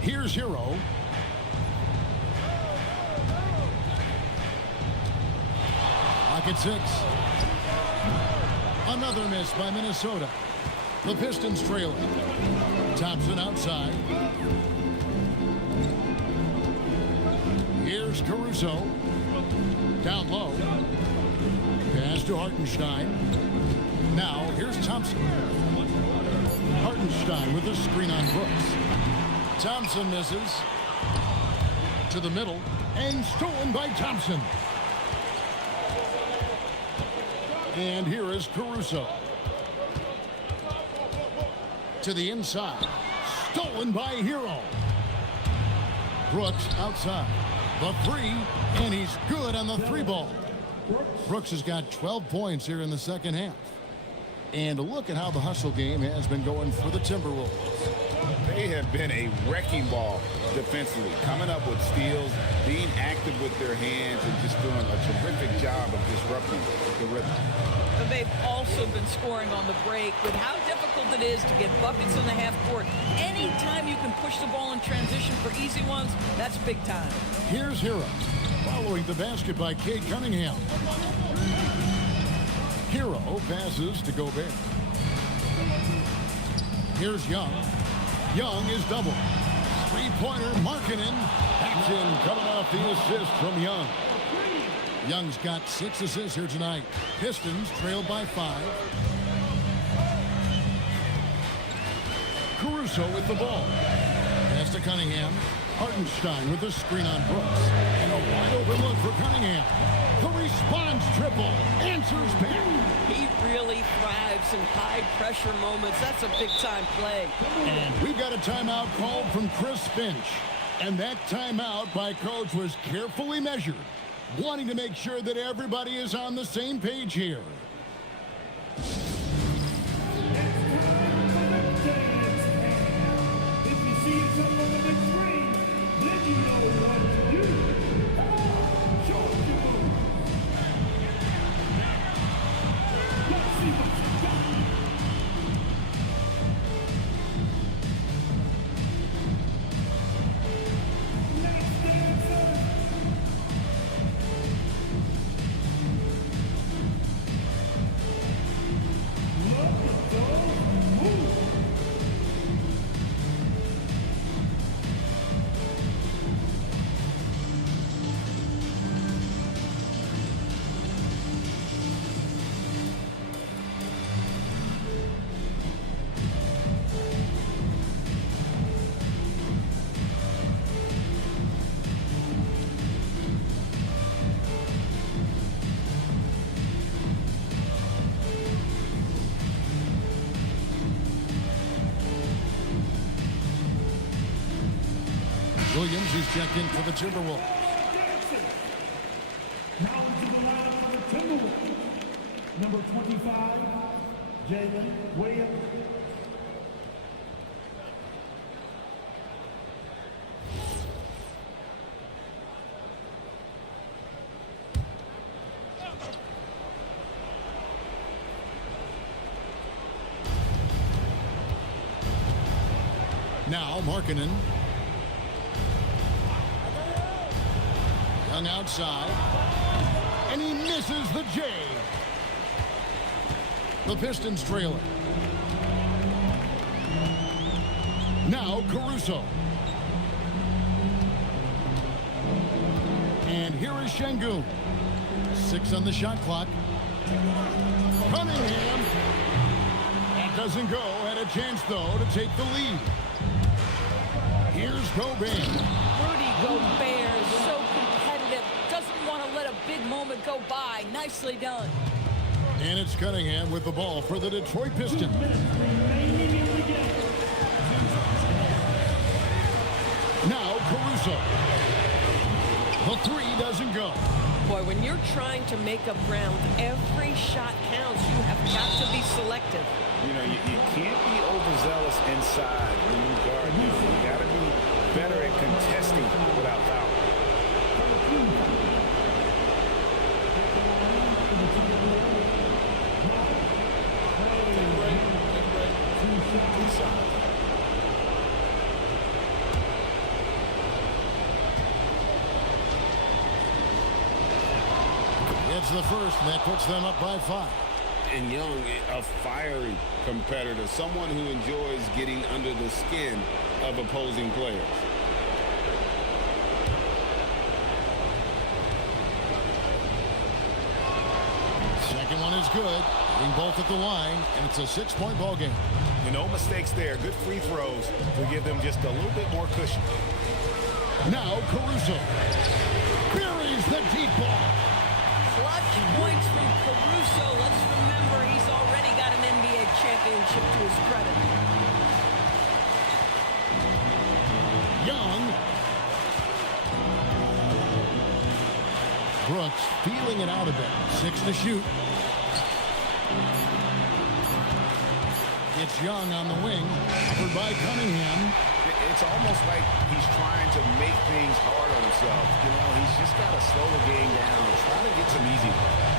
Here's Hero. Pocket 6. Another miss by Minnesota. The Pistons trailing. Thompson outside. Here's Caruso. Down low. Pass to Hartenstein. Now here's Thompson. Hartenstein with a screen on Brooks. Thompson misses. To the middle. And stolen by Thompson. And here is Caruso. To the inside. Stolen by Hero. Brooks outside. The 3, and he's good on the 3 ball. Brooks has got 12 points here in the second half. And look at how the hustle game has been going for the Timberwolves. They have been a wrecking ball defensively, coming up with steals, being active with their hands, and just doing a terrific job of disrupting the rhythm. But they've also been scoring on the break with how difficult it is to get buckets in the half court. Anytime you can push the ball in transition for easy ones, that's big time. Here's Hero, following the basket by Cade Cunningham. Hero passes to Gobert. Here's Young. Young is double. Three-pointer, Markkanen. Backs in, coming off the assist from Young. Young's got 6 assists here tonight. Pistons trailed by 5. Caruso with the ball. Pass to Cunningham. Hartenstein with the screen on Brooks. And a wide open look for Cunningham. The response triple. Answers back. He really thrives in high-pressure moments. That's a big-time play. And we've got a timeout called from Chris Finch. And that timeout by Coach was carefully measured, wanting to make sure that everybody is on the same page here. Williams is checked in for the Timberwolves. Now into the lineup for the Timberwolves. Number 25, Jalen Williams. Now Markkanen. Young outside. And he misses the J. The Pistons trail it. Now Caruso. And here is Şengün. 6 on the shot clock. Cunningham. That doesn't go. Had a chance, though, to take the lead. Here's Gobert. Rudy Gobert is so competitive. Doesn't want to let a big moment go by. Nicely done. And it's Cunningham with the ball for the Detroit Pistons. Now Caruso. The three doesn't go. Boy, when you're trying to make up ground, every shot counts. You have got to be selective. You know, you can't be overzealous inside when you guard him. You got to be better at contesting without fouling. It's the first, and that puts them up by 5. And Young, a fiery competitor, someone who enjoys getting under the skin of opposing players. Second one is good. Being both at the line, and it's a 6-point ball game. No mistakes there. Good free throws to give them just a little bit more cushion. Now Caruso buries the deep ball. Clutch points from Caruso. Let's remember he's already got an NBA championship to his credit. Young. Brooks feeling it out a bit. 6 to shoot. It's Young on the wing. Covered by Cunningham. It's almost like he's trying to make things hard on himself. You know, he's just got to slow the game down. Try to get some easy ones.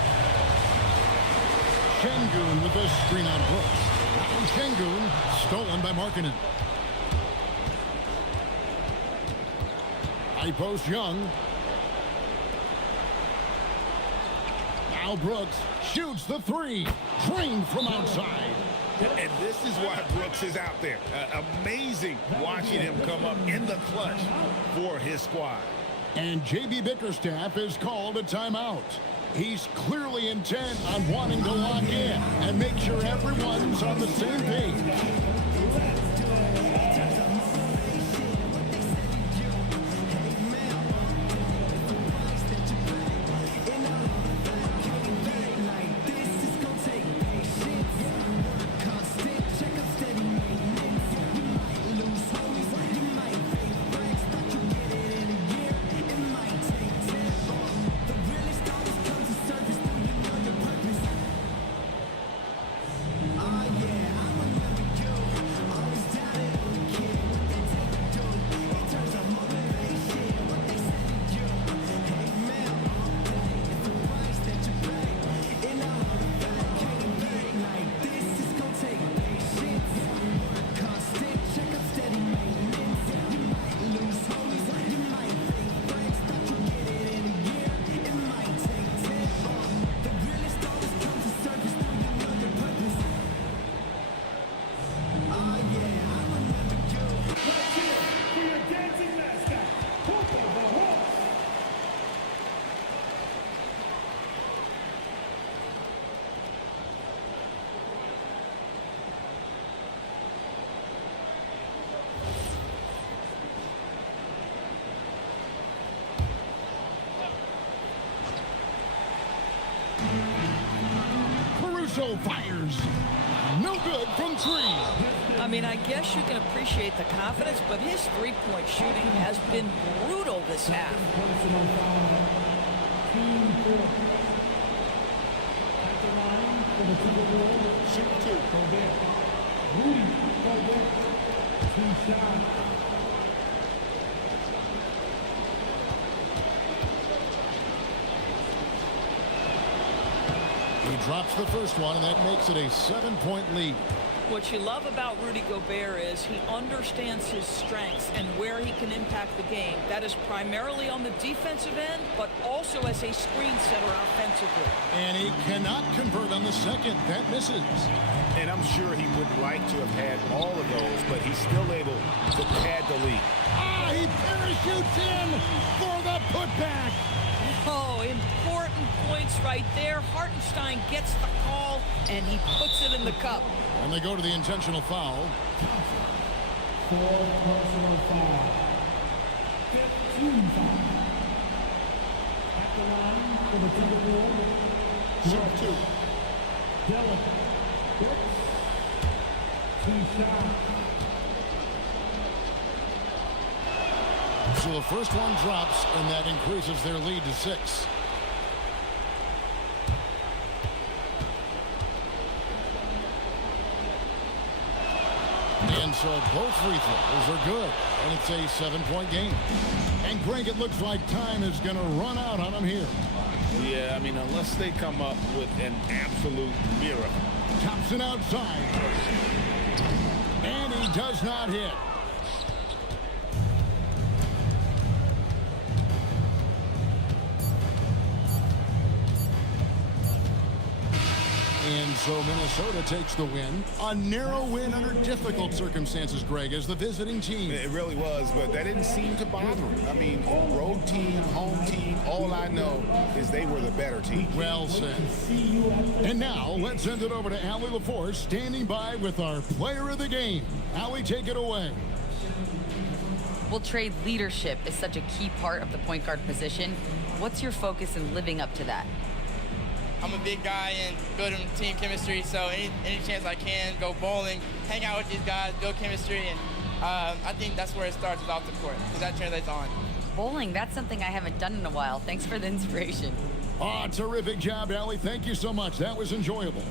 Şengün with a screen on Brooks. And Şengün stolen by Markkanen. High post Young. Now Brooks shoots the 3. Drained from outside. And this is why Brooks is out there. Amazing watching him come up in the clutch for his squad. And J.B. Bickerstaff is called a timeout. He's clearly intent on wanting to lock in and make sure everyone's on the same page. Caruso fires. No good from 3. I mean, I guess you can appreciate the confidence, but his three-point shooting has been brutal this half. Shoot two. He drops the first one, and that makes it a 7-point lead. What you love about Rudy Gobert is he understands his strengths and where he can impact the game. That is primarily on the defensive end, but also as a screen setter offensively. And he cannot convert on the second. That misses. And I'm sure he would like to have had all of those, but he's still able to pad the lead. Ah, he parachutes in for the putback. Oh, important points right there. Hartenstein gets the call, and he puts it in the cup. And they go to the intentional foul. 4 personal foul. 15 foul. At the line for the Timberwolves. Shoot two. Dylan Brooks. 2 shots. So the first one drops, and that increases their lead to 6. And so both free throws are good, and it's a 7-point game. And Greg, it looks like time is going to run out on them here. Yeah, I mean, unless they come up with an absolute miracle. Thompson outside. And he does not hit. And so Minnesota takes the win. A narrow win under difficult circumstances, Greg, as the visiting team. It really was, but that didn't seem to bother them. I mean, road team, home team, all I know is they were the better team. Well said. And now let's send it over to Allie LaForce, standing by with our player of the game. Allie, take it away. Well, Trey, leadership is such a key part of the point guard position. What's your focus in living up to that? I'm a big guy and building team chemistry, so any chance I can, go bowling, hang out with these guys, build chemistry, and I think that's where it starts is off the court, because that translates on. Bowling, that's something I haven't done in a while. Thanks for the inspiration. Oh, terrific job, Allie. Thank you so much. That was enjoyable.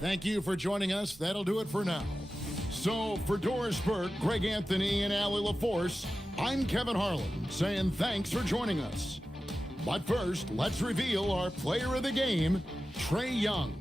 Thank you for joining us. That'll do it for now. So, for Doris Burke, Greg Anthony, and Allie LaForce, I'm Kevin Harlan, saying thanks for joining us. But first, let's reveal our player of the game, Trae Young.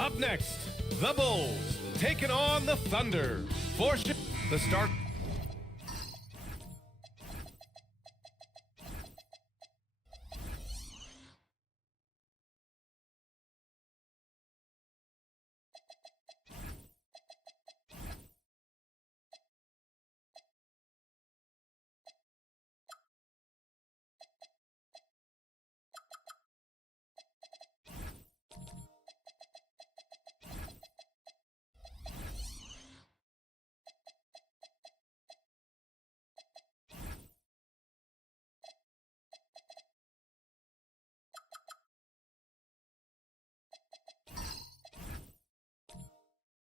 Up next, the Bulls taking on the Thunder. For the start.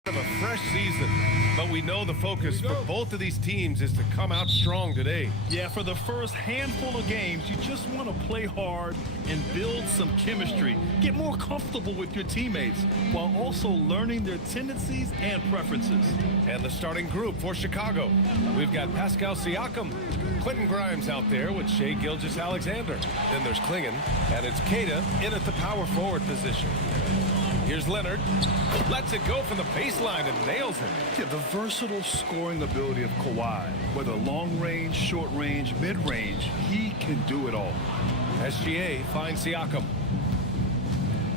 Of a fresh season, but we know the focus for both of these teams is to come out strong today. Yeah, for the first handful of games, you just want to play hard and build some chemistry. Get more comfortable with your teammates while also learning their tendencies and preferences. And the starting group for Chicago. We've got Pascal Siakam, Quentin Grimes out there with Shai Gilgeous-Alexander. Then there's Klingon, and it's Keita in at the power forward position. Here's Leonard. Lets it go from the baseline and nails it. Yeah, the versatile scoring ability of Kawhi, whether long range, short range, mid range, he can do it all. SGA finds Siakam.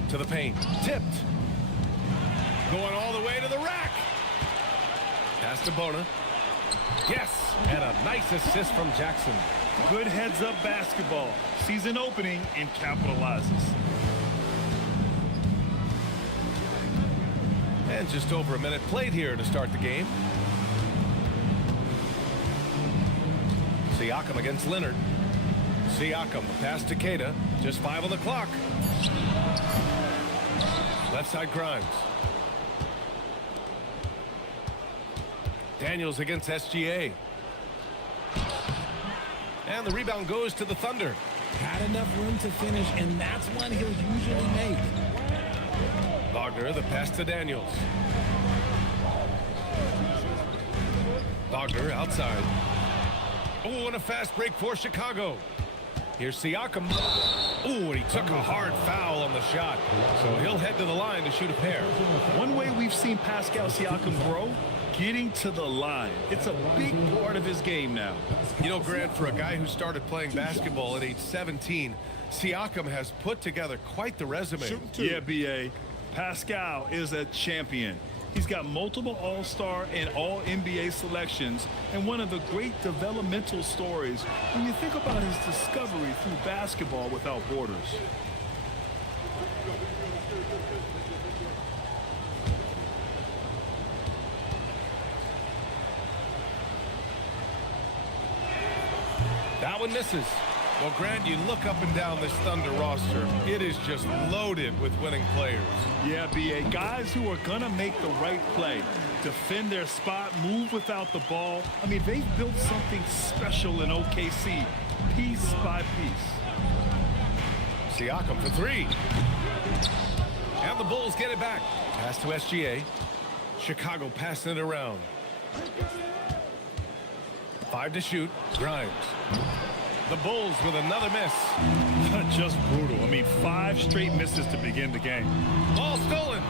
To the paint. Tipped. Going all the way to the rack. Pass to Bona. Yes, and a nice assist from Jackson. Good heads-up basketball. Season opening and capitalizes. And just over a minute played here to start the game. Siakam against Leonard. Siakam, pass to Keita. Just 5 on the clock. Left side Grimes. Daniels against SGA. And the rebound goes to the Thunder. Had enough room to finish, and that's one he'll usually make. Wagner, the pass to Daniels. Wagner outside. Oh, and a fast break for Chicago. Here's Siakam. Oh, and he took a hard foul on the shot. So he'll head to the line to shoot a pair. One way we've seen Pascal Siakam grow, getting to the line. It's a big part of his game now. You know, Grant, for a guy who started playing basketball at age 17, Siakam has put together quite the resume. Yeah, B.A. Pascal is a champion. He's got multiple All-Star and All-NBA selections, and one of the great developmental stories when you think about his discovery through basketball without borders. That one misses. Well, Grant, you look up and down this Thunder roster. It is just loaded with winning players. Yeah, B.A. Guys who are going to make the right play, defend their spot, move without the ball. I mean, they've built something special in OKC, piece by piece. Siakam for 3. And the Bulls get it back. Pass to SGA. Chicago passing it around. 5 to shoot. Grimes. The Bulls with another miss. Just brutal. I mean, 5 straight misses to begin the game. Ball stolen.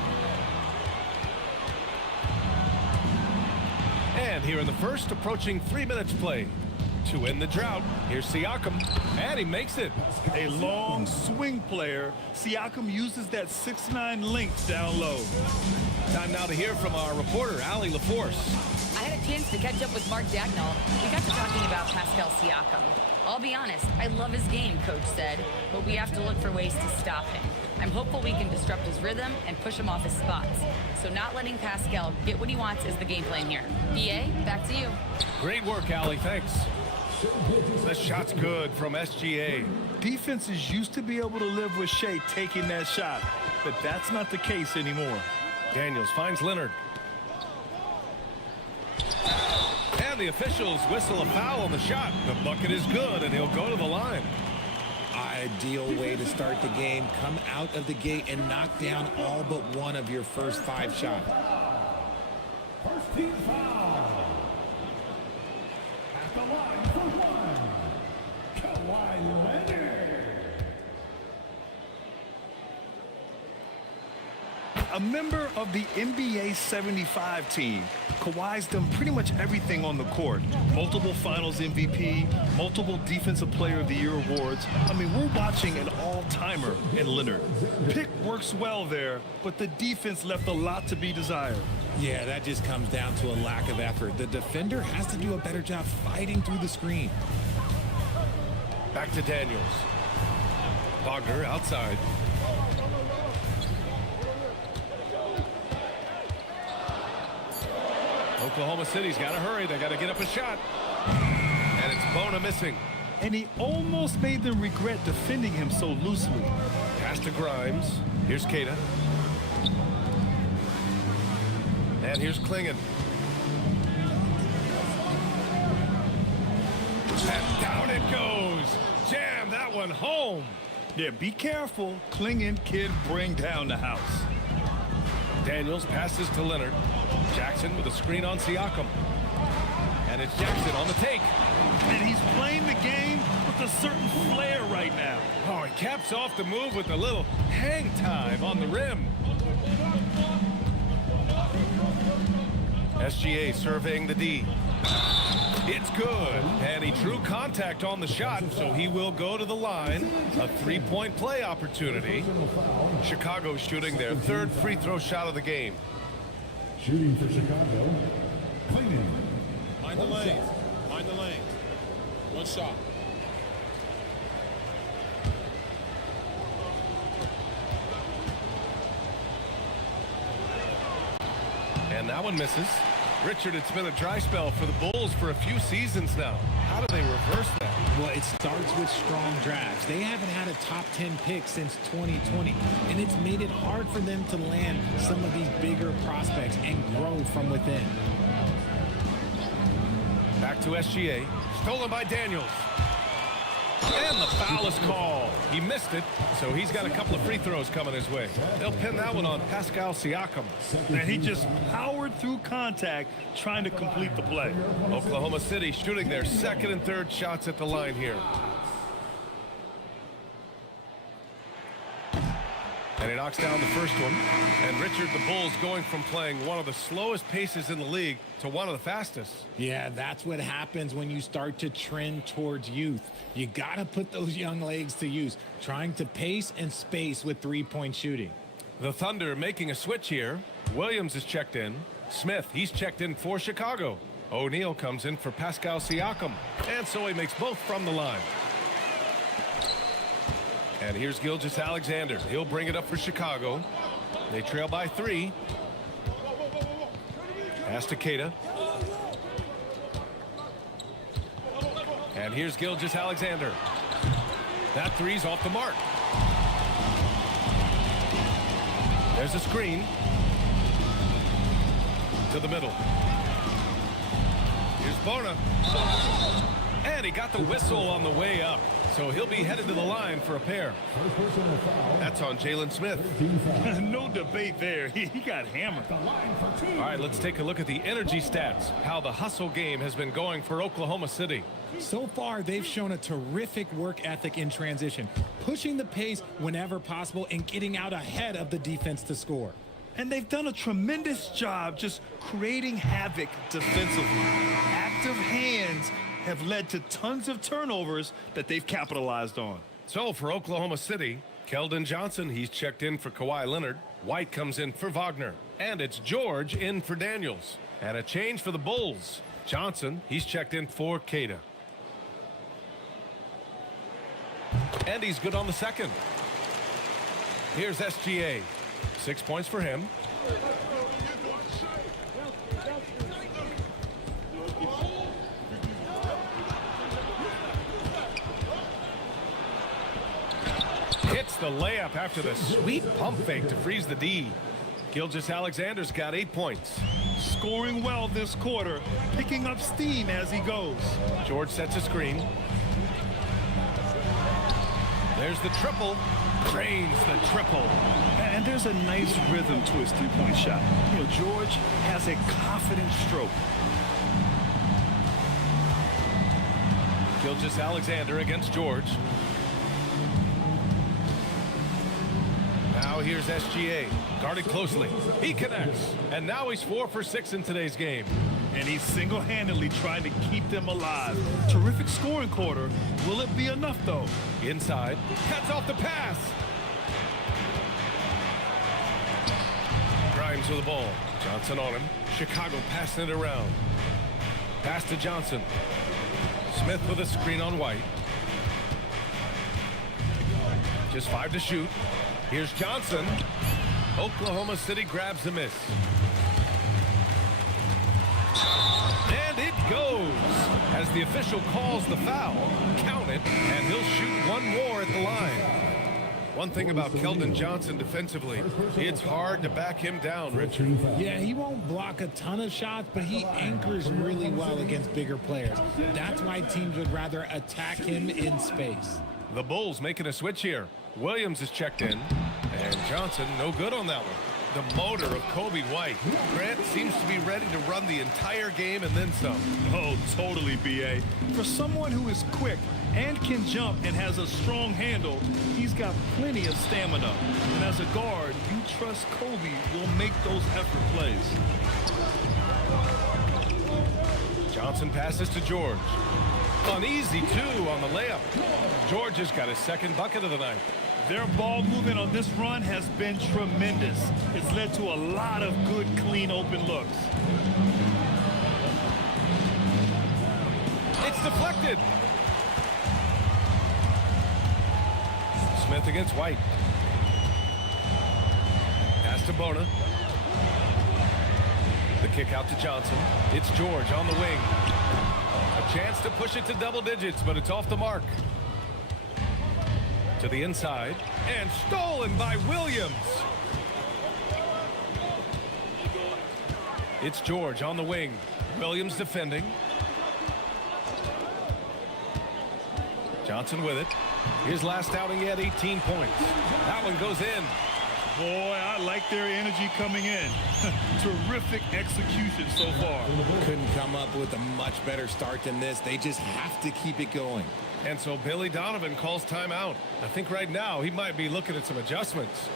And here in the first, approaching 3 minutes play. To end the drought, here's Siakam, and he makes it. A long swing player. Siakam uses that 6'9" length down low. Time now to hear from our reporter, Allie LaForce. I had a chance to catch up with Mark Dagnall. We got to talking about Pascal Siakam. I'll be honest, I love his game, Coach said, but we have to look for ways to stop him. I'm hopeful we can disrupt his rhythm and push him off his spots. So not letting Pascal get what he wants is the game plan here. B.A., back to you. Great work, Allie. Thanks. The shot's good from SGA. Defenses used to be able to live with Shai taking that shot, but that's not the case anymore. Daniels finds Leonard. And the officials whistle a foul on the shot. The bucket is good, and he'll go to the line. Ideal way to start the game. Come out of the gate and knock down all but one of your first 5 shots. First team foul. At the line for 1. Kawhi Leonard. A member of the NBA 75 team, Kawhi's done pretty much everything on the court. Multiple Finals MVP, multiple Defensive Player of the Year awards. I mean, we're watching an all-timer in Leonard. Pick works well there, but the defense left a lot to be desired. Yeah, that just comes down to a lack of effort. The defender has to do a better job fighting through the screen. Back to Daniels. Wagner outside. Oklahoma City's got to hurry. They got to get up a shot. And it's Bona missing. And he almost made them regret defending him so loosely. Pass to Grimes. Here's Keita. And here's Klingon. And down it goes. Jam that one home. Yeah, be careful. Klingon kid bring down the house. Daniels passes to Leonard. Jackson with a screen on Siakam. And it's Jackson on the take. And he's playing the game with a certain flair right now. Oh, he caps off the move with a little hang time on the rim. SGA surveying the D. It's good. And he drew contact on the shot, so he will go to the line. A three-point play opportunity. Chicago shooting their third free throw shot of the game. Shooting for Chicago, Klingon. Mind the lanes. Mind the lanes. One shot. And that one misses. Richard, it's been a dry spell for the Bulls for a few seasons now. How do they reverse that? Well, it starts with strong drafts. They haven't had a top 10 pick since 2020, and it's made it hard for them to land some of these bigger prospects and grow from within. Back to SGA. Stolen by Daniels. And the foul is called. He missed it, so he's got a couple of free throws coming his way. They'll pin that one on Pascal Siakam. And he just powered through contact trying to complete the play. Oklahoma City shooting their second and third shots at the line here. And he knocks down the first one. And Richard, the Bulls going from playing one of the slowest paces in the league to one of the fastest. Yeah, that's what happens when you start to trend towards youth. You got to put those young legs to use, trying to pace and space with three-point shooting. The Thunder making a switch here. Williams is checked in. Smith, he's checked in for Chicago. O'Neal comes in for Pascal Siakam. And so he makes both from the line. And here's Gilgeous-Alexander. He'll bring it up for Chicago. They trail by 3. Pass to Keita. And here's Gilgeous-Alexander. That three's off the mark. There's a screen. To the middle. Here's Bona. And he got the whistle on the way up. So he'll be headed to the line for a pair. That's on Jalen Smith. No debate there. He got hammered. All right, let's take a look at the energy stats. How the hustle game has been going for Oklahoma City. So far, they've shown a terrific work ethic in transition, pushing the pace whenever possible and getting out ahead of the defense to score. And they've done a tremendous job just creating havoc defensively. Active hands have led to tons of turnovers that they've capitalized on. So for Oklahoma City, Keldon Johnson, he's checked in for Kawhi Leonard. White comes in for Wagner. And it's George in for Daniels. And a change for the Bulls. Johnson, he's checked in for Keita. And he's good on the second. Here's SGA. 6 points for him. Hits the layup after the sweet pump fake to freeze the D. Gilgeous-Alexander's got 8 points. Scoring well this quarter, picking up steam as he goes. George sets a screen. There's the triple. Drains the triple. And there's a nice rhythm to his three-point shot. You know, George has a confident stroke. Gilgeous-Alexander against George. Now here's SGA. Guarded closely. He connects. And now he's 4 for 6 in today's game. And he's single-handedly trying to keep them alive. Terrific scoring quarter. Will it be enough, though? Inside. Cuts off the pass. Grimes with the ball. Johnson on him. Chicago passing it around. Pass to Johnson. Smith with a screen on White. Just 5 to shoot. Here's Johnson. Oklahoma City grabs the miss. And it goes. As the official calls the foul, count it, and he'll shoot one more at the line. One thing about Keldon Johnson defensively, it's hard to back him down, Richard. Yeah, he won't block a ton of shots, but he anchors really well against bigger players. That's why teams would rather attack him in space. The Bulls making a switch here. Williams is checked in, and Johnson no good on that one. The motor of Kobe White. Grant seems to be ready to run the entire game and then some. Oh, totally, B.A. For someone who is quick and can jump and has a strong handle, he's got plenty of stamina. And as a guard, you trust Kobe will make those effort plays. Johnson passes to George. Uneasy, too, on the layup. George has got his second bucket of the night. Their ball movement on this run has been tremendous. It's led to a lot of good, clean, open looks. It's deflected. Smith against White. Pass to Bona. The kick out to Johnson. It's George on the wing. A chance to push it to double digits, but it's off the mark. To the inside, and stolen by Williams. It's George on the wing. Williams defending. Johnson with it. His last outing, he had 18 points. That one goes in. Boy, I like their energy coming in. Terrific execution so far. Couldn't come up with a much better start than this. They just have to keep it going. And so Billy Donovan calls timeout. I think right now he might be looking at some adjustments.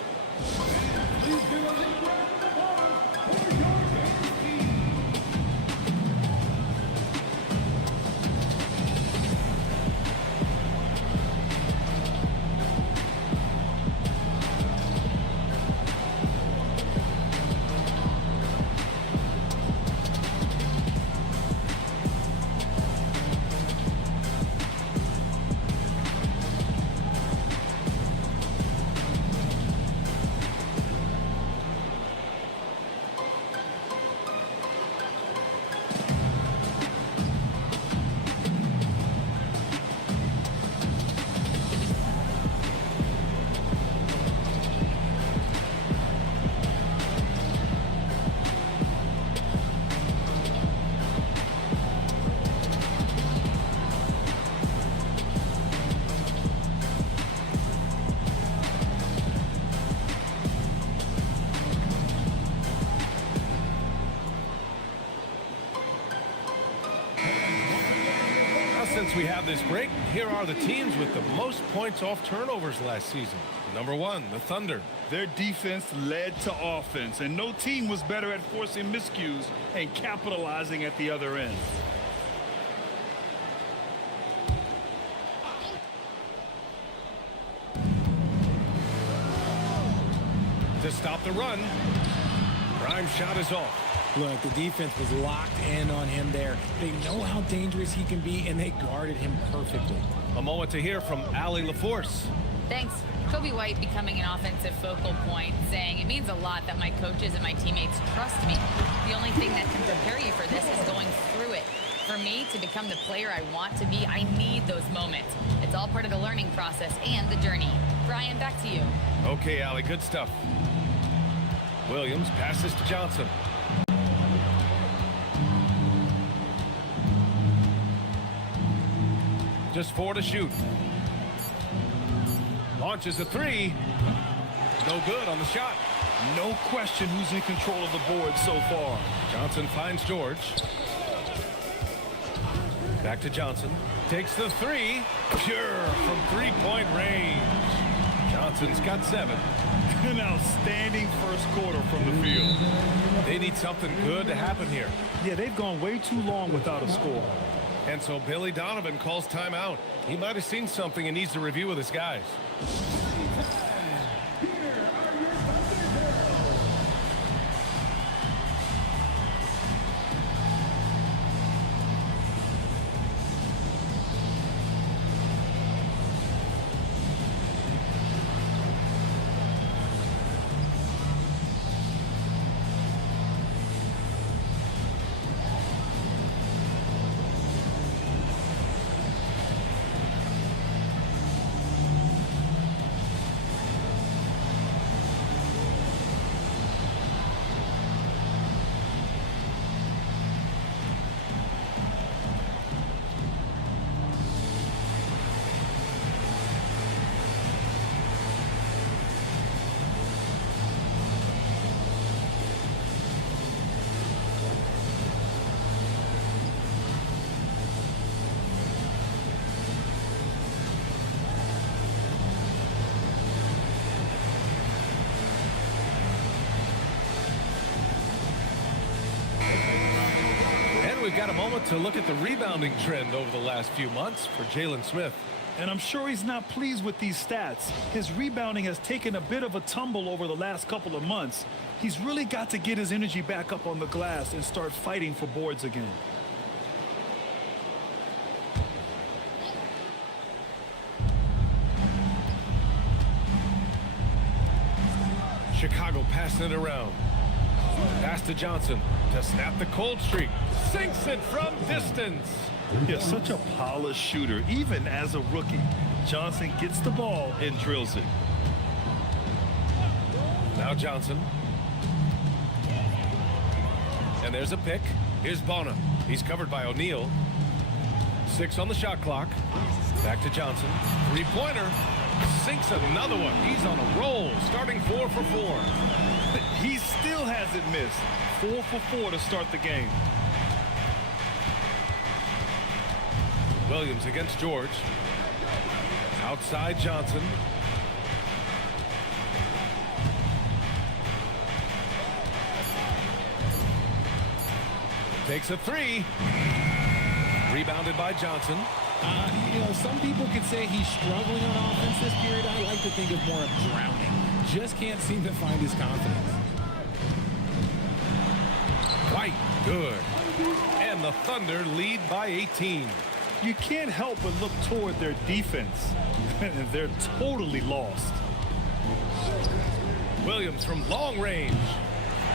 Since we have this break, here are the teams with the most points off turnovers last season. Number 1, the Thunder. Their defense led to offense, and no team was better at forcing miscues and capitalizing at the other end. To stop the run, Grimes' shot is off. Look, the defense was locked in on him there. They know how dangerous he can be, and they guarded him perfectly. A moment to hear from Allie LaForce. Thanks. Kobe White becoming an offensive focal point, saying it means a lot that my coaches and my teammates trust me. The only thing that can prepare you for this is going through it. For me to become the player I want to be, I need those moments. It's all part of the learning process and the journey. Brian, back to you. Okay, Allie, good stuff. Williams passes to Johnson. Just 4 to shoot. Launches a 3. No good on the shot. No question who's in control of the board so far. Johnson finds George. Back to Johnson. Takes the 3. Pure from 3-point range. Johnson's got 7. An outstanding first quarter from the field. They need something good to happen here. Yeah, they've gone way too long without a score. And so Billy Donovan calls timeout. He might have seen something and needs to review with his guys. We've got a moment to look at the rebounding trend over the last few months for Jalen Smith. And I'm sure he's not pleased with these stats. His rebounding has taken a bit of a tumble over the last couple of months. He's really got to get his energy back up on the glass and start fighting for boards again. Chicago passing it around. Pass to Johnson to snap the cold streak. Sinks it from distance. Yeah, such a polished shooter, even as a rookie. Johnson gets the ball and drills it. Now Johnson. And there's a pick. Here's Bona. He's covered by O'Neal. 6 on the shot clock. Back to Johnson. Three-pointer. Sinks another one. He's on a roll, starting 4 for 4. He still hasn't missed. 4 for 4 to start the game. Williams against George. Outside Johnson. Takes a three. Rebounded by Johnson. You know, some people could say he's struggling on offense this period. I like to think of more of drowning. Just can't seem to find his confidence. Quite good. And the Thunder lead by 18. You can't help but look toward their defense. They're totally lost. Williams from long range.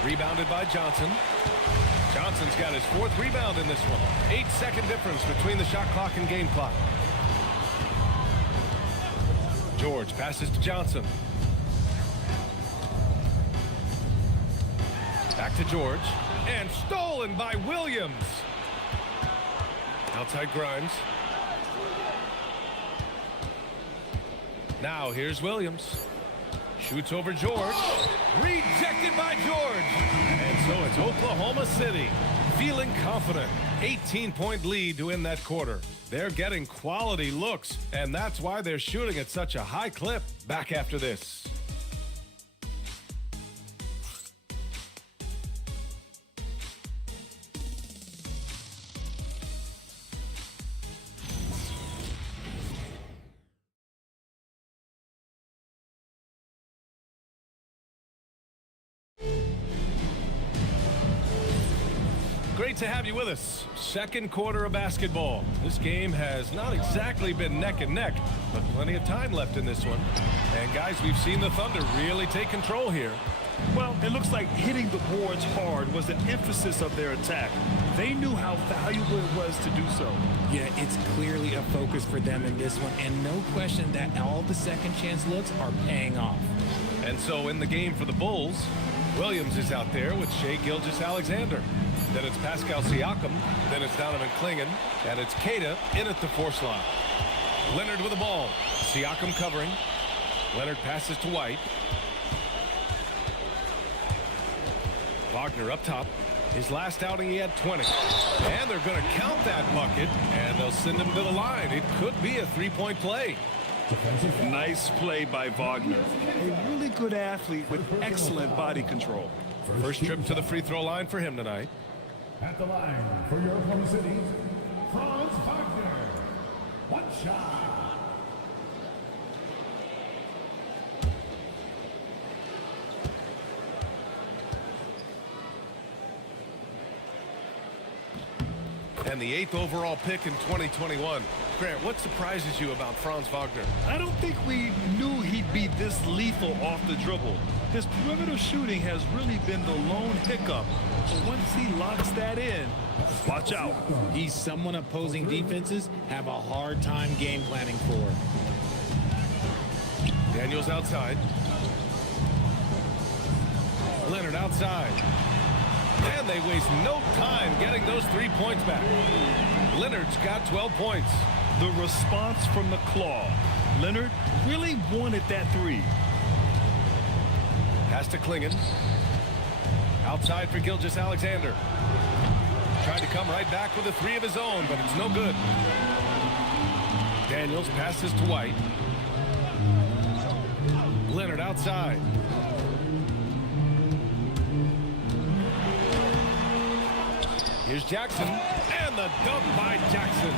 Rebounded by Johnson. Johnson's got his 4th rebound in this one. 8-second difference between the shot clock and game clock. George passes to Johnson. Back to George. And stolen by Williams. Outside Grimes. Now here's Williams. Shoots over George. Rejected by George. And so it's Oklahoma City feeling confident. 18-point lead to win that quarter. They're getting quality looks, and that's why they're shooting at such a high clip. Back after this. Great to have you with us. Second quarter of basketball. This game has not exactly been neck and neck, but plenty of time left in this one. And guys, we've seen the Thunder really take control here. Well, it looks like hitting the boards hard was an emphasis of their attack. They knew how valuable it was to do so. Yeah, it's clearly a focus for them in this one, and no question that all the second chance looks are paying off. And so in the game for the Bulls, Williams is out there with Shai Gilgeous-Alexander. Then it's Pascal Siakam. Then it's Donovan Clingan. And it's Keita in at the 4 slot. Leonard with the ball. Siakam covering. Leonard passes to White. Wagner up top. His last outing, he had 20. And they're going to count that bucket, and they'll send him to the line. It could be a 3-point play. Nice play by Wagner. A really good athlete with excellent body control. First trip to the free throw line for him tonight. At the line for your Oklahoma City, Franz Wagner. One shot. And the 8th overall pick in 2021. Grant, what surprises you about Franz Wagner? I don't think we knew he'd be this lethal off the dribble. His perimeter shooting has really been the lone hiccup. But once he locks that in, watch out. He's someone opposing defenses have a hard time game planning for. Daniels outside. Leonard outside. And they waste no time getting those 3 points back. Leonard's got 12 points. The response from the claw. Leonard really wanted that 3. Pass to Klingen. Outside for Gilgeous-Alexander. Tried to come right back with a 3 of his own, but it's no good. Daniels passes to White. Leonard outside. Here's Jackson, and the dunk by Jackson.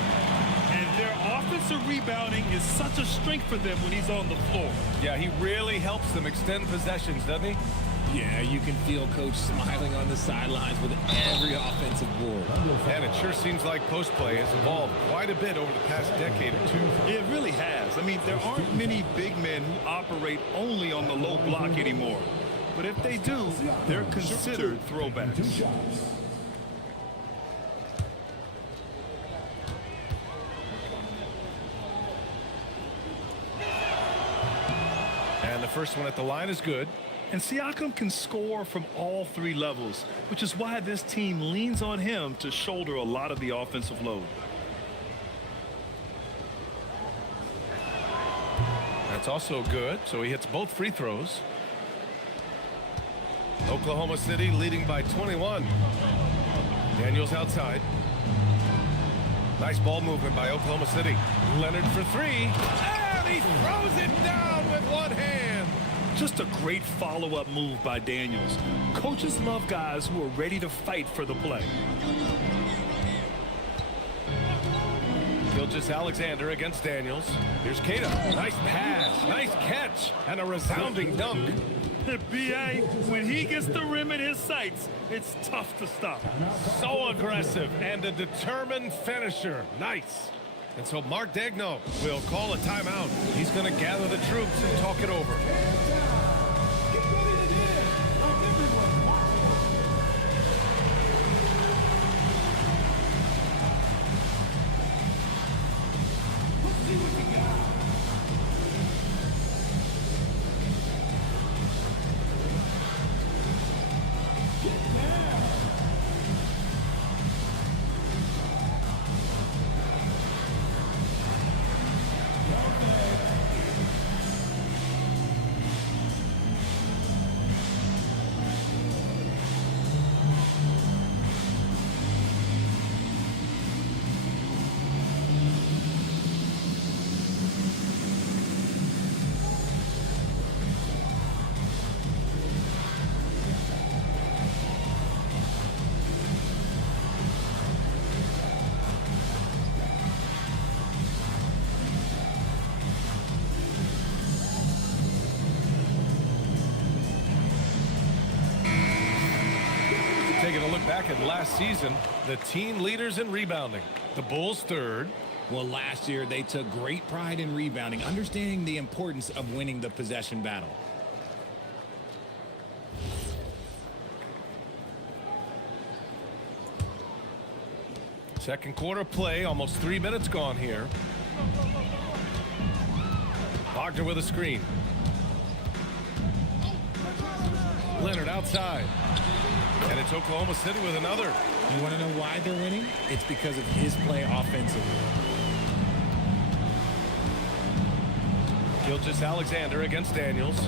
And their offensive rebounding is such a strength for them when he's on the floor. Yeah, he really helps them extend possessions, doesn't he? Yeah, you can feel Coach smiling on the sidelines with every offensive board. And it sure seems like post play has evolved quite a bit over the past decade or 2. It really has. I mean, there aren't many big men who operate only on the low block anymore. But if they do, they're considered throwbacks. And the first one at the line is good. And Siakam can score from all 3 levels, which is why this team leans on him to shoulder a lot of the offensive load. That's also good, so he hits both free throws. Oklahoma City leading by 21. Daniels outside. Nice ball movement by Oklahoma City. Leonard for 3. And he throws it down with one hand. Just a great follow-up move by Daniels. Coaches love guys who are ready to fight for the play. Gilgeous-Alexander against Daniels. Here's Keita. Nice pass, nice catch, and a resounding dunk. B.A., when he gets the rim in his sights, it's tough to stop. So aggressive and a determined finisher. Nice. And so Mark Daigneault will call a timeout. He's going to gather the troops and talk it over. Taking a look back at last season, the team leaders in rebounding. The Bulls 3rd. Well, last year they took great pride in rebounding, understanding the importance of winning the possession battle. Second quarter play, almost 3 minutes gone here. Wagner with a screen. Leonard outside. And it's Oklahoma City with another. You want to know why they're winning? It's because of his play offensively. Gilgeous-Alexander against Daniels.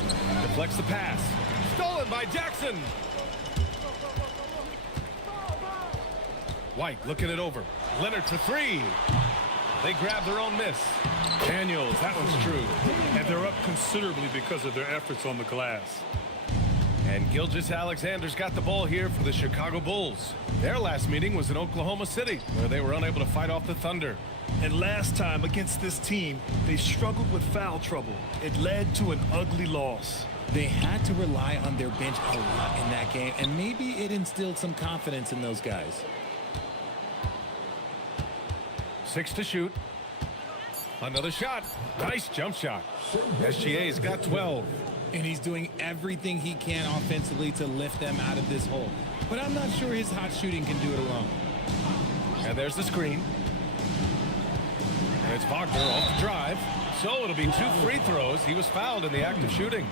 Deflects the pass. Stolen by Jackson. White looking it over. Leonard for 3. They grab their own miss. Daniels, that one's true. And they're up considerably because of their efforts on the glass. And Gilgeous-Alexander's got the ball here for the Chicago Bulls. Their last meeting was in Oklahoma City, where they were unable to fight off the Thunder. And last time against this team, they struggled with foul trouble. It led to an ugly loss. They had to rely on their bench a lot in that game, and maybe it instilled some confidence in those guys. 6 to shoot. Another shot. Nice jump shot. SGA's got 12. And he's doing everything he can offensively to lift them out of this hole. But I'm not sure his hot shooting can do it alone. And there's the screen. And it's Wagner off the drive. So it'll be 2 free throws. He was fouled in the act of shooting.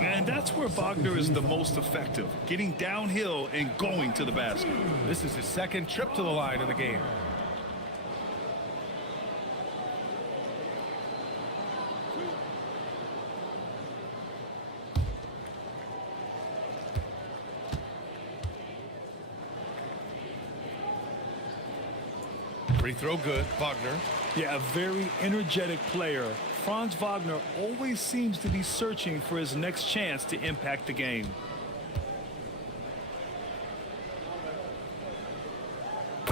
And that's where Wagner is the most effective, getting downhill and going to the basket. This is his second trip to the line in the game. Free throw good, Wagner. Yeah, a very energetic player. Franz Wagner always seems to be searching for his next chance to impact the game.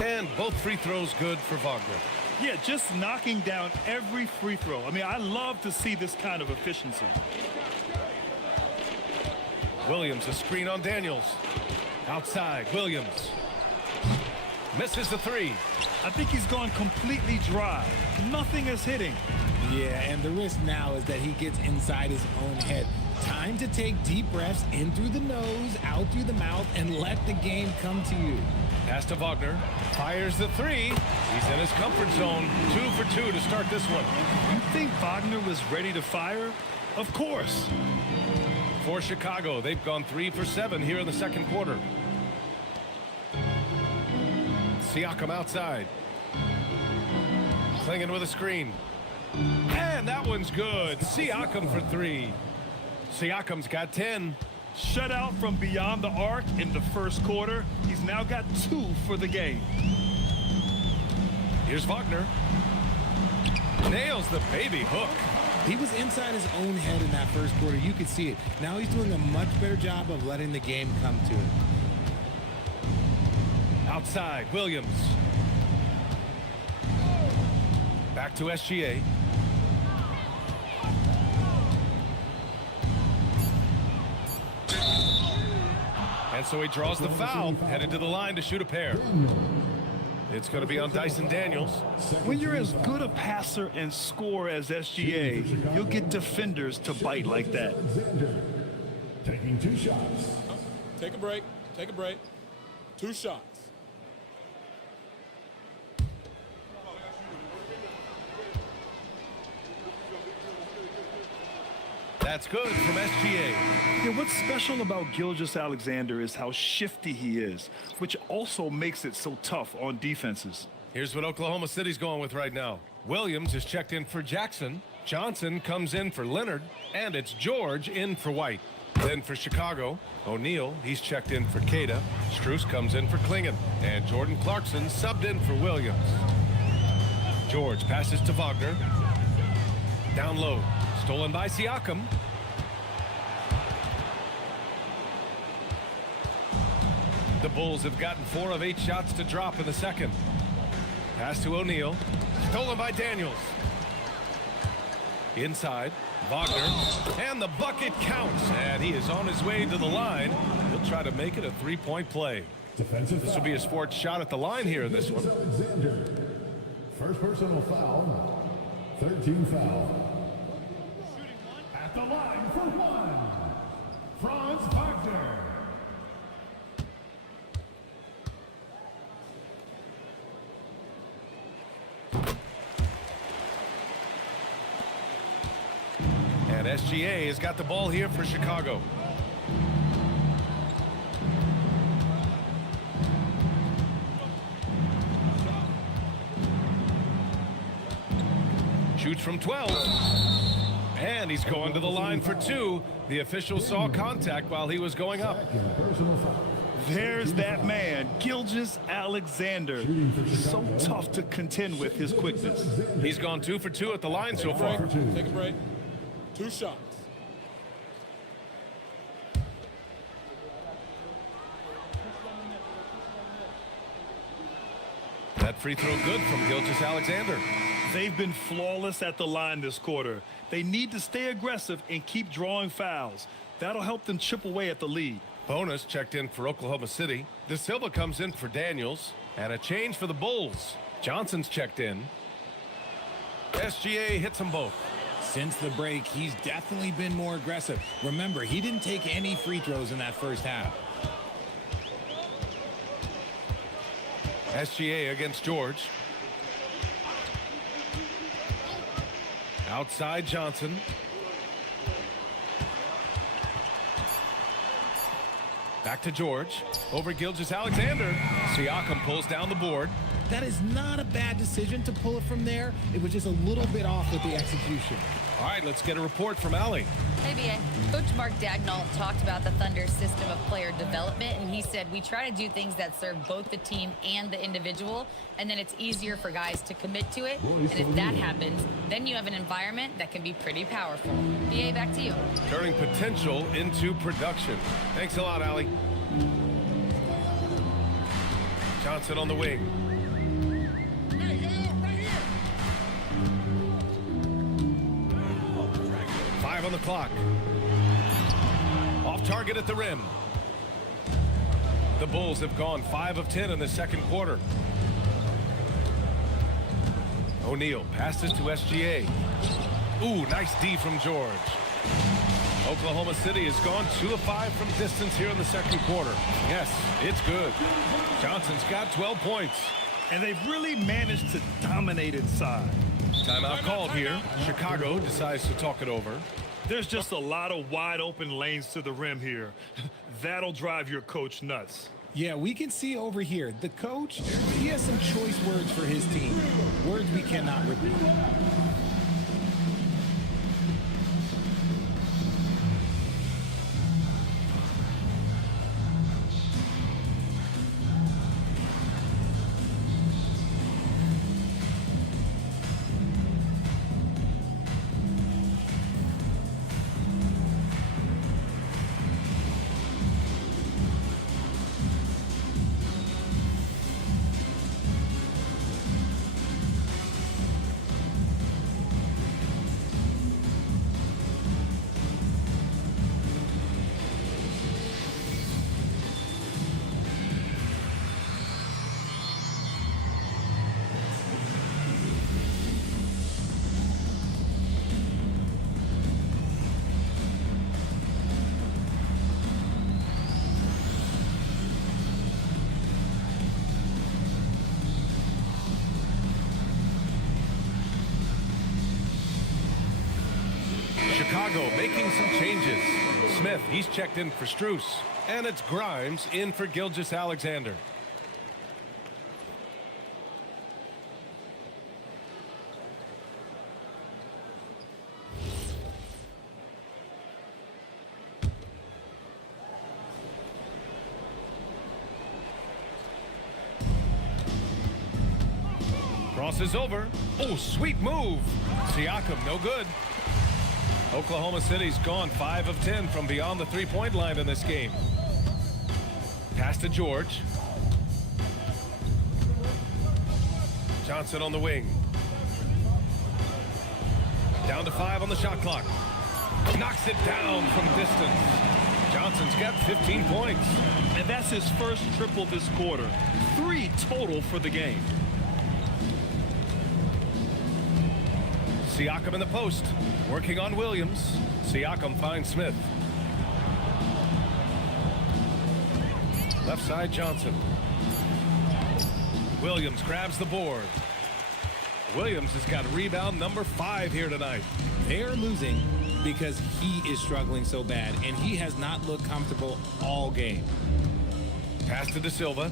And both free throws good for Wagner. Yeah, just knocking down every free throw. I mean, I love to see this kind of efficiency. Williams, a screen on Daniels. Outside, Williams. Misses the 3. I think he's gone completely dry. Nothing is hitting. Yeah, and the risk now is that he gets inside his own head. Time to take deep breaths in through the nose, out through the mouth, and let the game come to you. Pass to Wagner. Fires the 3. He's in his comfort zone. 2 for 2 to start this one. You think Wagner was ready to fire? Of course. For Chicago, they've gone 3 for 7 here in the second quarter. Siakam outside. Clinging with a screen. And that one's good. Siakam for 3. Siakam's got 10. Shut out from beyond the arc in the first quarter. He's now got 2 for the game. Here's Wagner. Nails the baby hook. He was inside his own head in that first quarter. You could see it. Now he's doing a much better job of letting the game come to him. Outside, Williams. Back to SGA. And so he draws the foul, headed to the line to shoot a pair. It's going to be on Dyson Daniels. When you're as good a passer and scorer as SGA, you'll get defenders to bite like that. Taking 2 shots. Take a break. Take a break. 2 shots. That's good from SGA. Yeah, what's special about Gilgeous-Alexander is how shifty he is, which also makes it so tough on defenses. Here's what Oklahoma City's going with right now. Williams is checked in for Jackson. Johnson comes in for Leonard. And it's George in for White. Then for Chicago, O'Neal, he's checked in for Cada. Strus comes in for Klingon. And Jordan Clarkson subbed in for Williams. George passes to Wagner. Down low. Stolen by Siakam. The Bulls have gotten 4 of 8 shots to drop in the second. Pass to O'Neal. Stolen by Daniels. Inside, Wagner. And the bucket counts. And he is on his way to the line. He'll try to make it a 3-point play. This will be his 4th shot at the line here in this one. First personal foul. 13 foul. At the line for 1. Franz Wagner. And SGA has got the ball here for Chicago. Shoots from 12. And he's going to the line for 2. The official saw contact while he was going up. Personal foul. There's that man, Gilgeous-Alexander. So tough to contend with his quickness. He's gone 2 for 2 at the line so far. Take a break. 2 shots. That free throw good from Gilgeous-Alexander. They've been flawless at the line this quarter. They need to stay aggressive and keep drawing fouls. That'll help them chip away at the lead. Bonus checked in for Oklahoma City. De Silva comes in for Daniels. And a change for the Bulls. Johnson's checked in. SGA hits them both. Since the break, he's definitely been more aggressive. Remember, he didn't take any free throws in that first half. SGA against George. Outside Johnson. Back to George. Over Gilgeous-Alexander. Siakam pulls down the board. That is not a bad decision to pull it from there. It was just a little bit off with the execution. All right, let's get a report from Allie. Hey, BA. Coach Mark Dagnall talked about the Thunder's system of player development, and he said, we try to do things that serve both the team and the individual, and then it's easier for guys to commit to it. And if that happens, then you have an environment that can be pretty powerful. BA, back to you. Turning potential into production. Thanks a lot, Allie. Johnson on the wing. On the clock. Off target at the rim. The Bulls have gone 5 of 10 in the second quarter. O'Neal passes to SGA. Ooh, nice D from George. Oklahoma City has gone 2 of 5 from distance here in the second quarter. Yes, it's good. Johnson's got 12 points. And they've really managed to dominate inside. Timeout called here. Chicago decides to talk it over. There's just a lot of wide open lanes to the rim here. That'll drive your coach nuts. Yeah, we can see over here. The coach, he has some choice words for his team. Words we cannot repeat. Chicago making some changes. Smith, he's checked in for Strus. And it's Grimes in for Gilgeous-Alexander. Crosses over. Oh, sweet move. Siakam, no good. Oklahoma City's gone 5 of 10 from beyond the three-point line in this game. Pass to George. Johnson on the wing. Down to 5 on the shot clock. Knocks it down from distance. Johnson's got 15 points. And that's his first triple this quarter. 3 total for the game. Siakam in the post. Working on Williams. Siakam finds Smith. Left side Johnson. Williams grabs the board. Williams has got rebound number 5 here tonight. They are losing because he is struggling so bad, and he has not looked comfortable all game. Pass to De Silva.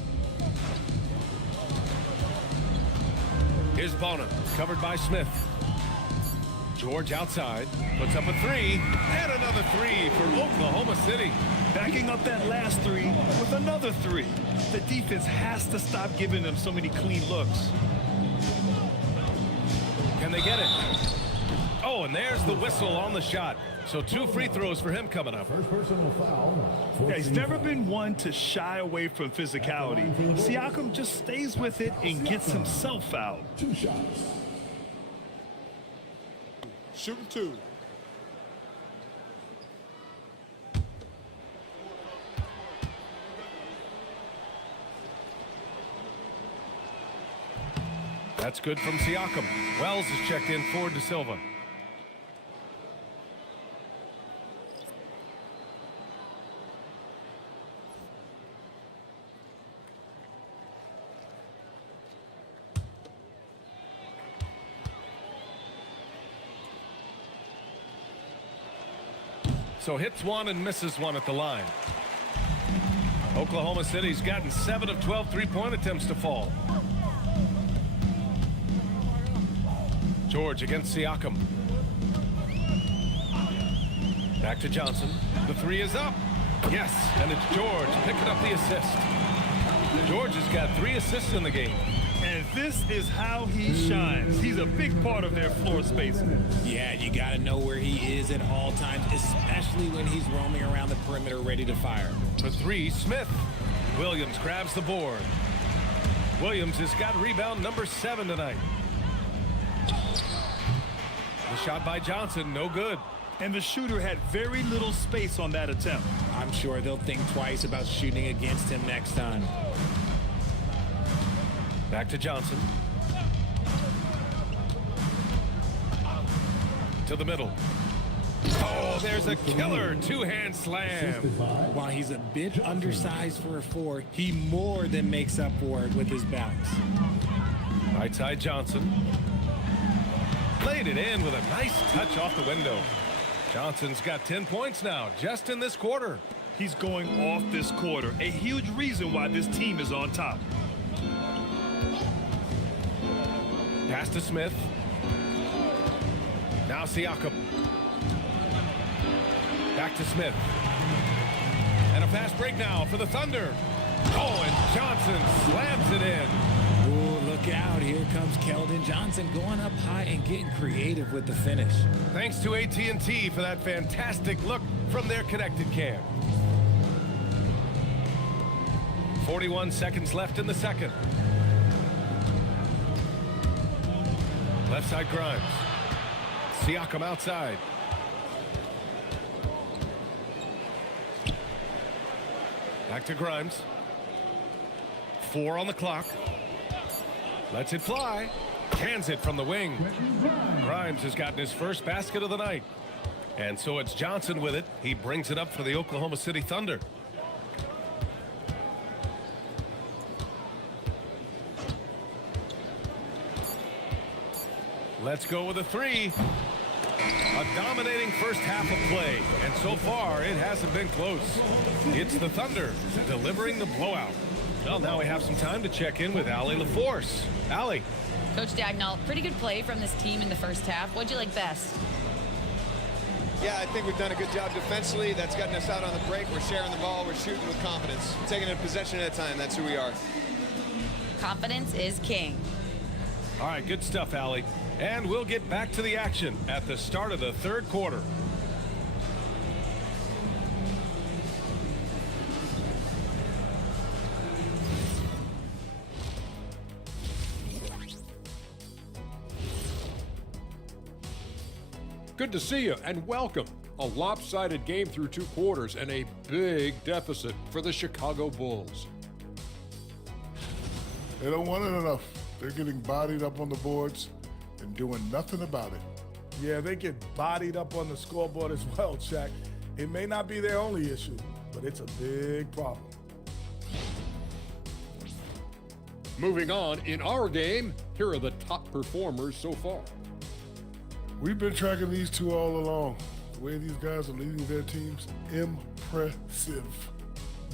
Here's Bona, covered by Smith. George outside, puts up a three, and another three for Oklahoma City. Backing up that last three with another three. The defense has to stop giving them so many clean looks. Can they get it? Oh, and there's the whistle on the shot. So 2 free throws for him coming up. First personal foul. Yeah, he's never been one to shy away from physicality. Siakam just stays with it and gets himself fouled. 2 shots. Shooting 2. That's good from Siakam. Wells is checked in for De Silva. So hits one and misses one at the line. Oklahoma City's gotten 7 of 12 three-point attempts to fall. George against Siakam. Back to Johnson. The three is up. Yes, and it's George picking up the assist. George has got 3 assists in the game. And this is how he shines. He's a big part of their floor spacing. Yeah, you got to know where he is at all times, especially when he's roaming around the perimeter ready to fire. For 3, Smith. Williams grabs the board. Williams has got rebound number 7 tonight. The shot by Johnson, no good. And the shooter had very little space on that attempt. I'm sure they'll think twice about shooting against him next time. Back to Johnson. To the middle. Oh, there's a killer 2-hand slam. While he's a bit undersized for a 4, he more than makes up for it with his bounce. Right side Johnson. Played it in with a nice touch off the window. Johnson's got 10 points now, just in this quarter. He's going off this quarter, a huge reason why this team is on top. Pass to Smith. Now Siakam. Back to Smith. And a fast break now for the Thunder. Oh, and Johnson slams it in. Oh, look out. Here comes Keldon Johnson going up high and getting creative with the finish. Thanks to AT&T for that fantastic look from their connected cam. 41 seconds left in the second. Left side Grimes. Siakam outside. Back to Grimes. 4 on the clock. Lets it fly. Cans it from the wing. Grimes has gotten his first basket of the night. And so it's Johnson with it. He brings it up for the Oklahoma City Thunder. Let's go with a 3. A dominating first half of play, and so far it hasn't been close. It's the Thunder delivering the blowout. Well, now we have some time to check in with Allie LaForce. Allie. Coach Dagnall, pretty good play from this team in the first half. What'd you like best? Yeah, I think we've done a good job defensively. That's gotten us out on the break. We're sharing the ball. We're shooting with confidence. Taking a possession at a time. That's who we are. Confidence is king. All right, good stuff, Allie. And we'll get back to the action at the start of the third quarter. Good to see you and welcome. A lopsided game through 2 quarters and a big deficit for the Chicago Bulls. They don't want it enough. They're getting bodied up on the boards and doing nothing about it. Yeah, they get bodied up on the scoreboard as well, Shaq. It may not be their only issue, but it's a big problem. Moving on, in our game, here are the top performers so far. We've been tracking these two all along. The way these guys are leading their teams, impressive.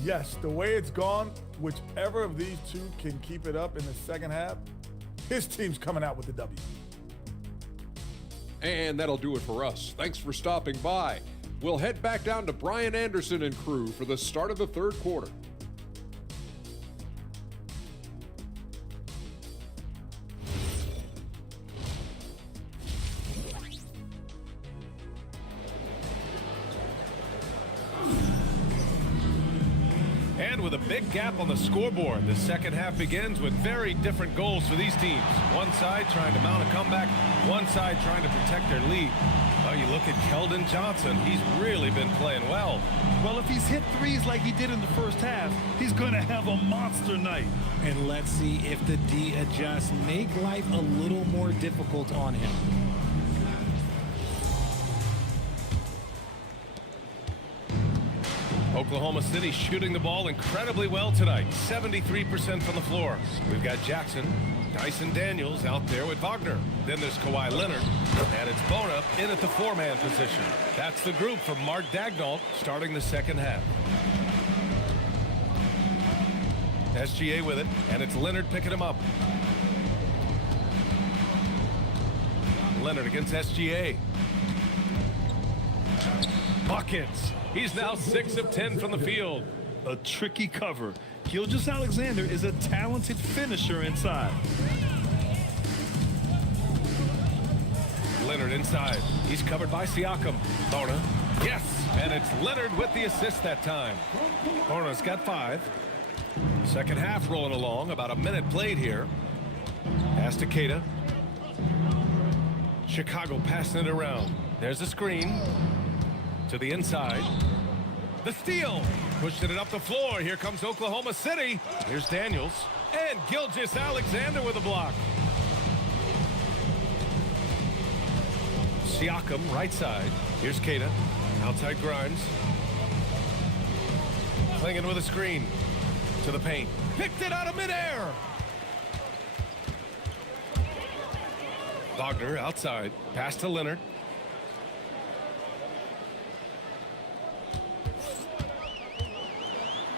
Yes, the way it's gone, whichever of these two can keep it up in the second half, his team's coming out with the W. And that'll do it for us. Thanks for stopping by. We'll head back down to Brian Anderson and crew for the start of the third quarter. And with a big gap on the scoreboard, the second half begins with very different goals for these teams. One side trying to mount a comeback, one side trying to protect their lead. Well, you look at Keldon Johnson. He's really been playing well. Well, if he's hit threes like he did in the first half, he's going to have a monster night. And let's see if the D adjusts, make life a little more difficult on him. Oklahoma City shooting the ball incredibly well tonight. 73% from the floor. We've got Jackson, Dyson Daniels out there with Wagner. Then there's Kawhi Leonard. And it's Bona in at the four-man position. That's the group from Mark Daigneault starting the second half. SGA with it, and it's Leonard picking him up. Leonard against SGA. Buckets. He's now 6 of 10 from the field. A tricky cover. Gilgeous-Alexander is a talented finisher inside. Leonard inside. He's covered by Siakam. Bona. Yes! And it's Leonard with the assist that time. Bona's got 5. Second half rolling along. About a minute played here. Pass to Keita. Chicago passing it around. There's a screen. To the inside. The steal. Pushing it up the floor. Here comes Oklahoma City. Here's Daniels. And Gilgeous-Alexander with a block. Siakam, right side. Here's Keita. Outside Grimes. Clinging with a screen. To the paint. Picked it out of midair. Wagner outside. Pass to Leonard.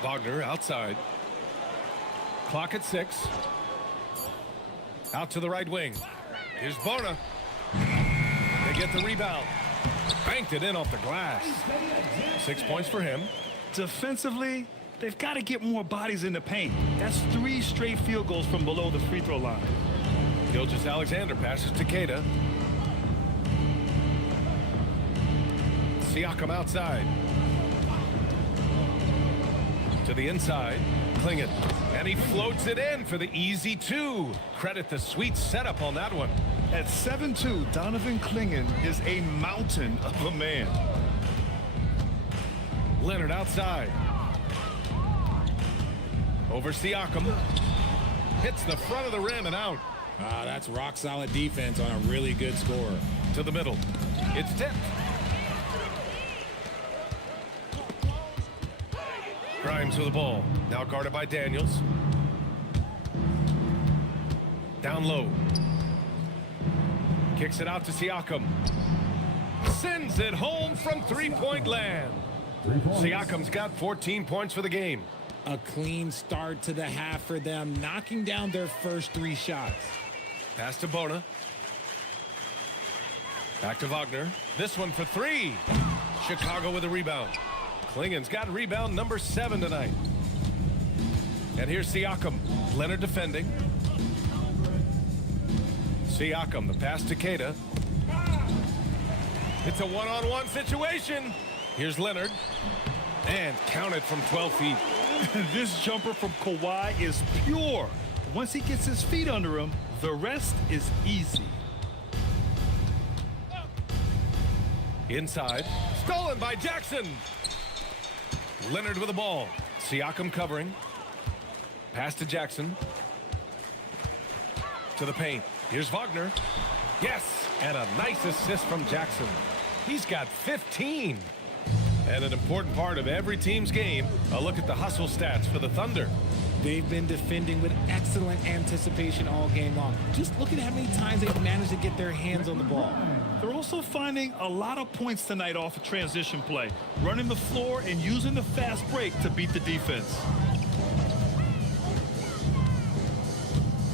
Wagner outside. Clock at 6. Out to the right wing. Here's Bona. They get the rebound. Banked it in off the glass. 6 points for him. Defensively, they've got to get more bodies in the paint. That's 3 straight field goals from below the free throw line. Gilgeous-Alexander passes to Keita. Siakam outside. To the inside, Clingan, and he floats it in for the easy 2. Credit the sweet setup on that one. At 7'2", Donovan Clingan is a mountain of a man. Leonard outside. Over Siakam. Hits the front of the rim and out. That's rock solid defense on a really good score. To the middle. It's tipped. Grimes with the ball. Now guarded by Daniels. Down low. Kicks it out to Siakam. Sends it home from three-point land. Siakam's got 14 points for the game. A clean start to the half for them, knocking down their first 3 shots. Pass to Bona. Back to Wagner. This one for 3. Chicago with a rebound. Clingan's got rebound number 7 tonight. And here's Siakam. Leonard defending. Siakam, the pass to Keita. It's a one-on-one situation. Here's Leonard. And counted from 12 feet. This jumper from Kawhi is pure. Once he gets his feet under him, the rest is easy. Inside. Stolen by Jackson. Leonard with the ball. Siakam covering. Pass to Jackson. To the paint. Here's Wagner. Yes, and a nice assist from Jackson. He's got 15. And an important part of every team's game, a look at the hustle stats for the Thunder. They've been defending with excellent anticipation all game long. Just look at how many times they've managed to get their hands on the ball. They're also finding a lot of points tonight off of transition play, running the floor and using the fast break to beat the defense.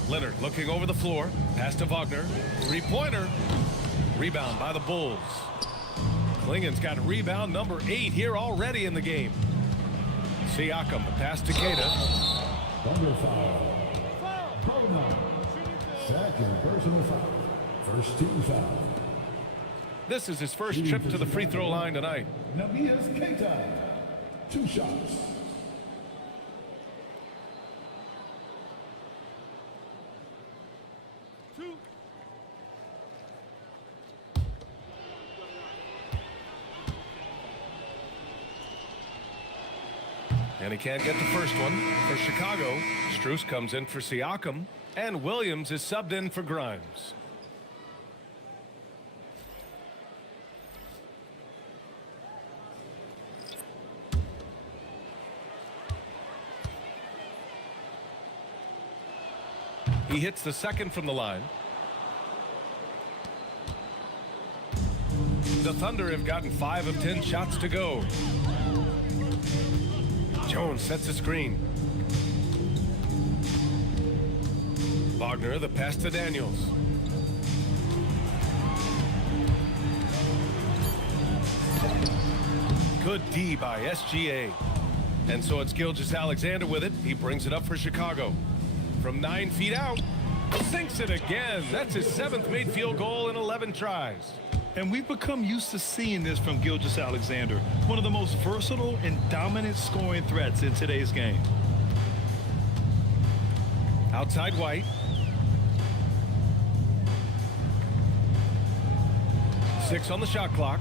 Leonard looking over the floor. Pass to Wagner. Three-pointer. Rebound by the Bulls. Klingen's got rebound number 8 here already in the game. Siakam, the pass to Keita. Thunder foul. Program. Second personal foul. First team foul. This is his first trip to the free throw line tonight. Nabias Keita. 2 shots. And he can't get the first one. For Chicago, Strus comes in for Siakam, and Williams is subbed in for Grimes. He hits the second from the line. The Thunder have gotten 5 of 10 shots to go. Jones sets a screen. Wagner, the pass to Daniels. Good D by SGA. And so it's Gilgeous-Alexander with it. He brings it up for Chicago. From 9 feet out, sinks it again. That's his 7th made field goal in 11 tries. And we've become used to seeing this from Gilgeous-Alexander, one of the most versatile and dominant scoring threats in today's game. Outside White. Six on the shot clock.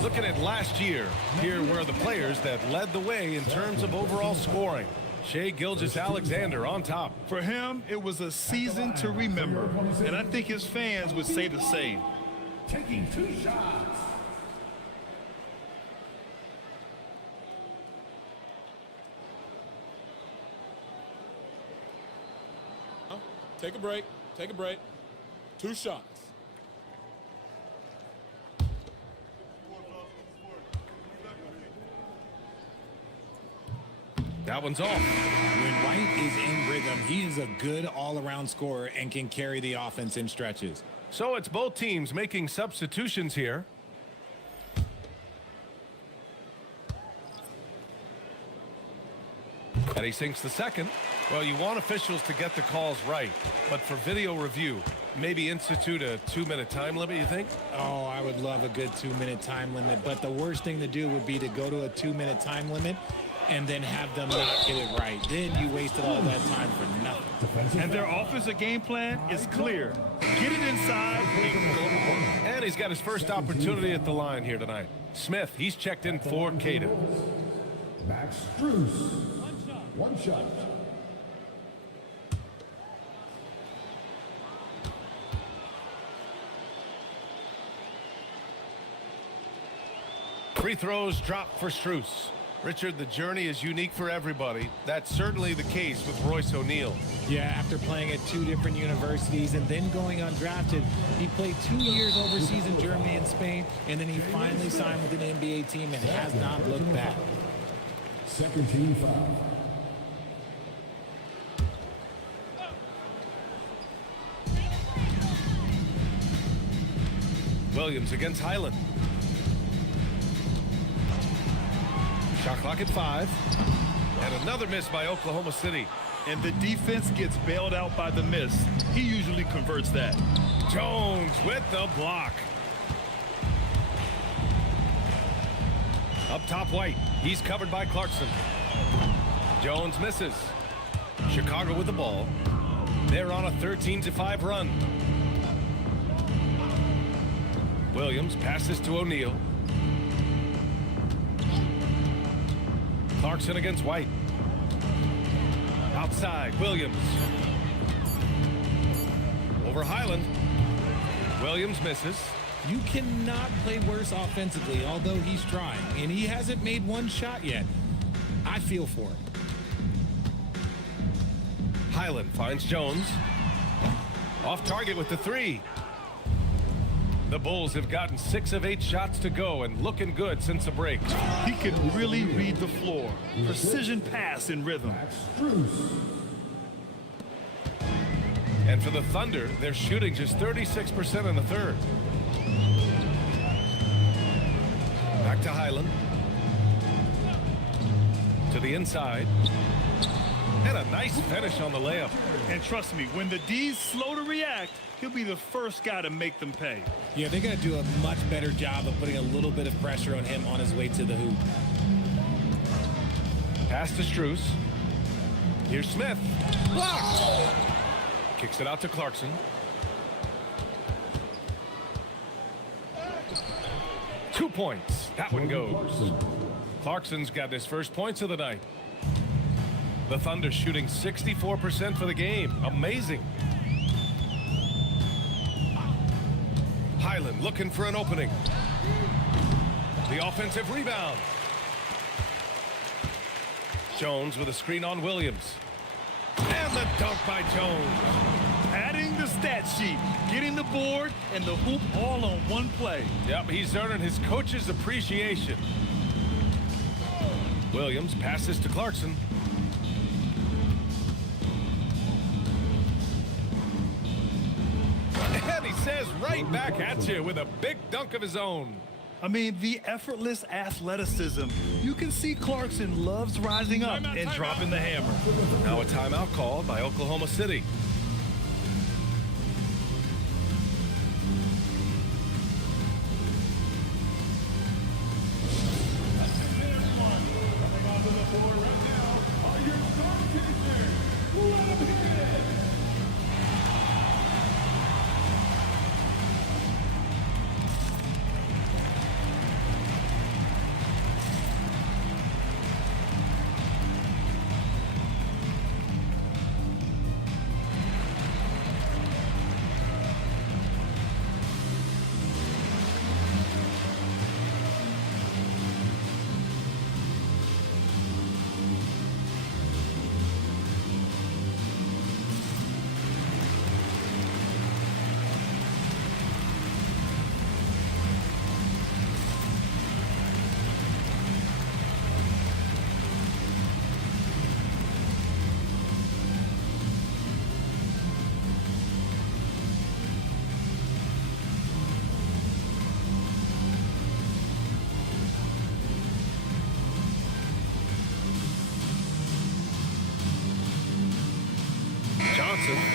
Looking at last year, here were the players that led the way in terms of overall scoring. Shai Gilgeous-Alexander on top. For him, it was a season to remember, and I think his fans would say the same. Taking 2 shots. Take a break. Take a break. 2 shots. That one's off. When White is in rhythm, he is a good all-around scorer and can carry the offense in stretches. So it's both teams making substitutions here. And he sinks the second. Well, you want officials to get the calls right, but for video review, maybe institute a 2-minute time limit, you think? Oh, I would love a good 2-minute time limit, but the worst thing to do would be to go to a 2-minute time limit and then have them not get it right. Then you wasted all that time for nothing. And their offensive game plan is clear. Get it inside and go home. And he's got his first opportunity at the line here tonight. Smith, he's checked in for Keita. Max Strus. 1 shot. Free throws drop for Strus. Richard, the journey is unique for everybody. That's certainly the case with Royce O'Neal. Yeah, after playing at 2 different universities and then going undrafted, he played 2 years overseas in Germany and Spain, and then he finally signed with an NBA team and has not looked back. Second team foul. Williams against Highland. Shot clock at 5. And another miss by Oklahoma City. And the defense gets bailed out by the miss. He usually converts that. Jones with the block. Up top, White. He's covered by Clarkson. Jones misses. Chicago with the ball. They're on a 13-5 run. Williams passes to O'Neal. Clarkson against White. Outside, Williams. Over Highland. Williams misses. You cannot play worse offensively, although he's trying, and he hasn't made 1 shot yet. I feel for him. Highland finds Jones. Off target with the 3. The Bulls have gotten 6 of 8 shots to go and looking good since the break. He can really read the floor. Precision pass in rhythm. And for the Thunder, they're shooting just 36% in the third. Back to Highland. To the inside. And a nice finish on the layup. And trust me, when the D's slow to react, he'll be the first guy to make them pay. Yeah, they're going to do a much better job of putting a little bit of pressure on him on his way to the hoop. Pass to Strus. Here's Smith. Blocked. Kicks it out to Clarkson. Two points. That one goes. Clarkson's got his first points of the night. The Thunder shooting 64% for the game. Amazing. Highland looking for an opening. The offensive rebound. Jones with a screen on Williams. And the dunk by Jones. Adding the stat sheet, getting the board and the hoop all on one play. Yep, he's earning his coach's appreciation. Williams passes to Clarkson. And he says right back at you with a big dunk of his own. I mean, the effortless athleticism. You can see Clarkson loves rising up and dropping the hammer. Now a timeout called by Oklahoma City.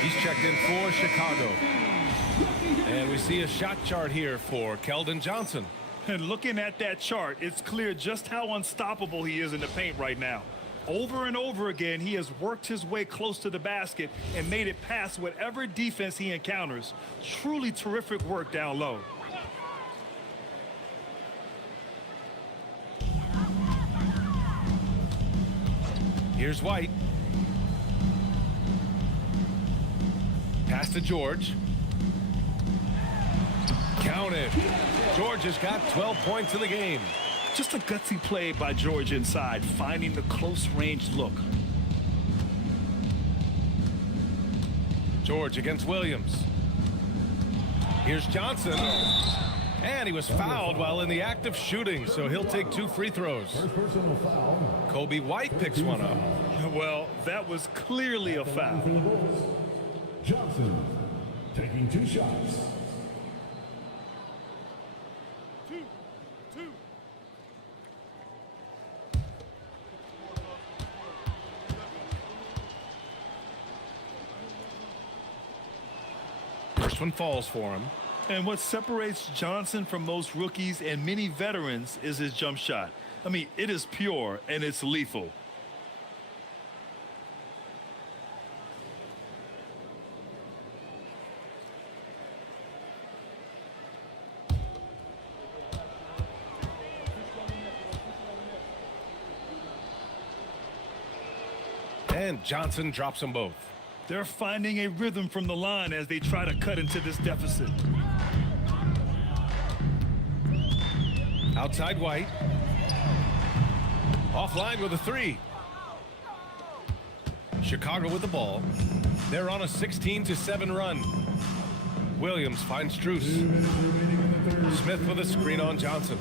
He's checked in for Chicago. And we see a shot chart here for Keldon Johnson. And looking at that chart, it's clear just how unstoppable he is in the paint right now. Over and over again, he has worked his way close to the basket and made it past whatever defense he encounters. Truly terrific work down low. Here's White. Pass to George. Counted. George has got 12 points in the game. Just a gutsy play by George inside, finding the close range look. George against Williams. Here's Johnson. And he was fouled while in the act of shooting, so he'll take 2 free throws. Kobe White picks one up. Well, that was clearly a foul. Johnson taking 2 shots. First one falls for him. And what separates Johnson from most rookies and many veterans is his jump shot. I mean, it is pure and it's lethal. And Johnson drops them both. They're finding a rhythm from the line as they try to cut into this deficit. Outside White. Offline with a 3. Chicago with the ball. They're on a 16-7 run. Williams finds Strus. Smith with a screen on Johnson.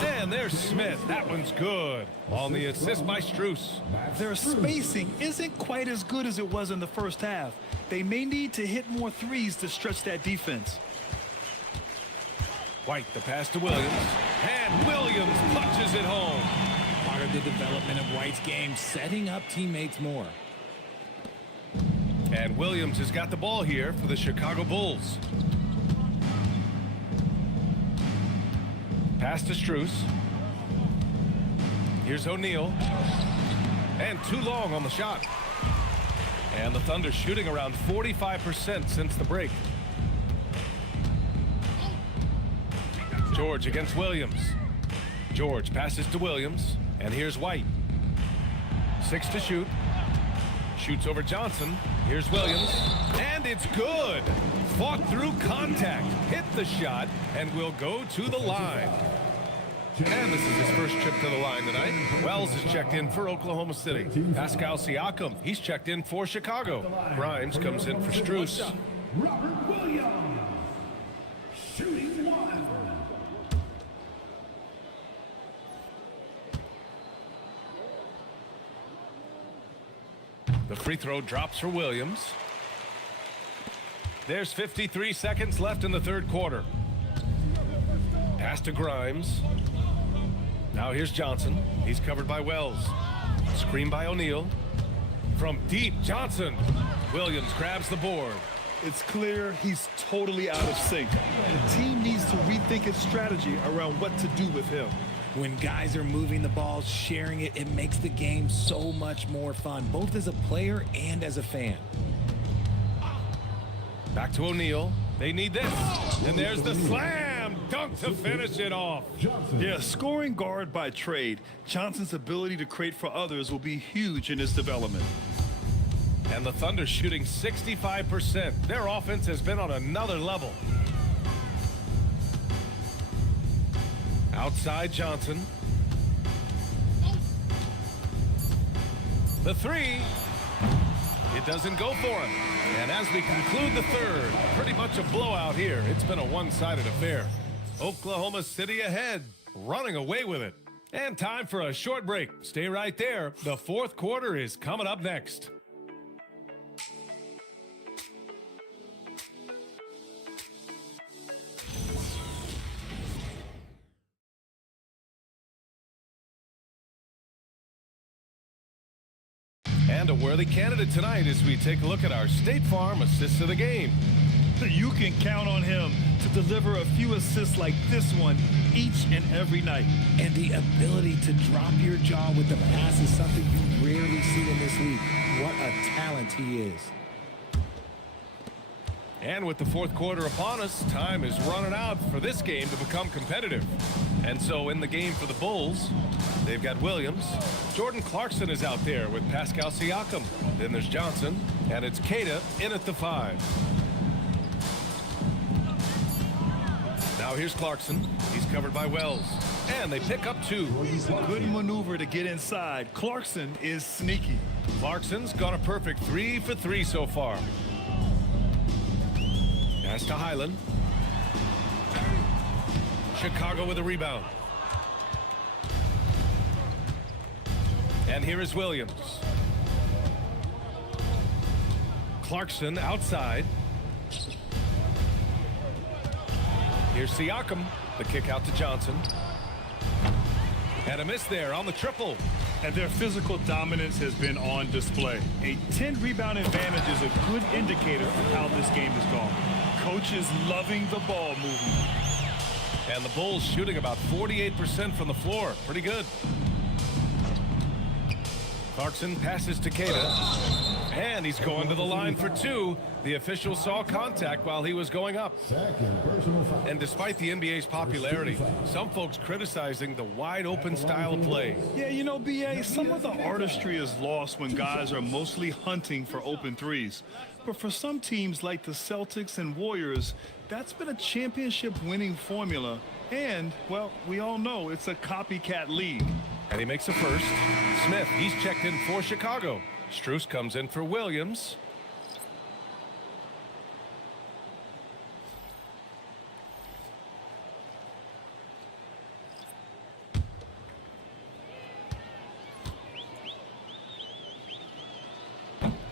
And there's Smith. That one's good. On the assist by Strus. Their spacing isn't quite as good as it was in the first half. They may need to hit more threes to stretch that defense. White, the pass to Williams. And Williams punches it home. Part of the development of White's game, setting up teammates more. And Williams has got the ball here for the Chicago Bulls. Pass to Strus. Here's O'Neal. And too long on the shot. And the Thunder shooting around 45% since the break. George against Williams. George passes to Williams. And here's White. 6 to shoot. Shoots over Johnson. Here's Williams. And it's good. Fought through contact. Hit the shot. And will go to the line. And this is his first trip to the line tonight. Wells is checked in for Oklahoma City. Pascal Siakam, he's checked in for Chicago. Grimes comes in for Strus. Robert Williams, shooting 1. The free throw drops for Williams. There's 53 seconds left in the third quarter. Pass to Grimes. Now here's Johnson. He's covered by Wells. Screen by O'Neal. From deep, Johnson. Williams grabs the board. It's clear he's totally out of sync. The team needs to rethink its strategy around what to do with him. When guys are moving the ball, sharing it, it makes the game so much more fun, both as a player and as a fan. Back to O'Neal. They need this. And there's the slam dunk to finish it off. Yeah, scoring guard by trade. Johnson's ability to create for others will be huge in his development. And the Thunder shooting 65%. Their offense has been on another level. Outside Johnson. The three. It doesn't go for him. And as we conclude the third, pretty much a blowout here. It's been a one-sided affair. Oklahoma City ahead, running away with it. And time for a short break. Stay right there. The fourth quarter is coming up next. And a worthy candidate tonight as we take a look at our State Farm assists of the game. You can count on him to deliver a few assists like this one each and every night. And the ability to drop your jaw with the pass is something you rarely see in this league. What a talent he is. And with the fourth quarter upon us, time is running out for this game to become competitive. And so in the game for the Bulls, they've got Williams. Jordan Clarkson is out there with Pascal Siakam. Then there's Johnson, and it's Keita in at the 5. Now here's Clarkson. He's covered by Wells. And they pick up 2. It's a good maneuver to get inside. Clarkson is sneaky. Clarkson's got a perfect 3 for 3 so far. Pass to Highland. Chicago with a rebound. And here is Williams. Clarkson outside. Here's Siakam. The kick out to Johnson. And a miss there on the triple. And their physical dominance has been on display. A 10-rebound advantage is a good indicator of how this game has gone. Coaches loving the ball movement. And the Bulls shooting about 48% from the floor. Pretty good. Clarkson passes to Keita. And he's going to the line for 2. The official saw contact while he was going up. And despite the NBA's popularity, some folks criticizing the wide-open style of play. Yeah, you know, B.A., some of the artistry is lost when guys are mostly hunting for open threes. But for some teams like the Celtics and Warriors, that's been a championship-winning formula. And, well, we all know it's a copycat league. And he makes a first. Smith, he's checked in for Chicago. Strus comes in for Williams.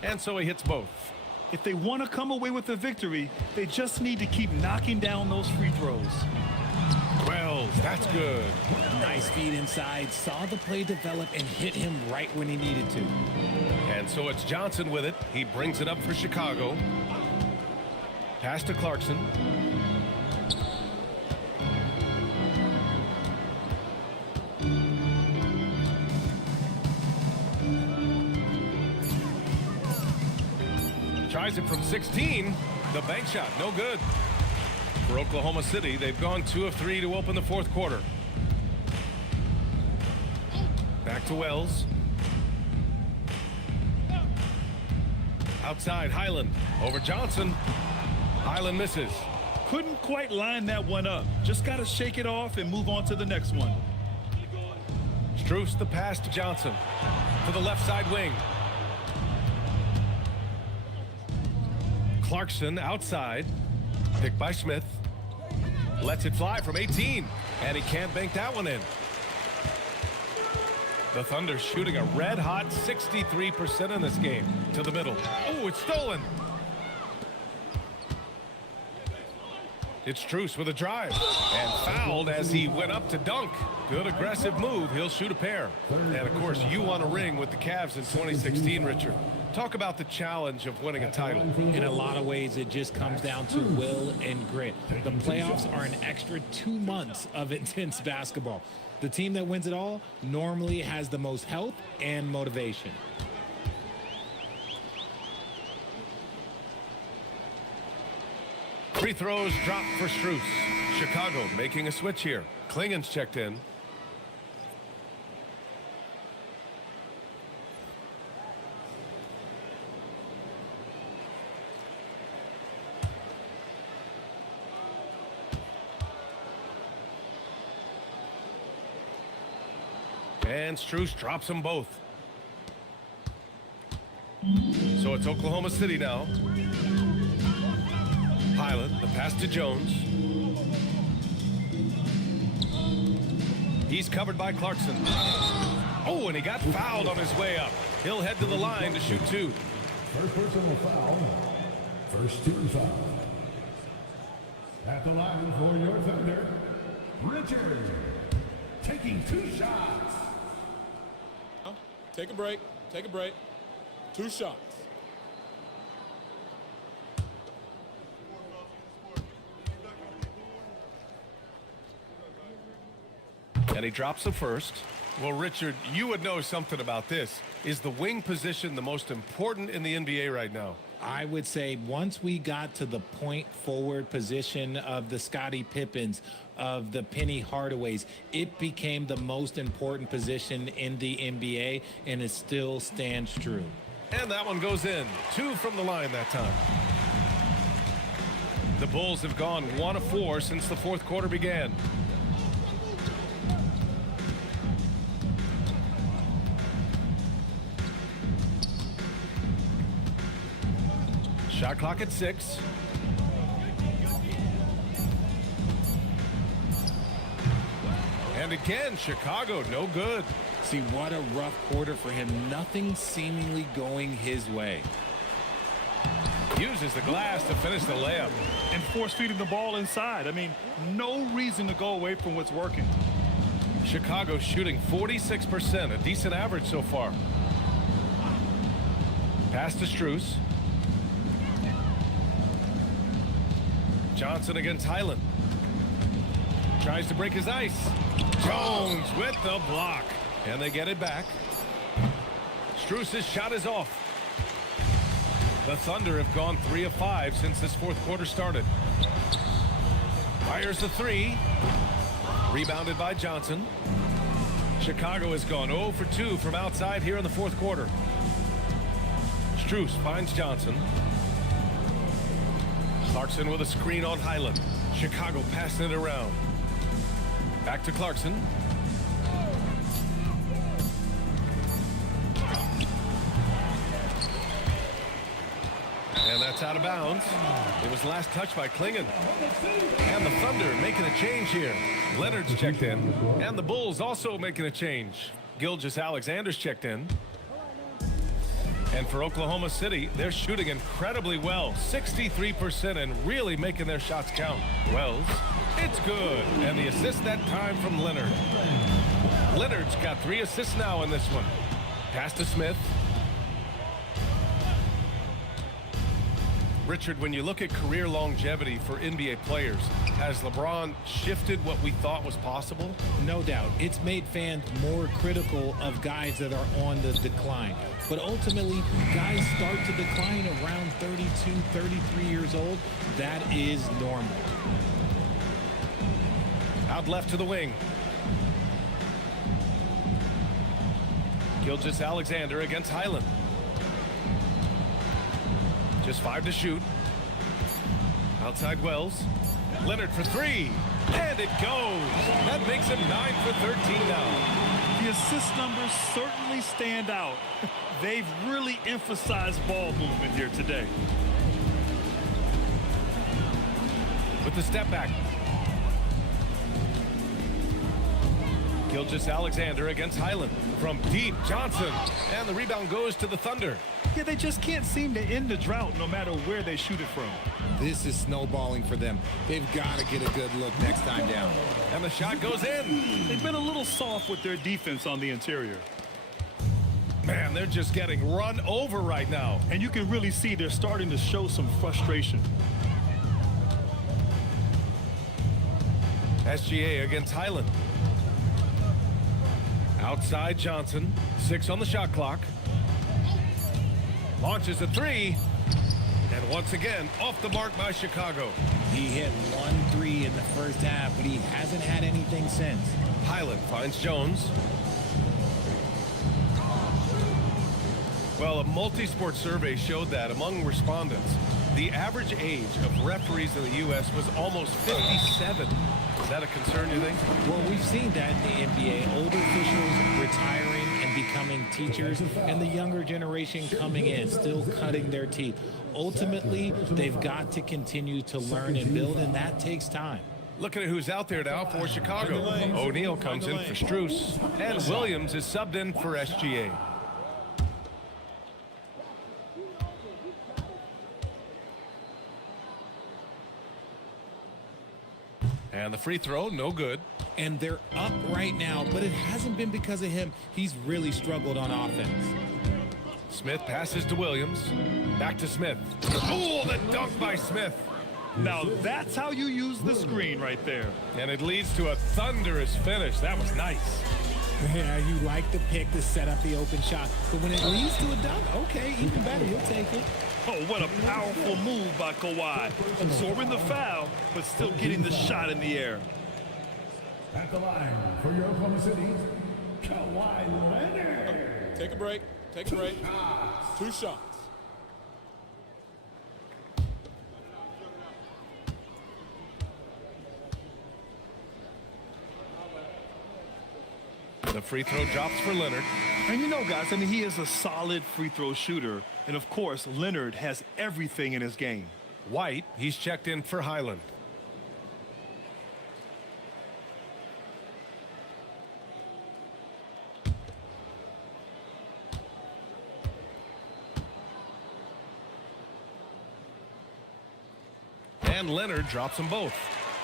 And so he hits both. If they want to come away with the victory, they just need to keep knocking down those free throws. Wells, that's good. Nice feed inside, saw the play develop and hit him right when he needed to. And so it's Johnson with it. He brings it up for Chicago. Pass to Clarkson. Tries it from 16. The bank shot, no good. For Oklahoma City, they've gone 2 of 3 to open the fourth quarter. Back to Wells. Outside, Highland. Over Johnson. Highland misses. Couldn't quite line that one up. Just got to shake it off and move on to the next one. Strus the pass to Johnson. To the left side wing. Clarkson outside. Picked by Smith. Lets it fly from 18. And he can't bank that one in. The Thunder shooting a red-hot 63% in this game. To the middle. Oh, it's stolen. It's Strus with a drive. And fouled as he went up to dunk. Good aggressive move. He'll shoot a pair. And, of course, you won a ring with the Cavs in 2016, Richard. Talk about the challenge of winning a title. In a lot of ways, it just comes down to will and grit. The playoffs are an extra 2 months of intense basketball. The team that wins it all normally has the most health and motivation. Free throws dropped for Strus. Chicago making a switch here. Klingen's checked in. And Strus drops them both. So it's Oklahoma City now. Highland, the pass to Jones. He's covered by Clarkson. Oh, and he got fouled on his way up. He'll head to the line to shoot 2. First personal foul. First team foul. At the line for your Thunder, Richard. Taking 2 shots. Take a break. Take a break. 2 shots. And he drops the first. Well, Richard, you would know something about this. Is the wing position the most important in the NBA right now? I would say once we got to the point forward position of the Scottie Pippens, of the Penny Hardaways, it became the most important position in the NBA, and it still stands true. And that one goes in. 2 from the line that time. The Bulls have gone 1 of 4 since the fourth quarter began. Shot clock at 6. And again, Chicago, no good. See, what a rough quarter for him. Nothing seemingly going his way. Uses the glass to finish the layup. And force feeding the ball inside. I mean, no reason to go away from what's working. Chicago shooting 46%, a decent average so far. Pass to Strus. Johnson against Highland. Tries to break his ice. Jones with the block. And they get it back. Strus's shot is off. The Thunder have gone 3 of 5 since this fourth quarter started. Fires the 3. Rebounded by Johnson. Chicago has gone 0 for 2 from outside here in the fourth quarter. Strus finds Johnson. Clarkson with a screen on Highland. Chicago passing it around. Back to Clarkson. And that's out of bounds. It was last touched by Klingen. And the Thunder making a change here. Leonard's checked in. And the Bulls also making a change. Gilgeous-Alexander's checked in. And for Oklahoma City, they're shooting incredibly well, 63%, and really making their shots count. Wells, it's good. And the assist that time from Leonard. Leonard's got 3 assists now in this one. Pass to Smith. Richard, when you look at career longevity for NBA players, has LeBron shifted what we thought was possible? No doubt. It's made fans more critical of guys that are on the decline. But ultimately, guys start to decline around 32, 33 years old. That is normal. Out left to the wing. Gilgeous-Alexander against Highland. Just 5 to shoot. Outside Wells. Leonard for 3. And it goes. That makes him 9 for 13 now. The assist numbers certainly stand out. They've really emphasized ball movement here today. With the step back. Gilgeous-Alexander against Highland. From deep, Johnson. And the rebound goes to the Thunder. Yeah, they just can't seem to end the drought no matter where they shoot it from. This is snowballing for them. They've got to get a good look next time down. And the shot goes in. They've been a little soft with their defense on the interior. Man, they're just getting run over right now. And you can really see they're starting to show some frustration. SGA against Highland. Outside Johnson. 6 on the shot clock. Launches a 3. And once again, off the mark by Chicago. He hit 1 3 in the first half, but he hasn't had anything since. Highland finds Jones. Well, a multi-sport survey showed that among respondents, the average age of referees in the U.S. was almost 57. Is that a concern, you think? Well, we've seen that in the NBA. Older officials retiring and becoming teachers, and the younger generation coming in, still cutting their teeth. Ultimately, they've got to continue to learn and build, and that takes time. Looking at who's out there now for Chicago. O'Neal comes in for Strus, and Williams is subbed in for SGA. And the free throw, no good. And they're up right now, but it hasn't been because of him. He's really struggled on offense. Smith passes to Williams. Back to Smith. Oh, the dunk by Smith. Now that's how you use the screen right there. And it leads to a thunderous finish. That was nice. Yeah, you like the pick to set up the open shot, but when it leads to a dunk, okay, even better, you'll take it. Oh, what a powerful move by Kawhi. Absorbing the foul, but still getting the shot in the air. At the line for your Oklahoma City, Kawhi Leonard. Take a break. Take a break. 2 shots. The free throw drops for Leonard. And you know, guys, I mean, he is a solid free throw shooter. And, of course, Leonard has everything in his game. White, he's checked in for Highland. And Leonard drops them both.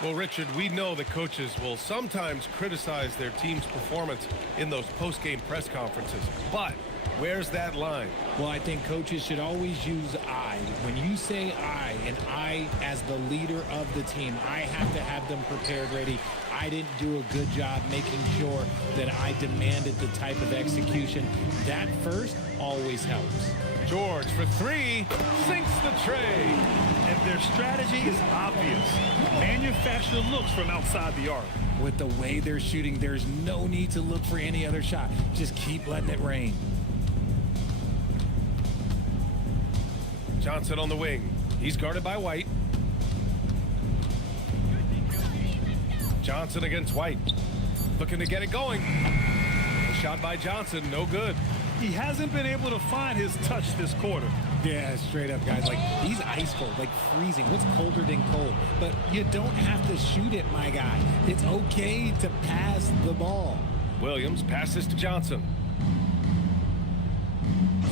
Well, Richard, we know that coaches will sometimes criticize their team's performance in those post-game press conferences. But where's that line? Well, I think coaches should always use I. When you say I, and I as the leader of the team, I have to have them prepared ready. I didn't do a good job making sure that I demanded the type of execution. That first always helps. George for 3, sinks the tray. And their strategy is obvious. Manufacture looks from outside the arc. With the way they're shooting, there's no need to look for any other shot. Just keep letting it rain. Johnson on the wing. He's guarded by White. Johnson against White. Looking to get it going. The shot by Johnson, no good. He hasn't been able to find his touch this quarter. Yeah, straight up, guys. Like, he's ice cold, like freezing. What's colder than cold? But you don't have to shoot it, my guy. It's okay to pass the ball. Williams passes to Johnson.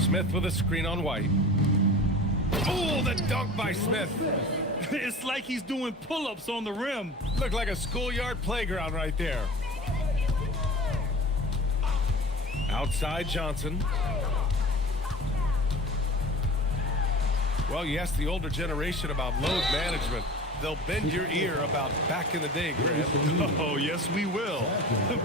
Smith with a screen on White. Oh, the dunk by Smith. It's like he's doing pull-ups on the rim. Looked like a schoolyard playground right there. Outside Johnson. Well, you ask the older generation about load management. They'll bend your ear about back in the day, Grant. Oh, yes, we will.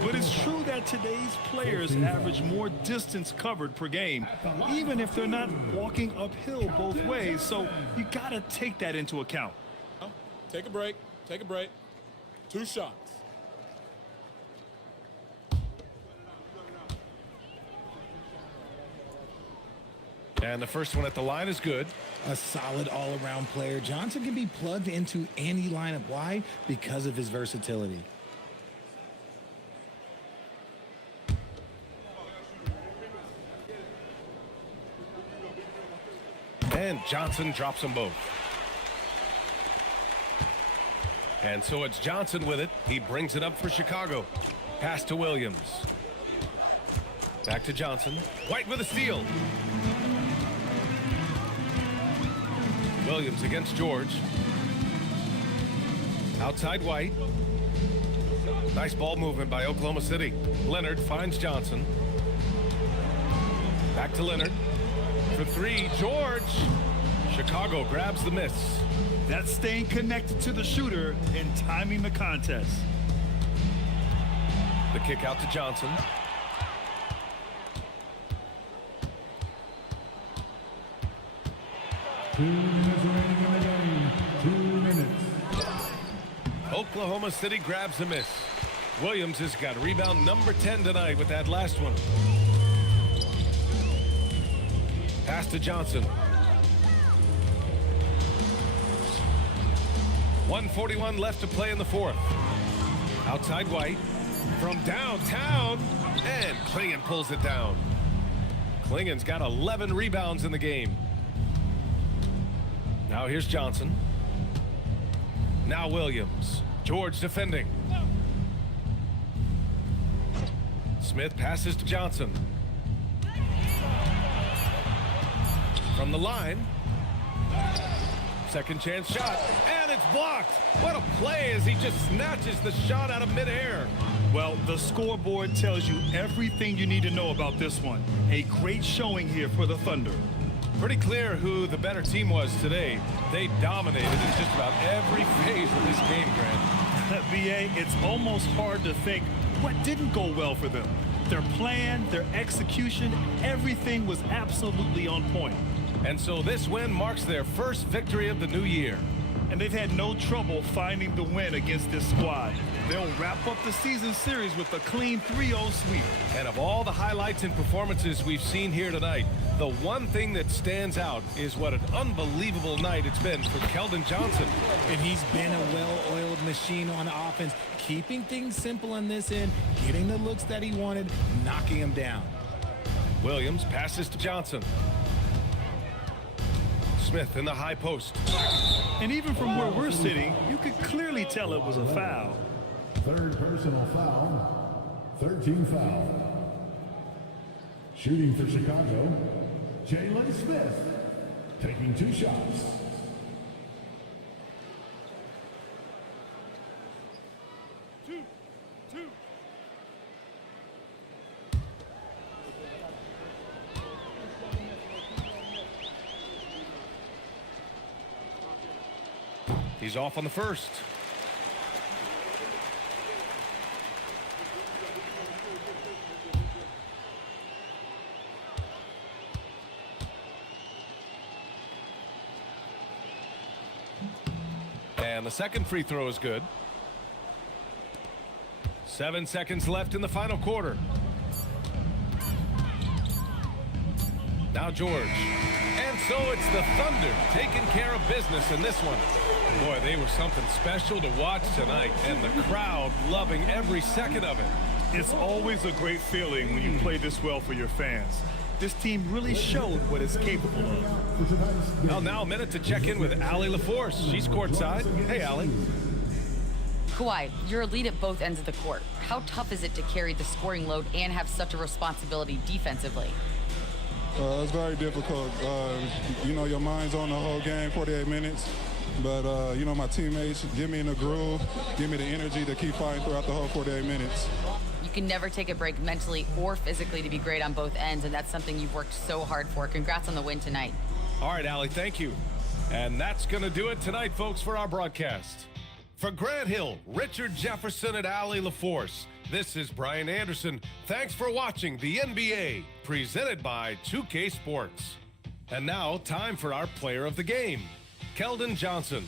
But it's true that today's players average more distance covered per game, even if they're not walking uphill both ways. So you got to take that into account. Take a break. Take a break. 2 shots. And the first one at the line is good. A solid all-around player. Johnson can be plugged into any lineup. Why? Because of his versatility. And Johnson drops them both. And so it's Johnson with it. He brings it up for Chicago. Pass to Williams. Back to Johnson. White with a steal. Williams against George. Outside White. Nice ball movement by Oklahoma City. Leonard finds Johnson. Back to Leonard. For 3, George. Chicago grabs the miss. That's staying connected to the shooter and timing the contest. The kick out to Johnson. Oklahoma City grabs a miss. Williams has got rebound number 10 tonight with that last one. Pass to Johnson. 1:41 left to play in the fourth. Outside White. From downtown. And Klingon pulls it down. Klingon's got 11 rebounds in the game. Now here's Johnson. Now Williams. George defending. Smith passes to Johnson. From the line. Second chance shot. And it's blocked. What a play as he just snatches the shot out of midair. Well, the scoreboard tells you everything you need to know about this one. A great showing here for the Thunder. Pretty clear who the better team was today. They dominated in just about every phase of this game, Grant. BA, it's almost hard to think what didn't go well for them. Their plan, their execution, everything was absolutely on point. And so this win marks their first victory of the new year. And they've had no trouble finding the win against this squad. They'll wrap up the season series with a clean 3-0 sweep. And of all the highlights and performances we've seen here tonight, the one thing that stands out is what an unbelievable night it's been for Keldon Johnson. And he's been a well-oiled machine on offense, keeping things simple on this end, getting the looks that he wanted, knocking him down. Williams passes to Johnson. Smith in the high post. And even from where we're sitting, you could clearly tell it was a foul. Third personal foul. 13 foul. Shooting for Chicago, Jalen Smith, taking 2 shots. He's off on the first. And the second free throw is good. 7 seconds left in the final quarter. Now George. And so it's the Thunder taking care of business in this one. Boy, they were something special to watch tonight, and the crowd loving every second of it. It's always a great feeling when you play this well for your fans. This team really showed what it's capable of. Well, now a minute to check in with Allie LaForce. She's courtside. Hey, Allie. Kawhi, you're a lead at both ends of the court. How tough is it to carry the scoring load and have such a responsibility defensively? It's very difficult. You know, your mind's on the whole game, 48 minutes. But, you know, my teammates give me in the groove, give me the energy to keep fighting throughout the whole 48 minutes. You can never take a break mentally or physically to be great on both ends, and that's something you've worked so hard for. Congrats on the win tonight. All right, Allie, thank you. And that's going to do it tonight, folks, for our broadcast. For Grant Hill, Richard Jefferson, and Allie LaForce, this is Brian Anderson. Thanks for watching the NBA, presented by 2K Sports. And now, time for our player of the game, Keldon Johnson.